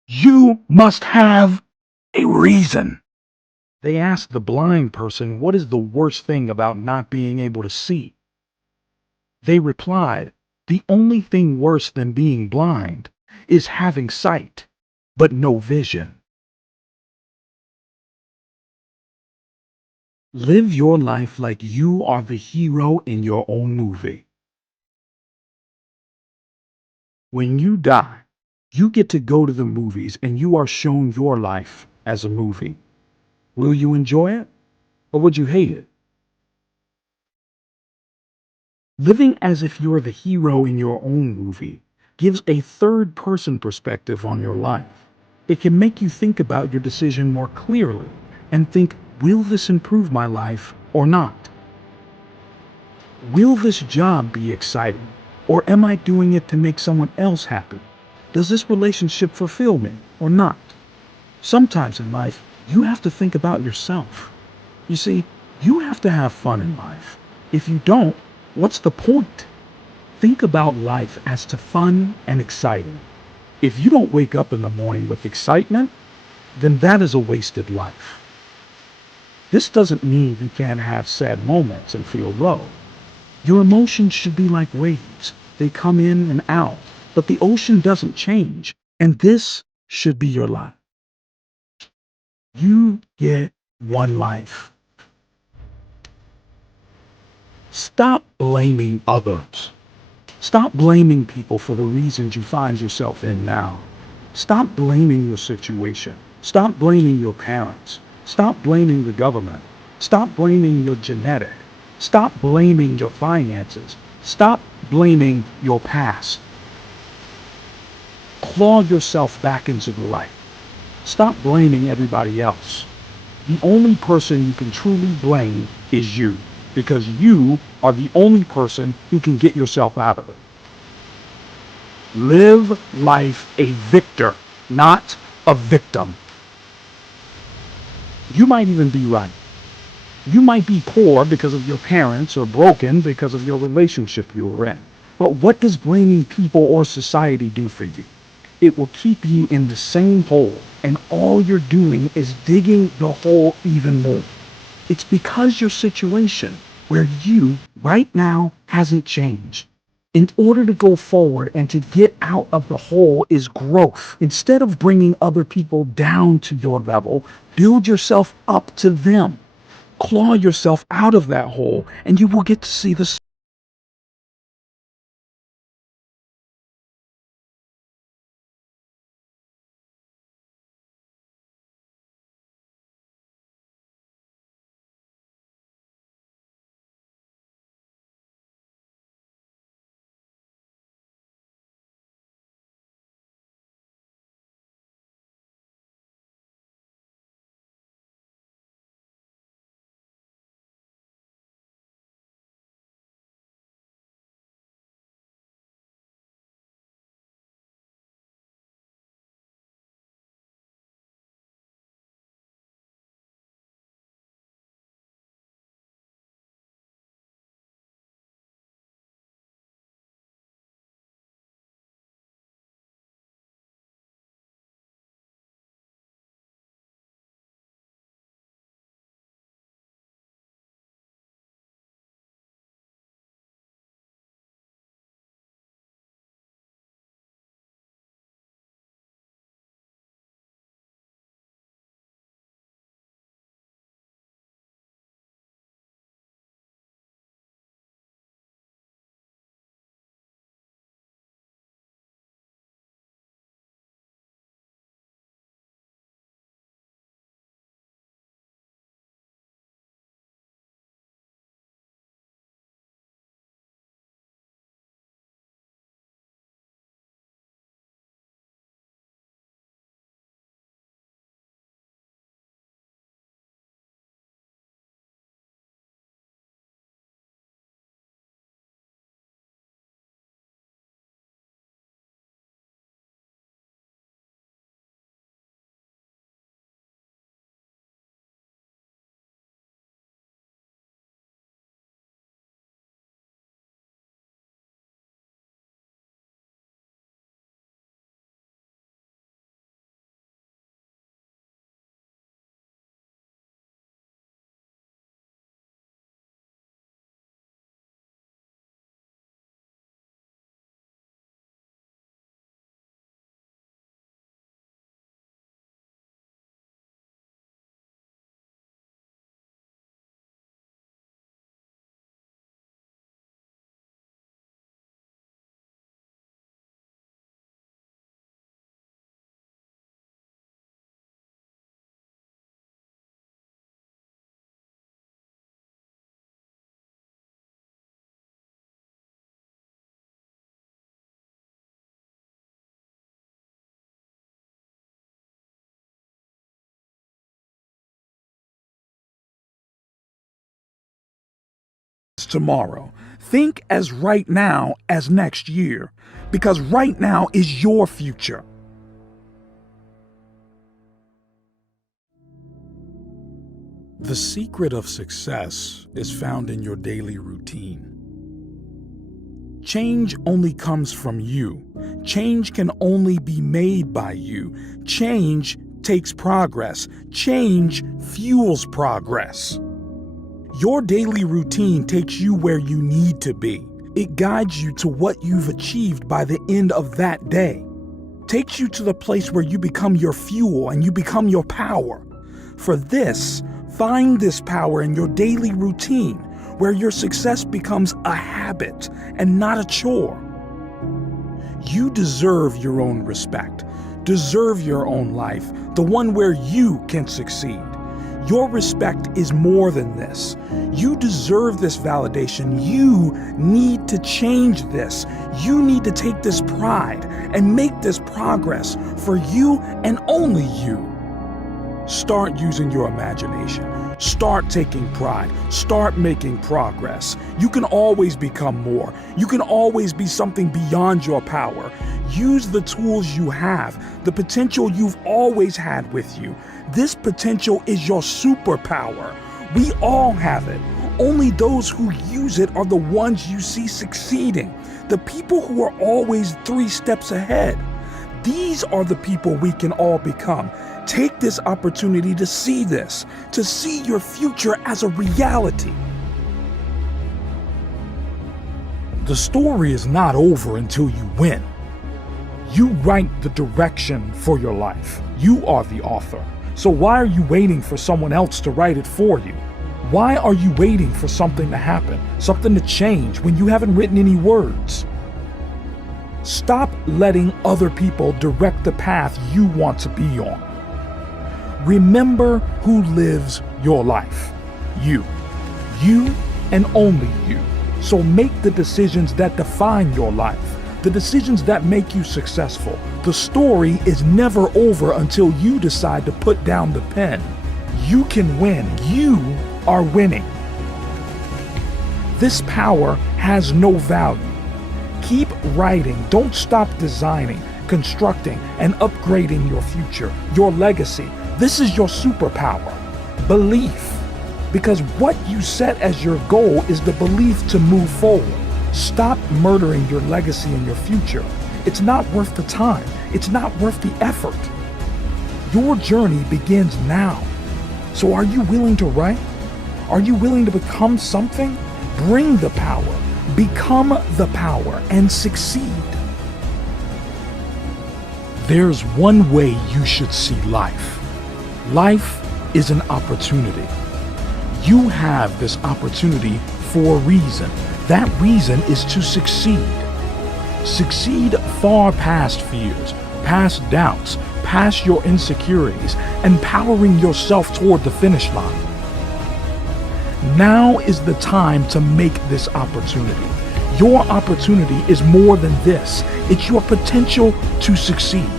You must have a reason. They asked the blind person, what is the worst thing about not being able to see? They replied, the only thing worse than being blind is having sight, but no vision. Live your life like you are the hero in your own movie. When you die, you get to go to the movies and you are shown your life as a movie. Will you enjoy it or would you hate it? Living as if you're the hero in your own movie gives a third-person perspective on your life. It can make you think about your decision more clearly and think, will this improve my life or not? Will this job be exciting or am I doing it to make someone else happy? Does this relationship fulfill me or not? Sometimes in life, you have to think about yourself. You see, you have to have fun in life. If you don't, what's the point? Think about life as to fun and exciting. If you don't wake up in the morning with excitement, then that is a wasted life. This doesn't mean you can't have sad moments and feel low. Your emotions should be like waves. They come in and out, but the ocean doesn't change, and this should be your life. You get one life. Stop blaming others. Stop blaming people for the reasons you find yourself in now. Stop blaming your situation. Stop blaming your parents. Stop blaming the government. Stop blaming your genetic. Stop blaming your finances. Stop blaming your past. Claw yourself back into the light. Stop blaming everybody else. The only person you can truly blame is you, because you are the only person who can get yourself out of it. Live life a victor, not a victim. You might even be right. You might be poor because of your parents or broken because of your relationship you were in. But what does blaming people or society do for you? It will keep you in the same hole, and all you're doing is digging the hole even more. It's because your situation, where you, right now, hasn't changed. In order to go forward and to get out of the hole is growth. Instead of bringing other people down to your level, build yourself up to them. Claw yourself out of that hole, and you will get to see the tomorrow. Think as right now as next year, because right now is your future. The secret of success is found in your daily routine. Change only comes from you. Change can only be made by you. Change takes progress. Change fuels progress. Your daily routine takes you where you need to be. It guides you to what you've achieved by the end of that day. Takes you to the place where you become your fuel and you become your power. For this, find this power in your daily routine, where your success becomes a habit and not a chore. You deserve your own respect, deserve your own life, the one where you can succeed. Your respect is more than this. You deserve this validation. You need to change this. You need to take this pride and make this progress for you and only you. Start using your imagination. Start taking pride. Start making progress. You can always become more. You can always be something beyond your power. Use the tools you have, the potential you've always had with you. This potential is your superpower. We all have it. Only those who use it are the ones you see succeeding. The people who are always 3 steps ahead. These are the people we can all become. Take this opportunity to see this, to see your future as a reality. The story is not over until you win. You write the direction for your life. You are the author. So why are you waiting for someone else to write it for you? Why are you waiting for something to happen, something to change when you haven't written any words? Stop letting other people direct the path you want to be on. Remember who lives your life. You. You and only you. So make the decisions that define your life, the decisions that make you successful. The story is never over until you decide to put down the pen. You can win. You are winning. This power has no value. Keep writing. Don't stop designing, constructing, and upgrading your future, your legacy. This is your superpower. Belief. Because what you set as your goal is the belief to move forward. Stop murdering your legacy and your future. It's not worth the time. It's not worth the effort. Your journey begins now. So are you willing to write? Are you willing to become something? Bring the power. Become the power and succeed. There's one way you should see life. Life is an opportunity. You have this opportunity for a reason. That reason is to succeed. Succeed far past fears, past doubts, past your insecurities, and powering yourself toward the finish line. Now is the time to make this opportunity. Your opportunity is more than this. It's your potential to succeed.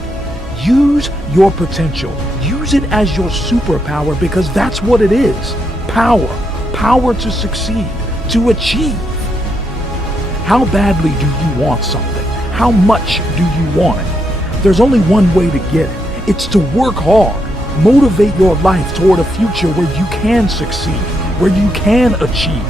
Use your potential. Use it as your superpower, because that's what it is. Power. Power to succeed, to achieve. How badly do you want something? How much do you want it? There's only one way to get it. It's to work hard. Motivate your life toward a future where you can succeed, where you can achieve.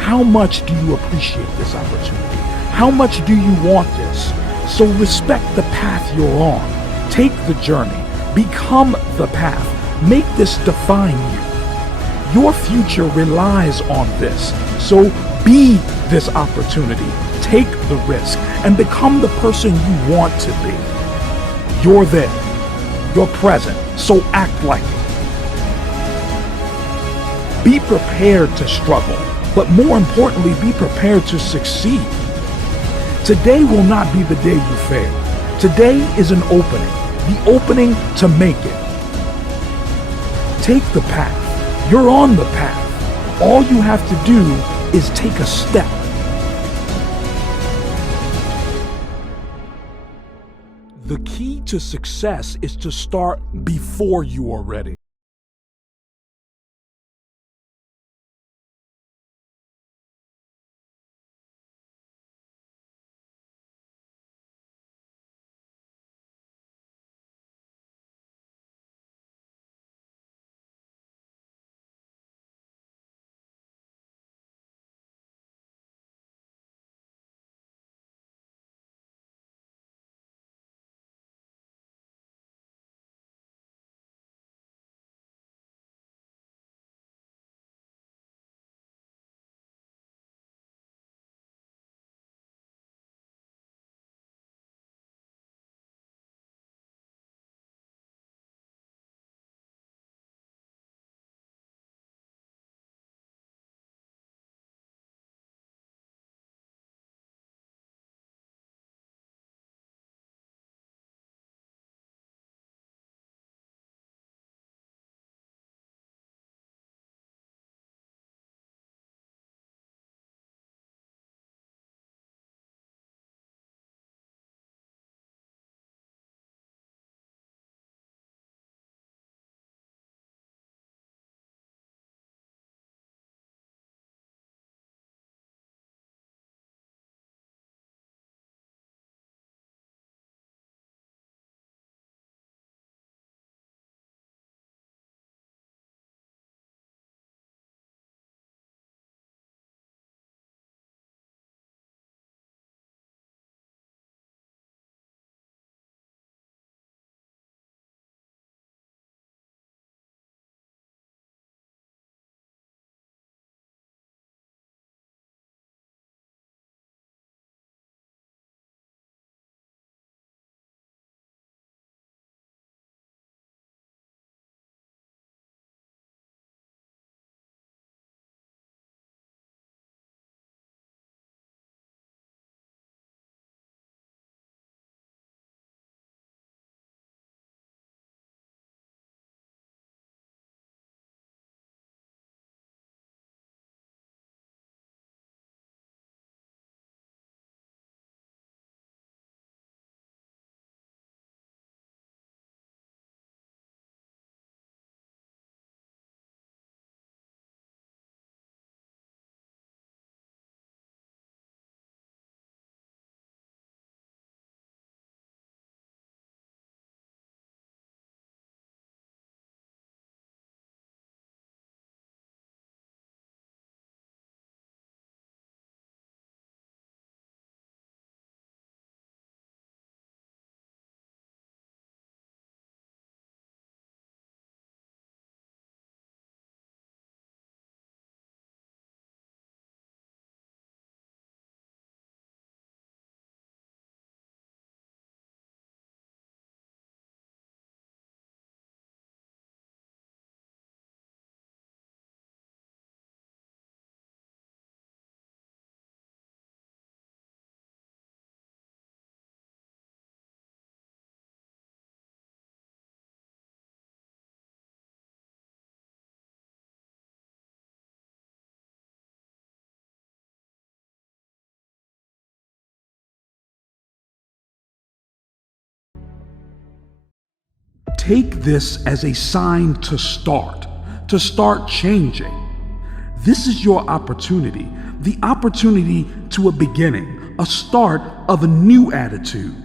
How much do you appreciate this opportunity? How much do you want this? So respect the path you're on. Take the journey. Become the path. Make this define you. Your future relies on this. So be this opportunity. Take the risk and become the person you want to be. You're there. You're present. So act like it. Be prepared to struggle, but more importantly, be prepared to succeed. Today will not be the day you fail. Today is an opening, the opening to make it. Take the path. You're on the path. All you have to do is take a step. The key to success is to start before you are ready. Take this as a sign to start changing. This is your opportunity, the opportunity to a beginning, a start of a new attitude.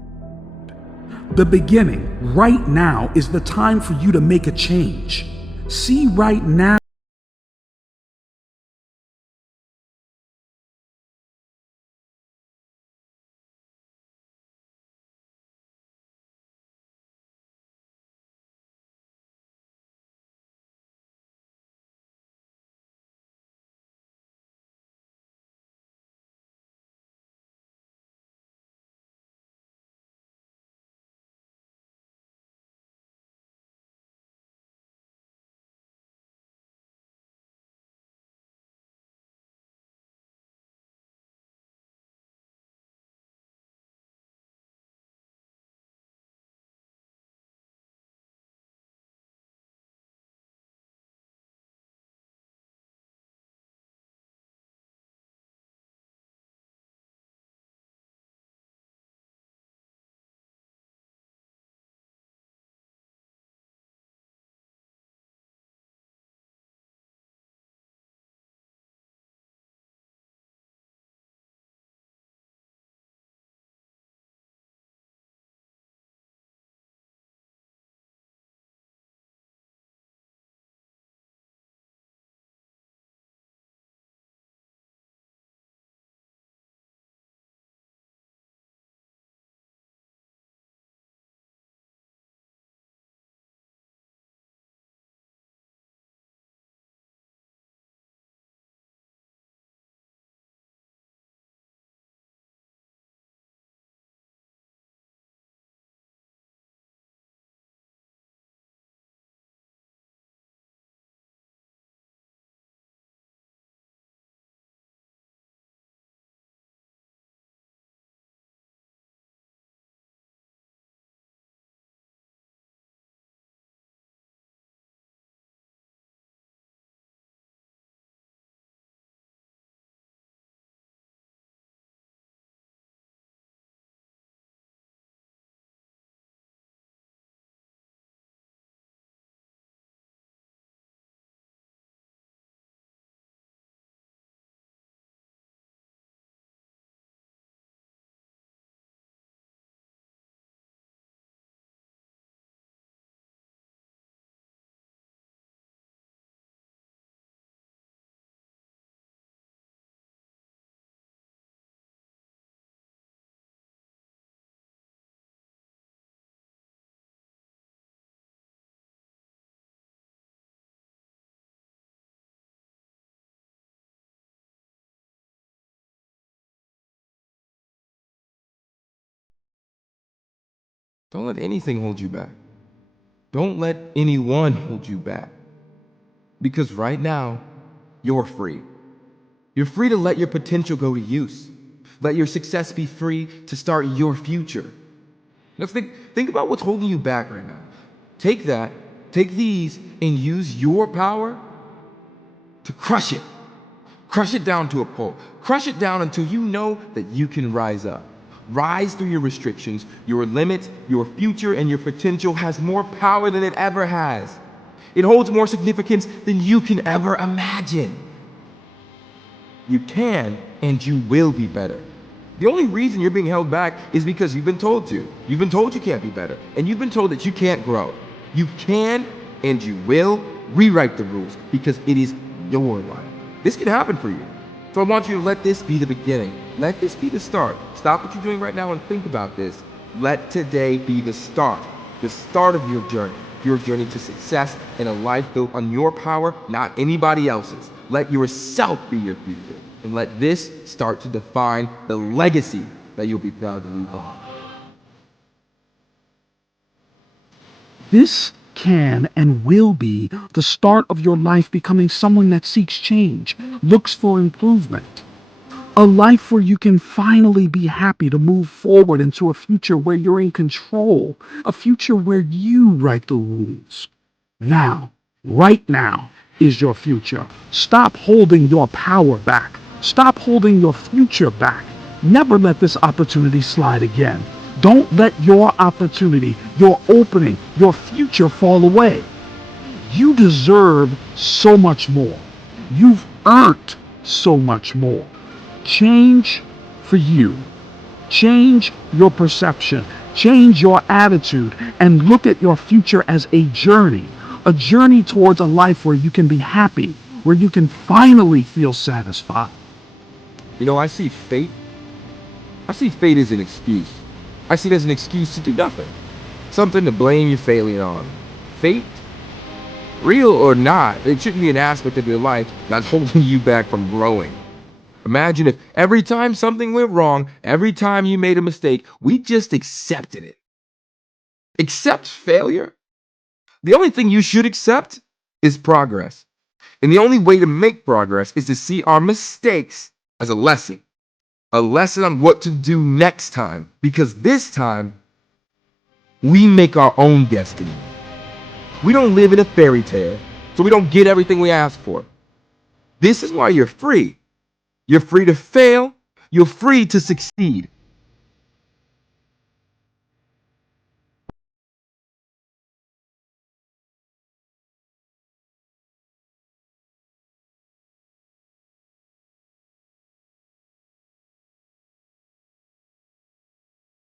The beginning, right now, is the time for you to make a change. See right now. Don't let anything hold you back. Don't let anyone hold you back. Because right now, you're free. You're free to let your potential go to use. Let your success be free to start your future. Now think about what's holding you back right now. Take that, take these, and use your power to crush it. Crush it down to a pulp. Crush it down until you know that you can rise up. Rise through your restrictions, your limits, your future, and your potential has more power than it ever has. It holds more significance than you can ever imagine. You can and you will be better. The only reason you're being held back is because you've been told to. You've been told you can't be better, and you've been told that you can't grow. You can and you will rewrite the rules because it is your life. This can happen for you. So I want you to let this be the beginning. Let this be the start. Stop what you're doing right now and think about this. Let today be the start of your journey to success and a life built on your power, not anybody else's. Let yourself be your future, and let this start to define the legacy that you'll be proud to leave behind. This can and will be the start of your life becoming someone that seeks change, looks for improvement. A life where you can finally be happy to move forward into a future where you're in control, a future where you write the rules. Now, right now, is your future. Stop holding your power back. Stop holding your future back. Never let this opportunity slide again. Don't let your opportunity, your opening, your future fall away. You deserve so much more. You've earned so much more. Change for you. Change your perception. Change your attitude and look at your future as a journey towards a life where you can be happy, where you can finally feel satisfied. You know, I see fate as an excuse. I see it as an excuse to do nothing. Something to blame your failure on. Fate, real or not, it shouldn't be an aspect of your life that's holding you back from growing. Imagine if every time something went wrong, every time you made a mistake, we just accepted it. Accept failure? The only thing you should accept is progress. And the only way to make progress is to see our mistakes as a lesson on what to do next time. Because this time, we make our own destiny. We don't live in a fairy tale, so we don't get everything we ask for. This is why you're free. You're free to fail. You're free to succeed.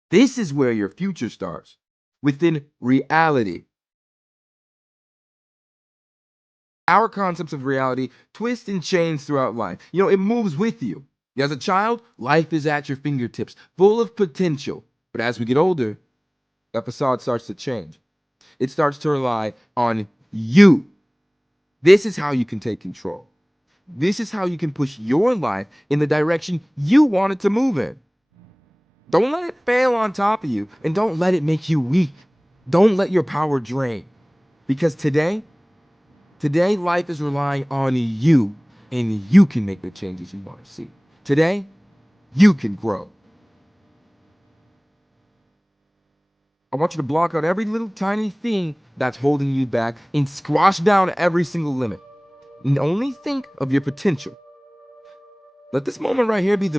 This is where your future starts, within reality. Our concepts of reality twist and change throughout life. You know, it moves with you. As a child, life is at your fingertips, full of potential. But as we get older, that facade starts to change. It starts to rely on you. This is how you can take control. This is how you can push your life in the direction you want it to move in. Don't let it fail on top of you, and don't let it make you weak. Don't let your power drain. Because today life is relying on you, and you can make the changes you want to see. Today, you can grow. I want you to block out every little tiny thing that's holding you back and squash down every single limit. And only think of your potential. Let this moment right here be the